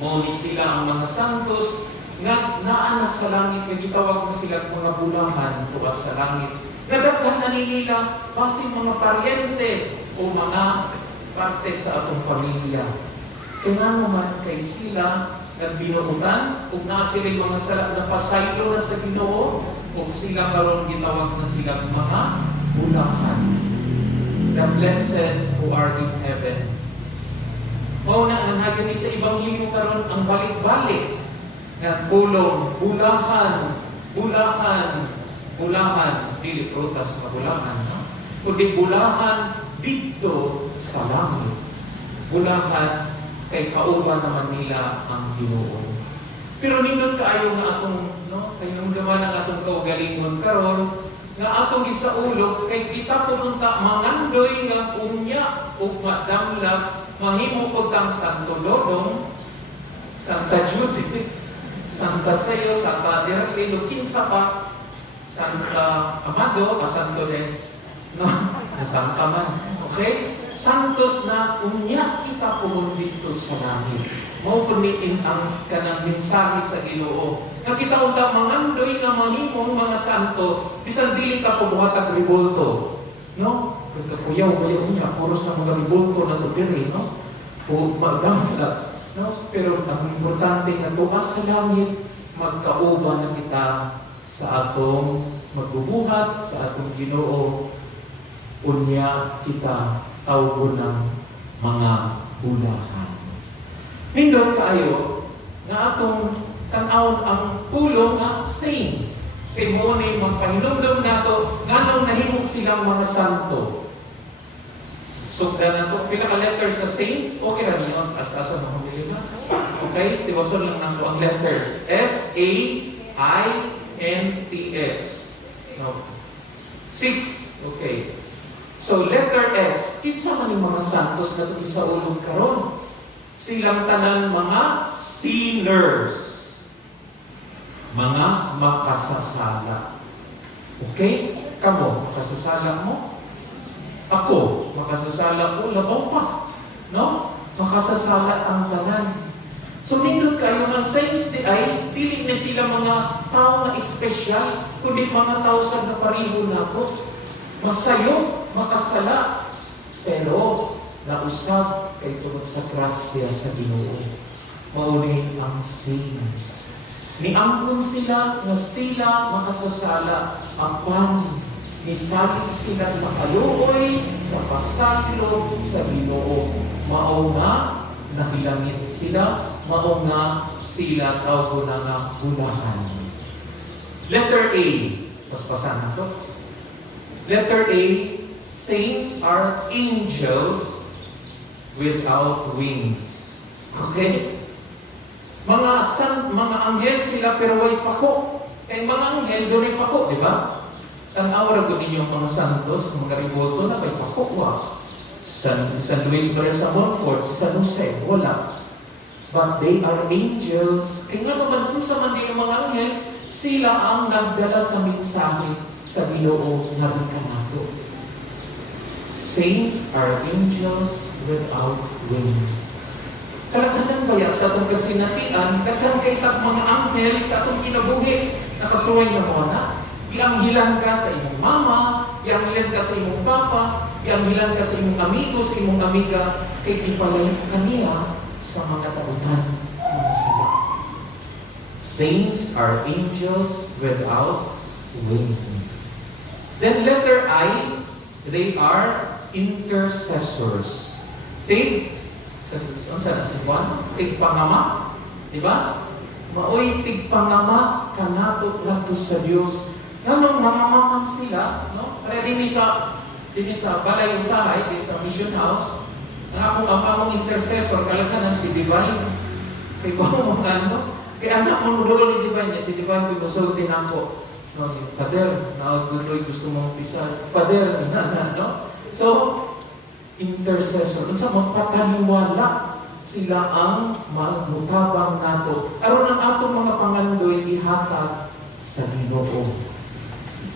Mauli sila ang mga santos nga naa na sa langit, nga gitawag na sila mga bulahan tuwa sa langit. Nadaghan na nila base mga paryente o mga parte sa atong pamilya. Kaya naman kay sila nagbinuutan, kung naa sila mga salat na pasaylo na sa Ginoo, kung sila karon gitawag na sila mga bulahan. The blessed who are in heaven. Mao na ang nagani sa Ebanghelyo karon ang balik-balik nga pulong, bulahan, bulahan, bulahan, dili prutas na bulahan, no? Kundi bulahan dito sa langit. Bulahan kay kauban naman nila ang Ginoo. Pero nindot kaayo nga atong, no, kay nung naman ang atong kaugalingon karon nga atong gisaulog kay kita pumunta mangandoy nga unya ug madamlag mahimo ko tang Santo Dodong, Santa Jude, Santa Sayo, Santa Derrilo, kinsa pa, Santa Amado, Santo Den, no, Santa man, okay? Santos na unya kita pumunta dito sa langit. Mao puniin ang kanang mensahe sa Ginoo. Nakita unta mangandoy nga mahimong mga santo, bisan dili ka pagbuhatag ribulto. No? Pagkapuyaw-bayaw niya, puros na mga ribulto na to diri, no? O magdamlag, no? Pero ang importante nga tuwa sa langit, magkauban na kita sa atong magbubuhat, sa atong Ginoo. Unya kita tawgon ng mga bulahan. Nindot kaayo nga atong tan-awon ang pulong nga saints. Kay mo ni magpahinumdum nato nganong nahimong silang mga santo. Sugdan nato pila ka letters sa saints, okay ra niyo as-asa mo humili ba? Okay, tiwason lang nato ang letters. S A I N T S. No. 6. Okay. So letter S, kinsa man yung mga santos na ito isaulog karon? Silang tanan mga sinners. Mga makasasala. Okay? Kamo, makasasala mo? Ako, makasasala ko, labaw pa. No? Makasasala ang tanan. So, nindot kayo ng saints di ay, dili na sila mga tao na espesyal, kundi mga tao sa naparibo na ko. Masayo, makasala. Pero, nausap kay tungod sa grasya sa Ginoo. Mauni ang saints. Niangkon sila nga sila makasasala apan nisalig sila sa kaluoy, sa pasaylo, sa Ginoo. Mao nga nahilangit sila, mao nga sila tawag na nga bulahan. Letter A. Paspasan na to. Letter A. Saints are angels without wings. Okay? Mga anghel sila pero way pako. Kay mga anghel doon ay pako, di ba? Ang awara ko ninyo mga santos, mga riboto na may pako, wa. San Luis Baresa Montfort, si San Jose, wala. But they are angels. Kaya nga naman kung sa man yung mga anghel, sila ang nagdala sa mensahe sa Ginoo nga kanato. Saints are angels without wings. Kalakanan ba yan sa atong kasinatian, daghan kay tag mga anghel sa atong kinabuhi, nakasuway na mo na. Ianghilan ka sa imong mama, ianghilan ka sa imong papa, ianghilan ka sa imong amigo, sa imong amiga, kay ipalayo kaniya sa mga tabutan mga sila. Saints are angels without wings. Then letter I, they are intercessors. Tigpangama, di ba? Maoy tigpangama kanato ngadto sa Dios. Nganong mamamaman sila, no? Kaya dinhi sa balay usahay, dinhi sa mission house, ang among intercessor kalakanan si Divine. Kay mo ano? Kay anak mo dolo ni Divine niya, si Divine ko musulti nako. No, Father, gusto mong pisal. Father, no? So, intercessor. Unsa magpataniwala sila ang magmutabang nato. Aron ang atong mga pangandoy ihatag sa Ginoo.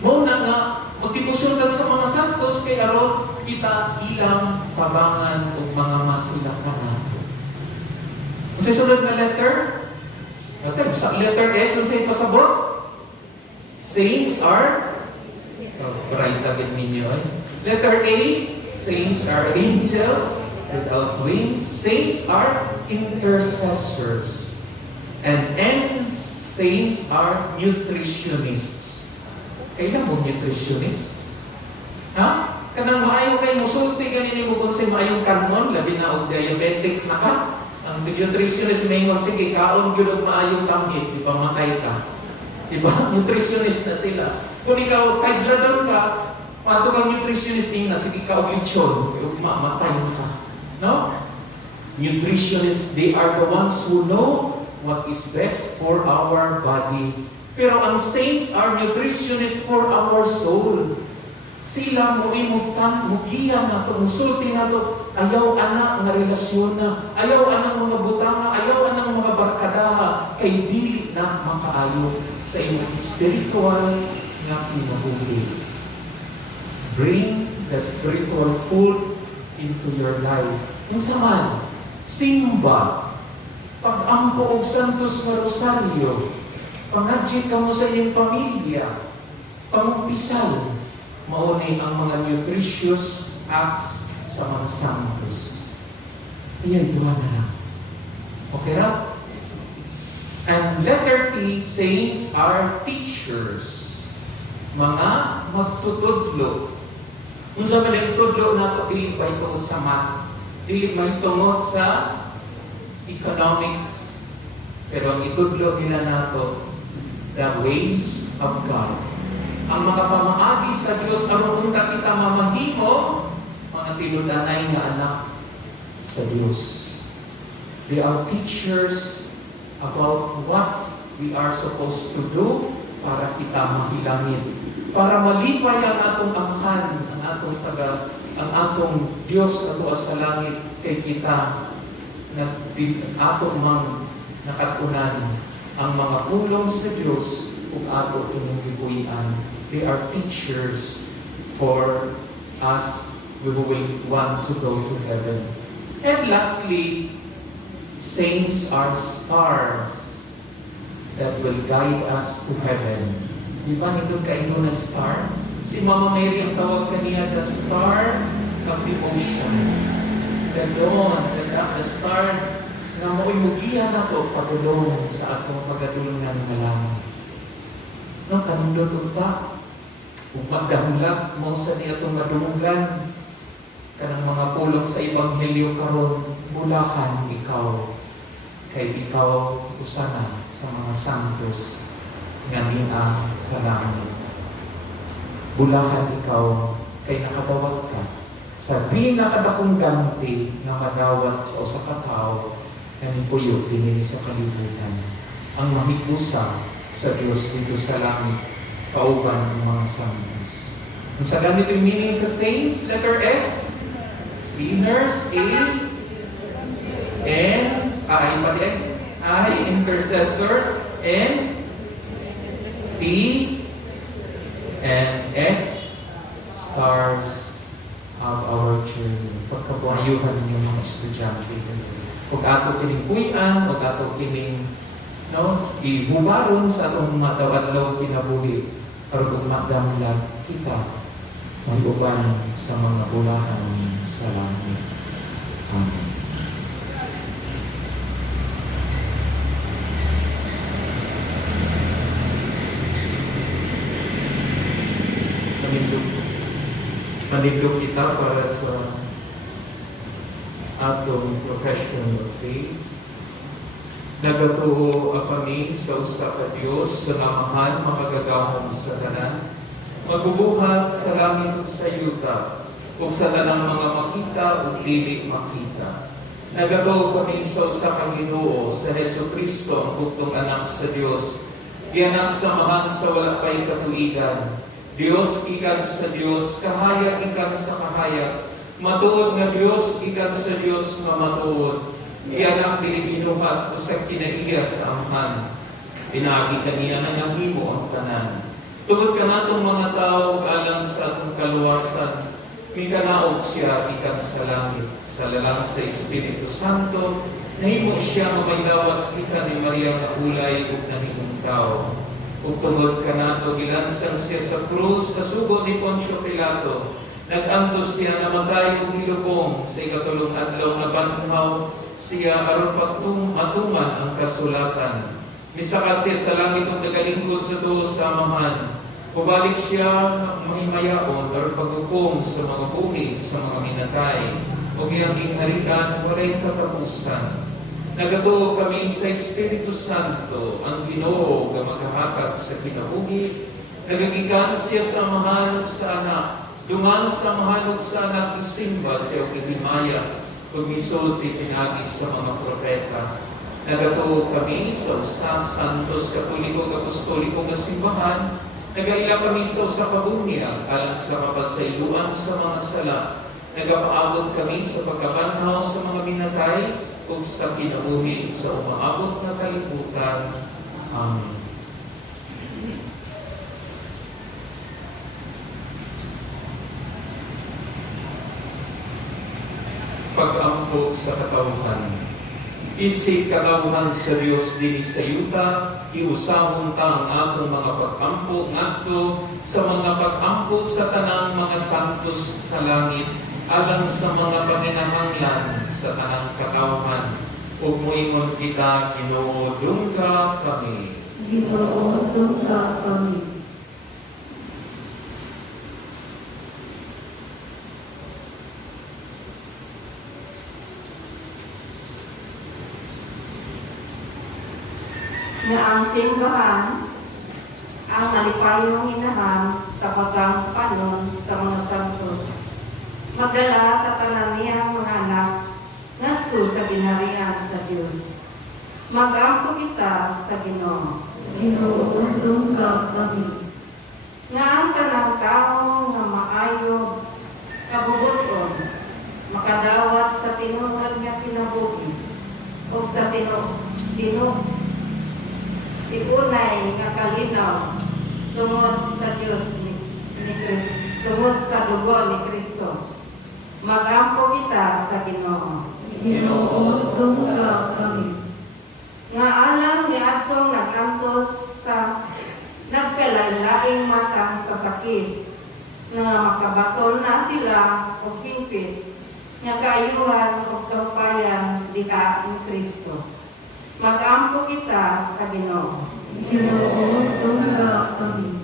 Mao na nga magdibusyon kag sa mga santos kay aron kita ilang tabangan ug mga masilakan nato. Unsa sunod na letter? Okay, sa letter S unsay pasabot? Saints are bright agad ninyo eh. Letter A, saints are angels without wings. Saints are intercessors. And N, saints are nutritionists. Kailan mo nutritionist? Ha? Kanang maayo kay musulti ganin mo kung say maayong kanon, labi na og diabetic na ka. Ang nutritionist mayngon sige kaon gyud og maayong tamis, di ba matay ka. Di ba? Nutritionist na sila. Kung ikaw high blood ka, pato kang nutritionist din na sige ka og lechon, mamatay ka. No? Nutritionists, they are the ones who know what is best for our body Pero ang saints are nutritionist for our soul. Sila mo imutan, mugiya na to, musulti na to, ayaw ana nga relasyon na, ayaw anang mga butanga, ayaw anang mga barkadaha, kay dili na makaayo sa imong spiritual nga kinabuhi. Bring that spiritual food into your life. Yung saman, simba, pag-ampo og santos nga rosaryo, pangadjit ka mo sa iyong pamilya, pamumpisal, mauni ang mga nutritious acts sa mga santos. Ayan, duha na lang. Okay ra? And letter T, saints are teachers. Mga magtutudlo. Kung sa mga itudlo na ito, dili ba ito sa math? Dili ba tungod sa economics? Pero ang itudlo nila na ito, the ways of God. Ang mga pamaagi sa Diyos, ang unta kita mamahimo, mga tinudanay nga anak sa Diyos. They are teachers about what we are supposed to do para kita mahilangin. Para malipay ang atong angkan, ang atong Diyos ato sa langit kay kita na atong nakatunan ang mga pulong sa Diyos kung ato inyong gibuhian. They are teachers for us who will want to go to heaven. And lastly, saints are stars that will guide us to heaven. Di ba nito kayo na star? Si Mama Mary ang tawag kaniya the star of the ocean. The dawn, the star na mo'y mugihan ako pagulong sa atong pagadulungan ng langit. No, kanindot ba? Kung magdahulag mo sa niya itong madulungan, kanang mga pulong sa Ebanghelyo karon, bulakan ikaw, kay ikaw usana sa mga santos nga niya sa langit. Bulakan ikaw, kay nakadawat ka sa pinakadakong ganti nga madawat sa usa ka tawo nga puyo dinhi sa kalibutan. Ang mahigusa sa Dios dito sa langit, kauban ng mga santos. Ang sa ganito yung meaning sa saints, letter S, sinners, A, and I, intercessors, and P, and S, stars of our journey. Pagkabuhayuhan ninyo mga estudyante. Huwag ato kining puyan, huwag ato kining ibubaron sa atong matawadlaw kinabuhi. Pero kung magdamlag kita, may uban sa mga bulahan sa langit. Amen. Panindog kita para sa atong profession of faith. Nagatuo kami sa usa ka Dios sa namahan makagagahom sa tanan. Magbubuhat sa langit ug sa yuta, ug sa tanang mga makita ug dili makita. Nagatuo kami sa usa ka Ginoo, sa Hesukristo, ang bugtong anak sa Dios. Gianak sa mahang sa wala pay katuigan. Dios ikan sa Dios, kahayag ikan sa kahayag. Matuod nga Dios ikan sa Dios nga matuod. Iyanak dili binuhat usag kinaiya sa amhan. Pinagi kaniya nga nahimo ang tanan. Tungod kanatong mga tao alang sa atong kaluwasan, mikanaog siya ikan sa langit, sa lalang sa Espiritu Santo, nahimo siya mamaylawas kita ni Maria nga ulay ug nahimong tao. Ug tungod kanato gilansang siya sa krus sa sugo ni Poncio Pilato, nag-antos siya namatay ug hilubong sa ikatulong adlaw nga banhaw siya aron matuman ang kasulatan. Misaka siya sa langit ug nagalingkod sa duo sa amahan. Ubalik siya mahimayaon aron paghukom sa mga buhi sa mga minatay. Ug iyang gingharian walay katapusan. Nagatuo kami sa Espiritu Santo, ang Ginoo nga maghahatag sa kinabuhi. Nagagikan siya sa mahalog sa anak. Dungan sa mahalog sa anak, isimba siya o kinimaya. Pagmisulti pinagis sa mga propeta. Nagato kami sa usa Santos Katoliko Apostoliko nga simbahan. Nagaila kami sa usa ka bunyag alang sa kapasayloan sa mga sala. Nagapaabot kami sa pagkabanhaw sa mga minatay ug sa kinabuhi sa umaabot na kalibutan. Amen. Pag-ampok sa katawhan. Isig katawhan sa Dios dinhi sa yuta, iusahon ta ang atong mga pag-ampok ngadto sa mga pag-ampok sa tanang mga santos sa langit, alang sa mga panginahanglan sa tanang katawhan. Ug moingon kita, Ginoo, dungga kami. Ginoo, dungga kami. Na ang simbahan ang malipayong hinaham sa pagkampanon sa mga santos. Magdala sa tanan niyang mga anak ngadto sa ginharian sa Dios. Magampo kita sa Ginoo. Ginoo, dungga kami. Nga ang tanang tao nga maayo kabubuton makadawat sa tinungan nga kinabuhi o sa Iunay nga kalinaw tungod sa Dios ni Kristo, tungod sa dugo ni Kristo. Magampo kita sa Ginoo. Ginoo, dungga kami. Nga alam ni atong nagantos sa nagkalain-laing matang sa sakit, nga makabaton na sila o kimpit, nga kaayuhan o kaupayan diha ni Kristo. Magampo kita sa Ginoo. Ginoo, dungga kami.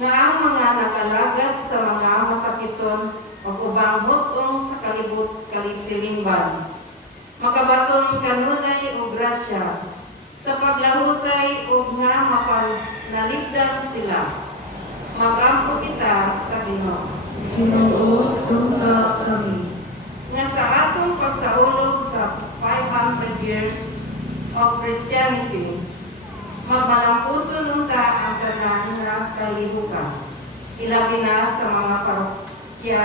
Nga ang mga nag-alagad sa mga masakiton o ubang butong sa kalitilingban, makabaton kanunay o grasya sa paglahutay o nga mapanaligdan sila. Magampo kita sa Ginoo. Ginoo, dungga kami. Nga sa atong pagsaulog sa 500 years of Christianity, magmalampuson unta ang tanan nga kalibukan, ilabi na sa mga parokya,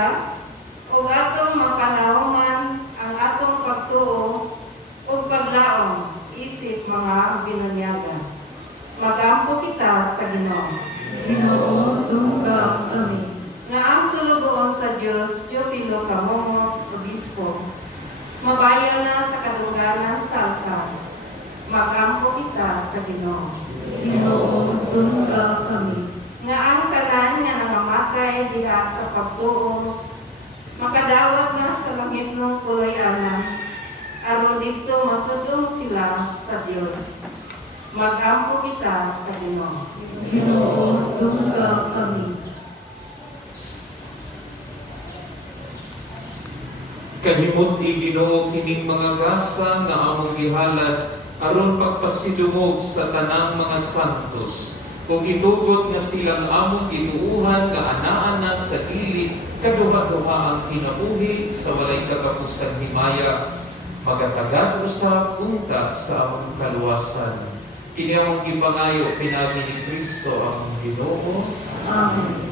o atong mapanahongan ang atong pagtuo o paglaom isip mga binunyagan. Magampo kita sa Ginoo. Ginoo, dungga kami. Nga ang sulugoon sa Dios, Teofilo Camomo, Obispo, mabayaw na sa kadungganan sa altar. Magampo kita sa Ginoo. Ginoo, dungga kami. Nga ang tanan nga nangamatay diha sa pagtuo, makadawat na sa langit ng kulayanan, aron dito masudong sila sa Dios. Magampo kita sa Ginoo. Ginoo, dungga kami. Kahimot Ginoo kining mga grasa nga among gihalad aron pagpasidumog sa tanang mga santos. Kung itugot nga silang among ginuuhan nga anaan na sa dili kaduha-duha ang kinabuhi sa walay katapusan himaya, magatagad usab unta sa among kaluwasan. Kini among gipangayo pinagi ni Kristo among Ginoo. Amen.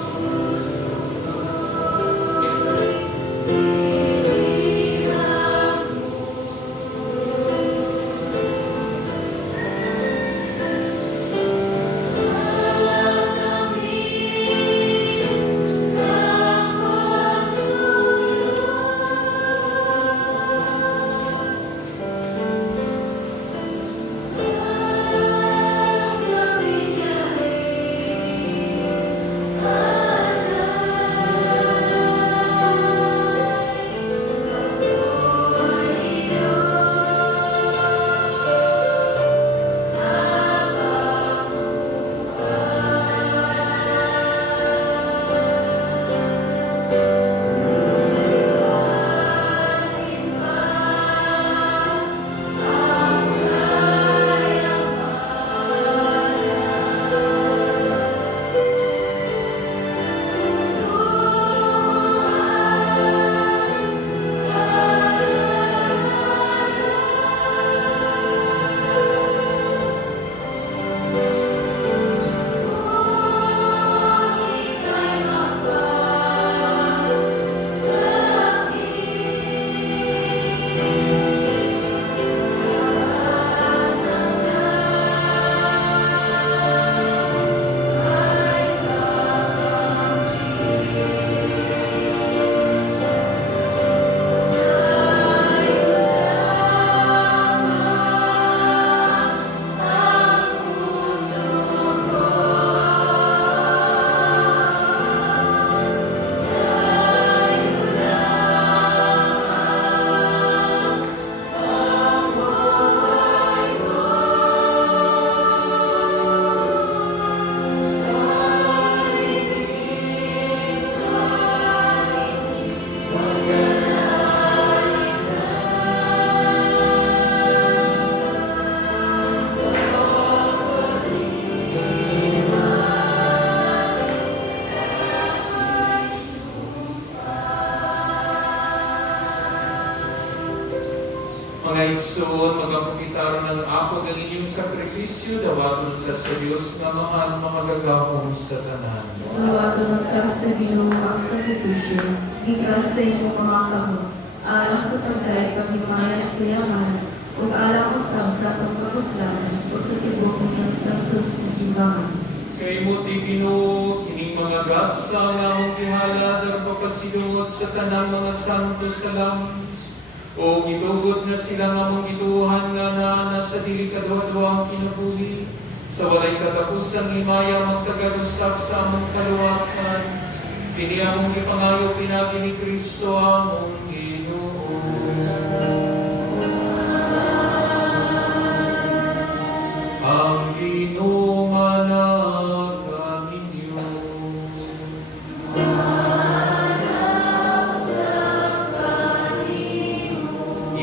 Ginoo, Mga igsoon, magapukitar ng ako ng inyong sakripisyo, dawaton ka sa Diyos na mahal magagahom sa tanan. Luwaton ka sa Ginoo ang sakripisyo, gikan sa imong mga kamot, alang sa pagdayeg paghimayan sa yaman, ug alang usab sa pagkapuslanan o sa tibok ng santos sa simbahan. Kay mo ti Ginoo, kining mga gasa nga akong gihalad ang papasilungot sa tanang mga santo sa langit. O gitugot na sila nga mong gituhan nga na sa delikado-ang kinabuhi. Sa walay katapusang himaya magtagarusap sa among kaluwasan. Kini among gipangayo pinagi ni Kristo among Ginoo. Ang Ginoo managa ninyo.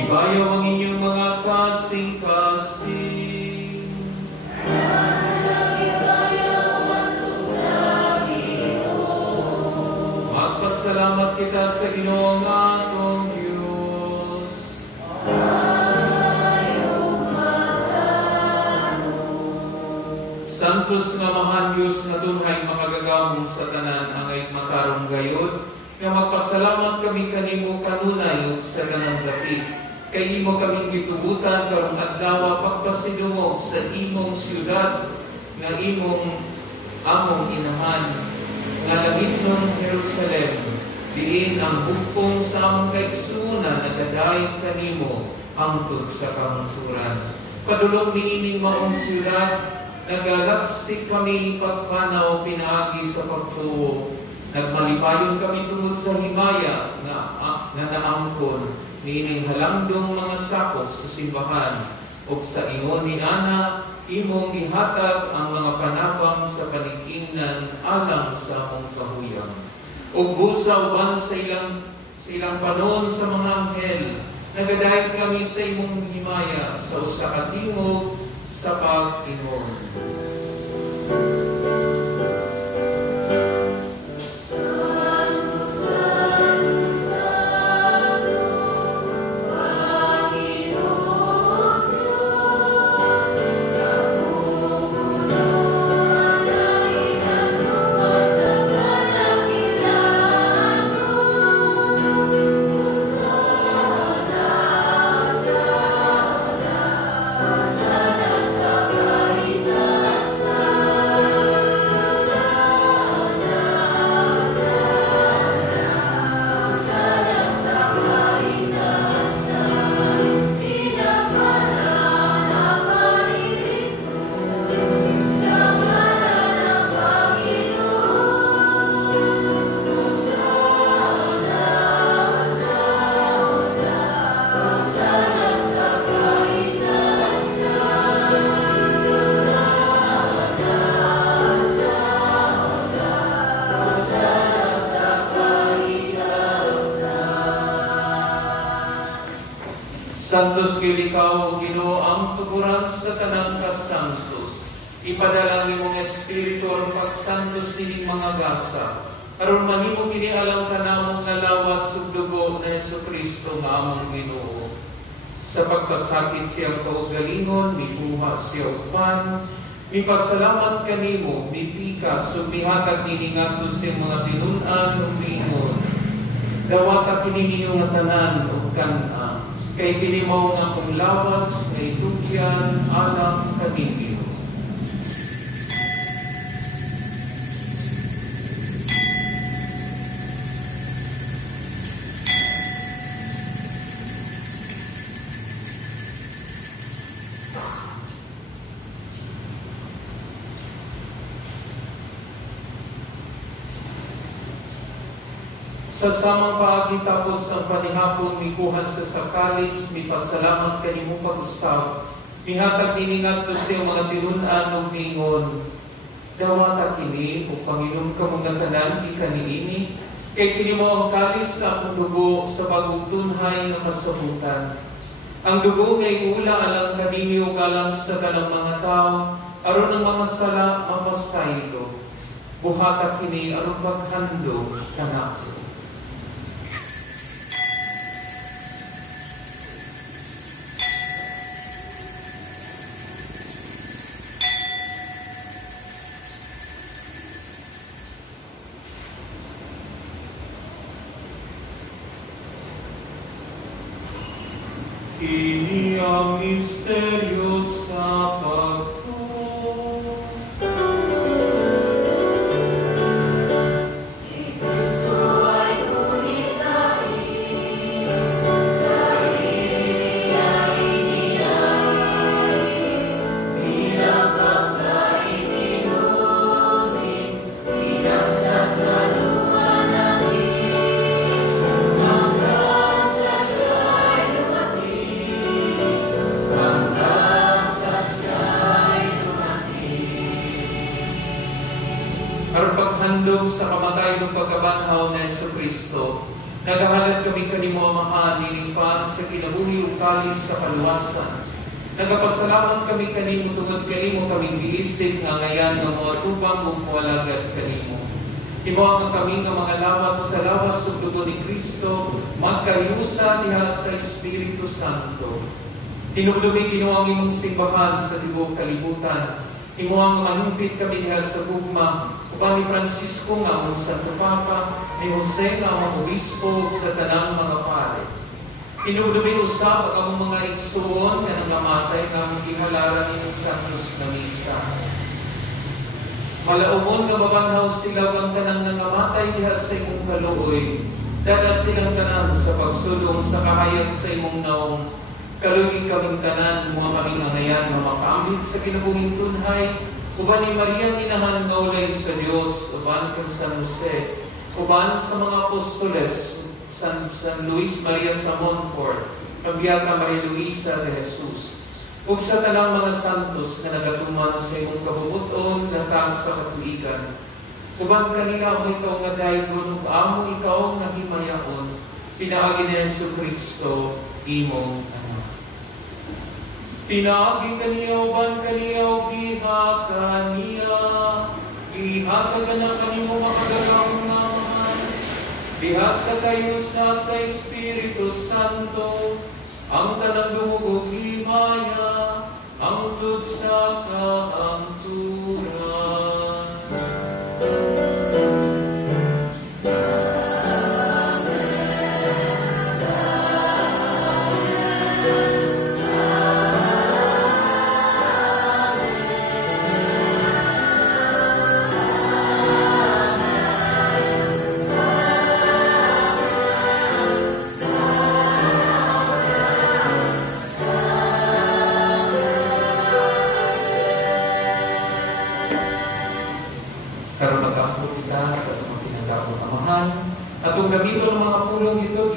Ibayaw ang inyong mga kasing-kasing. Magpasalamat kita sa Ginoo nga atong Diyos. Santos nga mahal Diyos na dunhay makagagamon sa tanan angay matarong gayod, nga magpasalamat kami kanimo kanunay ug sa ganang dapit. Kay imo kaming gitubutan karong adlaw pagpasidungog sa imong siyudad nga imong among inahan nga langitnon Jerusalem. Diin ang bukong sa among kaigsuonan nagadayon kanimo hangtod sa kamaturan. Padulong niining maong siyudad, nagalaksik kami pagpanaw pinaagi sa pagtuo. Nagmalipayon kami tungod sa himaya na naangkon, niining halangdong mga sakop sa simbahan, o sa ingon ni Ana, imong gihatag ang mga panabang sa panig-ingnan alang sa among kahuyang. O busa uban sa ilang panon sa mga anghel, nagadayeg kami sa imong himaya sa usa ka tingog sa pag-ingon. Santos gyud ikaw, Ginoo, ang tuguran sa tanang kasantos. Ipadala imong Espiritu aron pagsantos sining mga gasa. Aron mahimo kini alang kanamong nalawas ug dugo na Jesucristo nga among Ginoo. Sa pagpasakit siyang kaugalingon, mibuha siya og pan, mipasalamat kanimo, mipikas ug mihatag nini ngadto sa mga tinun-an ug miingon. Dawata kini ninyo nga tanan ug kan-a. Kay kini mao nga akong lawas na itugyan alang kanimo. Sa samang paagi tapos ang panihapon mikuhan sa sakalis, mipasalamat kanimo pag-usab. Mihatag nini ngadto sa mga tinun-an ug miingon. Dawata kini o Panginoon ka mga tanan gikan niini, kay kini mao ang kalis sa akong dugo sa pagtunhay nga kasabutan. Ang dugo nga igula alang kanimo ug alang sa tanang mga tawo, aron ang mga sala mapasaylo. Buhata kini aron paghandog kanako. Kini ang misteryo sa pagko. Aron paghandog sa kamatay ng pagkabanhaw na Yesu Kristo, nagahalad kami kanimo Amahan, nilingpan sa kinabuhi ug kalis sa kaluwasan. Nagapasalamat kami kanimo tungod kanimo kami giisig nga ngayan nga mga tubang ug mualagad kanimo. Himuang kami nga mga lawag sa lawas ug dugo ni Kristo, magkayusa diha sa Espiritu Santo. Tinubdumi Ginoo ang imong simbahan sa tibuok kalibutan. Himuang manumpit kami diha sa gugma, uban ni Francisco nga among Santo Papa, ni Jose nga among obispo sa tanang mga pare. Tinubdumi usab ang among mga igsuon nga nangamatay nga among gihalaran inyong Santos na Misa. Malaumon nga mabanhaw sila ang tanang nangamatay diha sa imong kaluoy. Dada silang tanan sa pagsulong sa kahayag sa imong naong. Kalugin kaming tanan, mga kaming angayan nga makaambit sa kinabuhing tunhay, uban ni Maria inahan nga ulay sa Dios, uban kang San Jose, uban sa mga apostoles, San Luis Maria sa Montfort, Beata Maria Luisa de Jesus, ug sa tanang mga santos nga nagatuman sa imong kabubuton nga taas sa katuigan. Uban kanila ang ikaw nga daygon ug amo ikaw nga himayaon, pinaagi ni Yesu Kristo, imong anak. Pinaagi kaniya uban kaniya giha kaniya, giha ka na kanimo makagagawang naman. Bihasa kayo sa Espiritu Santo, ang tanang dumugog himaya, ang tud sa kaangturan. Karon magkampo kita sa mga pinagdakong Amahan, at kung gamiton ng mga pulong ito,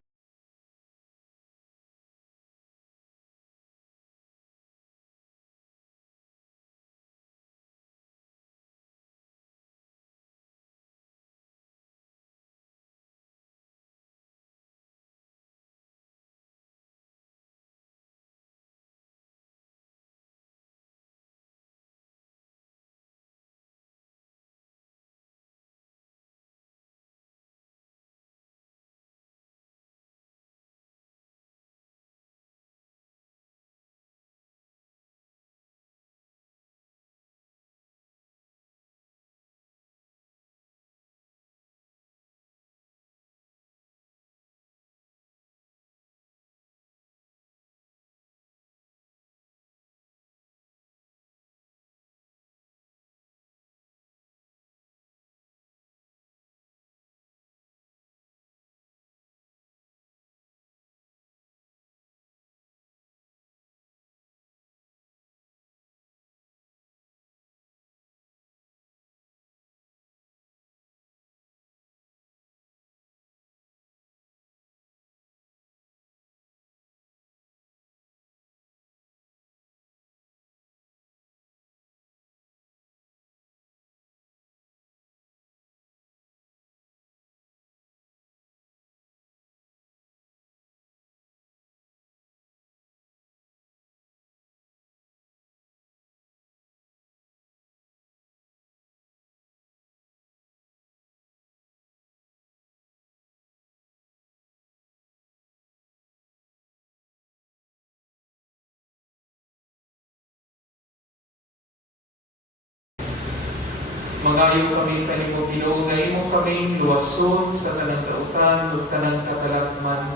Mangayo kami kanimo Ginoo nga imo kami luwason sa tanang kautan ug tanang katalakman.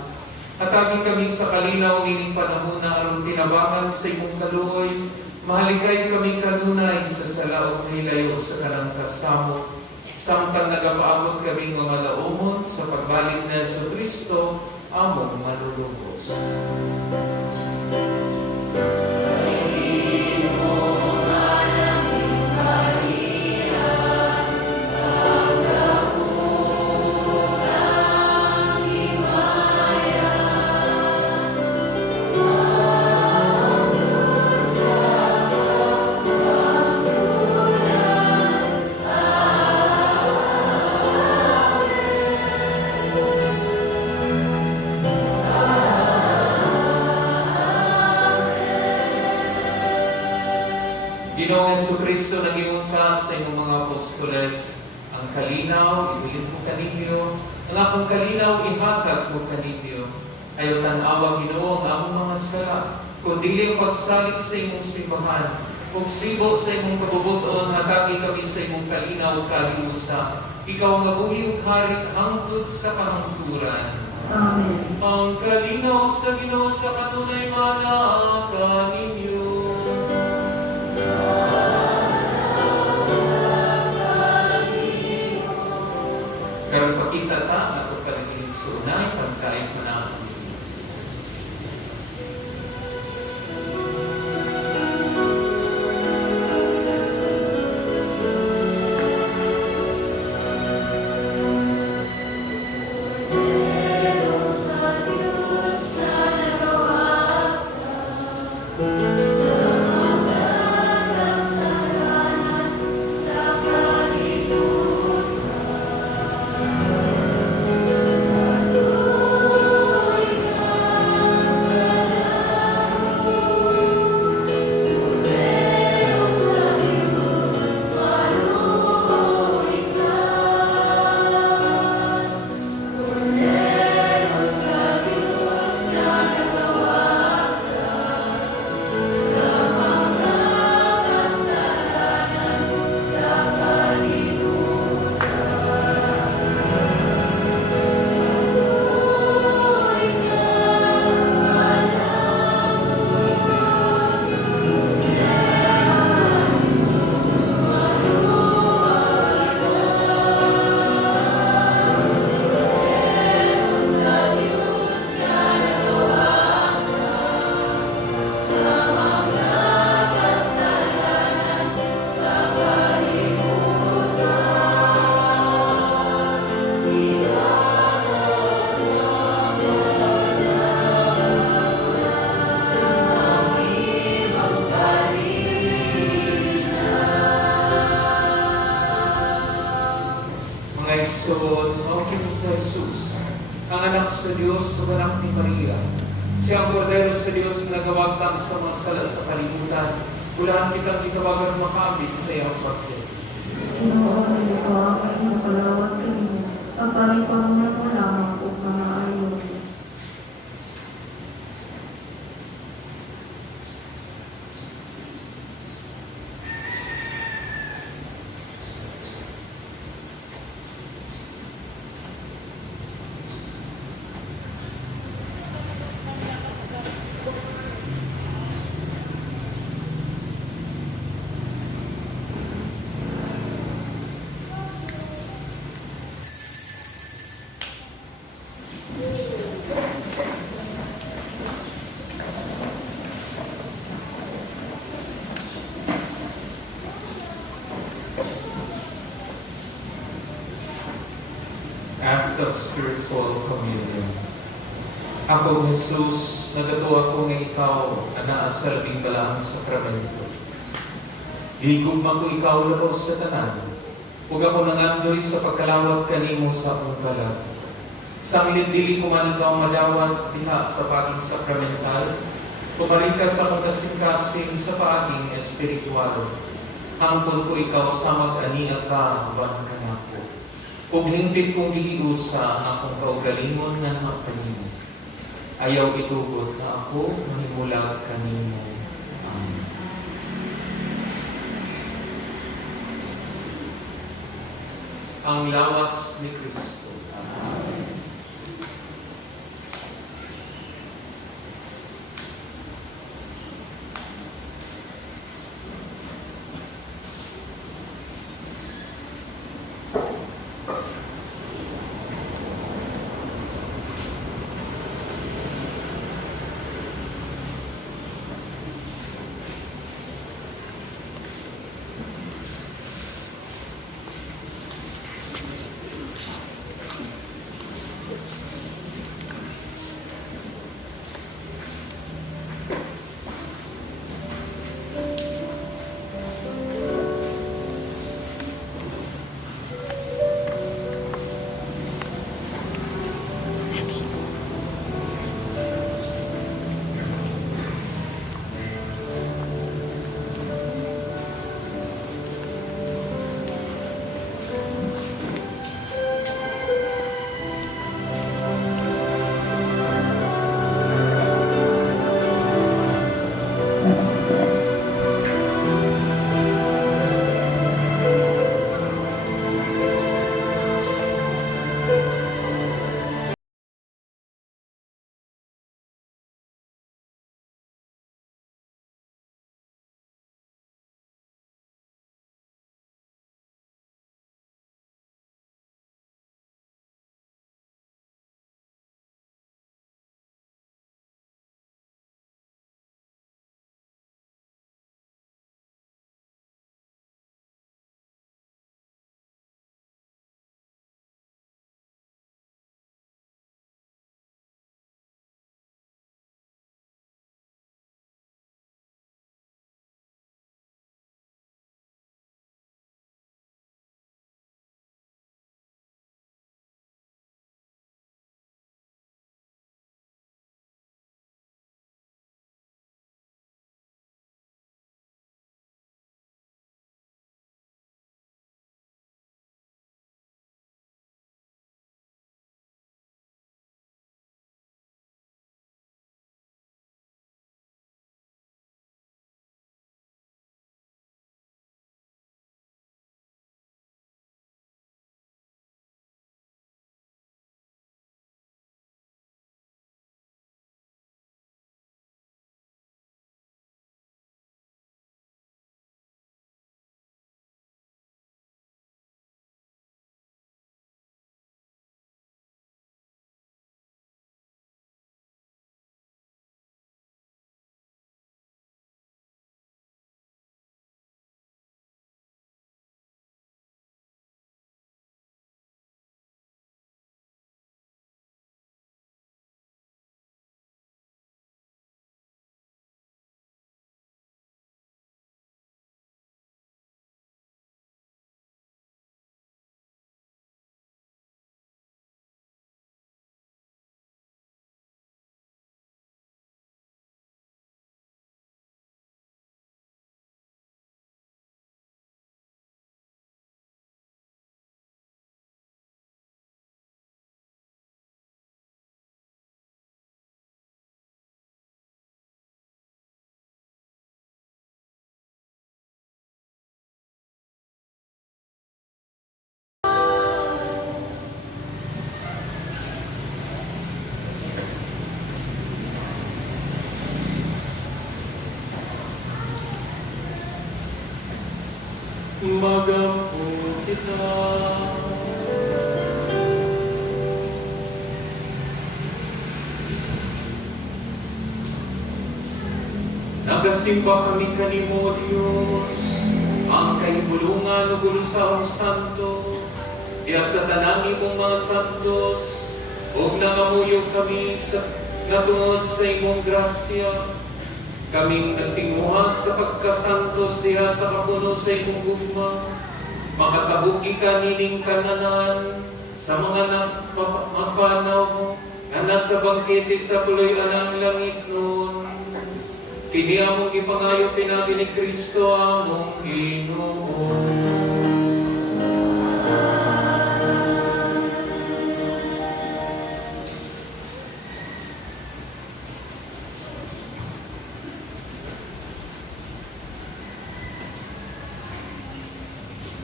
At Matagi kami sa kalinaw ining panahon na aron tinabangan sa imong kaluoy, mahaligay kami kanunay sa salaot nilayo sa kanang kasamo. Samtang nagapaabot kami nga malaumon sa pagbalik na sa Kristo, among manulubos. Ginoong Jesucristo, nag-iwan ka sa inyong mga apostoles, ang kalinaw, ibilin mo kaninyo, ang akong kalinaw, ihatag mo kaninyo. Ayaw tanawa, Ginoo, ang among mga sala, kundi ang pagsalig sa imong simbahan, kung sibo sa imong kabubuton, hatagi kami sa imong kalinaw, kaliusa. Ikaw ang abuhi ug hari hangtod sa kahangturan. Amen. Ang kalinaw sa Ginoo sa kanunay mana kaninyo. Karon pakita ta ato paligid sunay pagkain mo na. sa Jesus, ang anak sa Diyos sa anak ni Maria. Siya ang kordero sa Diyos na nagawagtang sa mga sala sa kalibutan. Ulaan kitang itawagan makamit sa iyong pagkit. Inoon ito ay nakalawat kayo. Ang paripamunan mo lamang o mga ayaw. Act of spiritual communion. Ako, Jesus, nagatuwa ko nga ikaw ana sa labing balahang sakramento. Higugma ko ikaw labaw sa tanan. Huwag ako nangandoy sa pagkalawat kanimo sa akong kalag. Sanglin dili ko man ikaw madawat diha sa paging sakramental. Pumarin ka sa pagkasing-kasing sa paging espiritual. Hangtod ko ikaw sa mag-aniya ka, ban ka na ko. Kung hingpit kong gihiusa ang akong kaugalingon nga mapanimo. Ayaw itugot na ako manimulag kanimo. Amen. Ang lawas ni Kristo. Nagasimba kami kanimo, Dios, ang kahibulungan ug ulusahong santos, diya sa tanang imong mga santos, ug nangamuyog kami sa natungod sa imong grasya. Kaming nagtinguhan sa pagkasantos diha sa kapuno sa imong gugma. Makatabuki ka nining kananan sa mga mapanaw na nasa bangkete sa puloy-anang langit noon. Kini among gipangayo pinagi ni Kristo among Ginoo.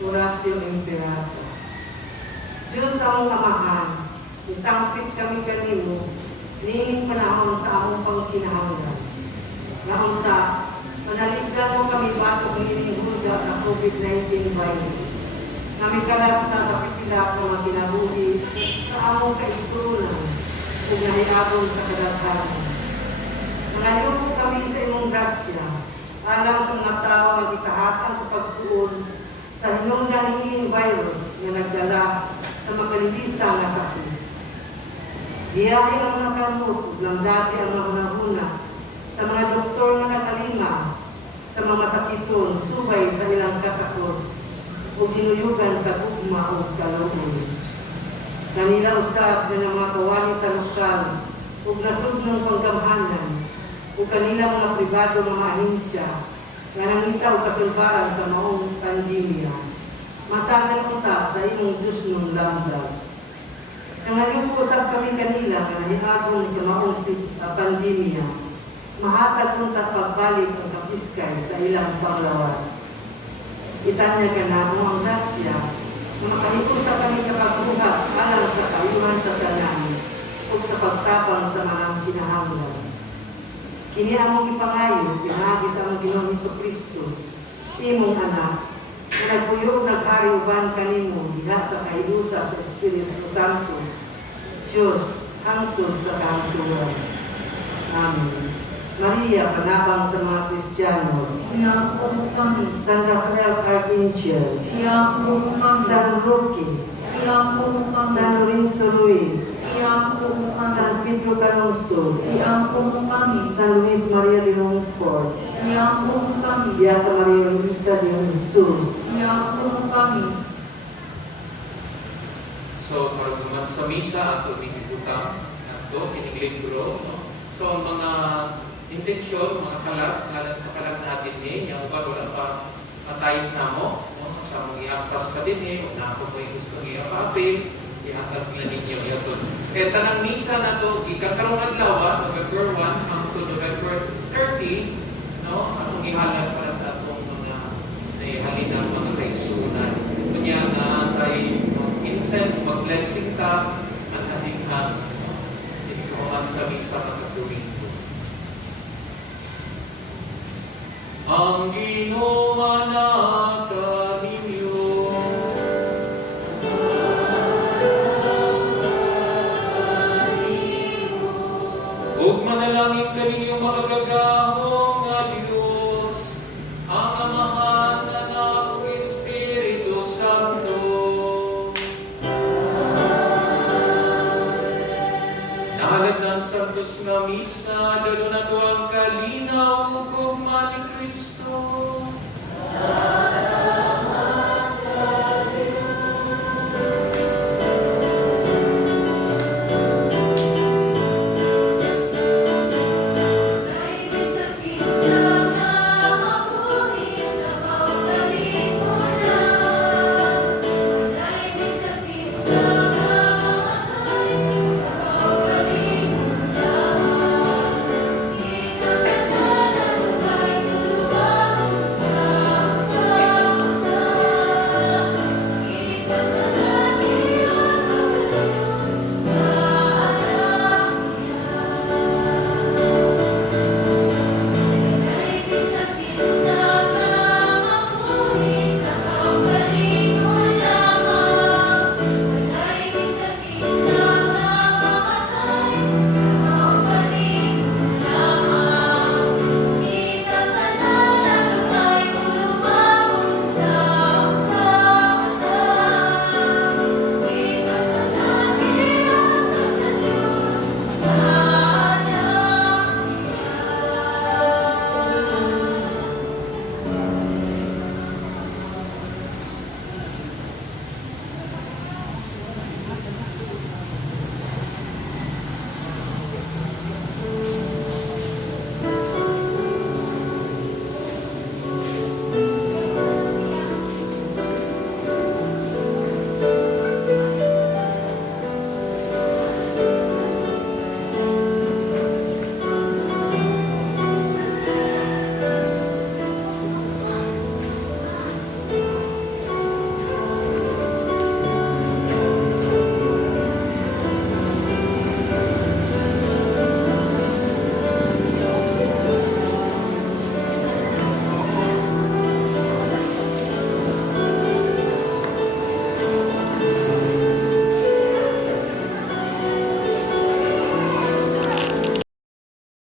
Horacio Imperator. Diyos among amahan, isangpit kami kanimo, niing panahon sa among pangkinahanglan. Naunta, manaligdan mo kami batok nining hulga sa COVID-19 virus. Namikalas na sa pipila ng mga kinabuhi sa among kaisurunan ug nahiabong sa kadaghanan. Nangayon po kami sa imong grasya, alang sa mga tao nga gitahatag sa pagtuon sa hinungdan nining virus nga nagdala sa makalilisa nga sakit. Diyahi ang mga kamot ug lamdati ang mga hunahuna sa mga doktor nga nakalima sa mga sakiton subay sa ilang katakos o ginuyugan sa gugma o kaloob. Kanila usab na ng mga kawani sa lokal o nasudnong panggamhanan o kanila mga pribado mga ahinsya nga nangitaw kasulbaran sa maong pandemya. Matagal unta sa imong Diyos nung lamdag. Nangayon po usab kami kanila nga nahiagong sa maong pandemya. Mahatag unta pagbalik ang kapiskay sa ilang panglawas. Itanya ka na mo ang grasya na makahipon sa kami sa pagbuhat alang sa kayuhan sa tanan o sa pagtapang sa mga kinahanglan. Kini among ipangayo, pinagi sa among Ginoong Hesukristo, imong anak, na nagbuyog naghari uban kanimo diha sa kaidusa sa Espiritu Santo, Diyos, hangtod sa kahangturan. Amen. Maria, panabang sa mga Kristiyanos, Iyaku kami, San Rafael Archangel, Iyaku kami, San Roque, Iyaku kami, San Lorenzo Luis, Iyaku kami, San Pedro Calungsod, Iyaku kami, San Luis Maria de Montfort, Iyaku kami, Beata Maria Luisa de Jesus, Iyaku kami. So, para sa misa, ato binibutang ato, kining libro, no? So, mga intensyon, mga kalag, lalat sa kalag natin yung ba, wala pa matayip na mo, no? Sa mga iampas pa din o na ako may gusto iapapil, ihatag nila ninyo yun. Kaya tanang misa na to, ikakarong adlaw, November 1 hangtod November 30, no? Atong ihalag para sa atong mga halinang mga kaisunan. Kunya na tayo mag-incense, mag-blessing ka, ang ating hindi ko sa misa magkatuwing. Ang ginawa na kaninyo ug manalangin kaninyo makagagahong nga Dios, ang Amahan na Anak ug Espiritu Santo. Nahalad ng santos nga misa, dalo na to ang kalinaw ug gugma ni Kristo.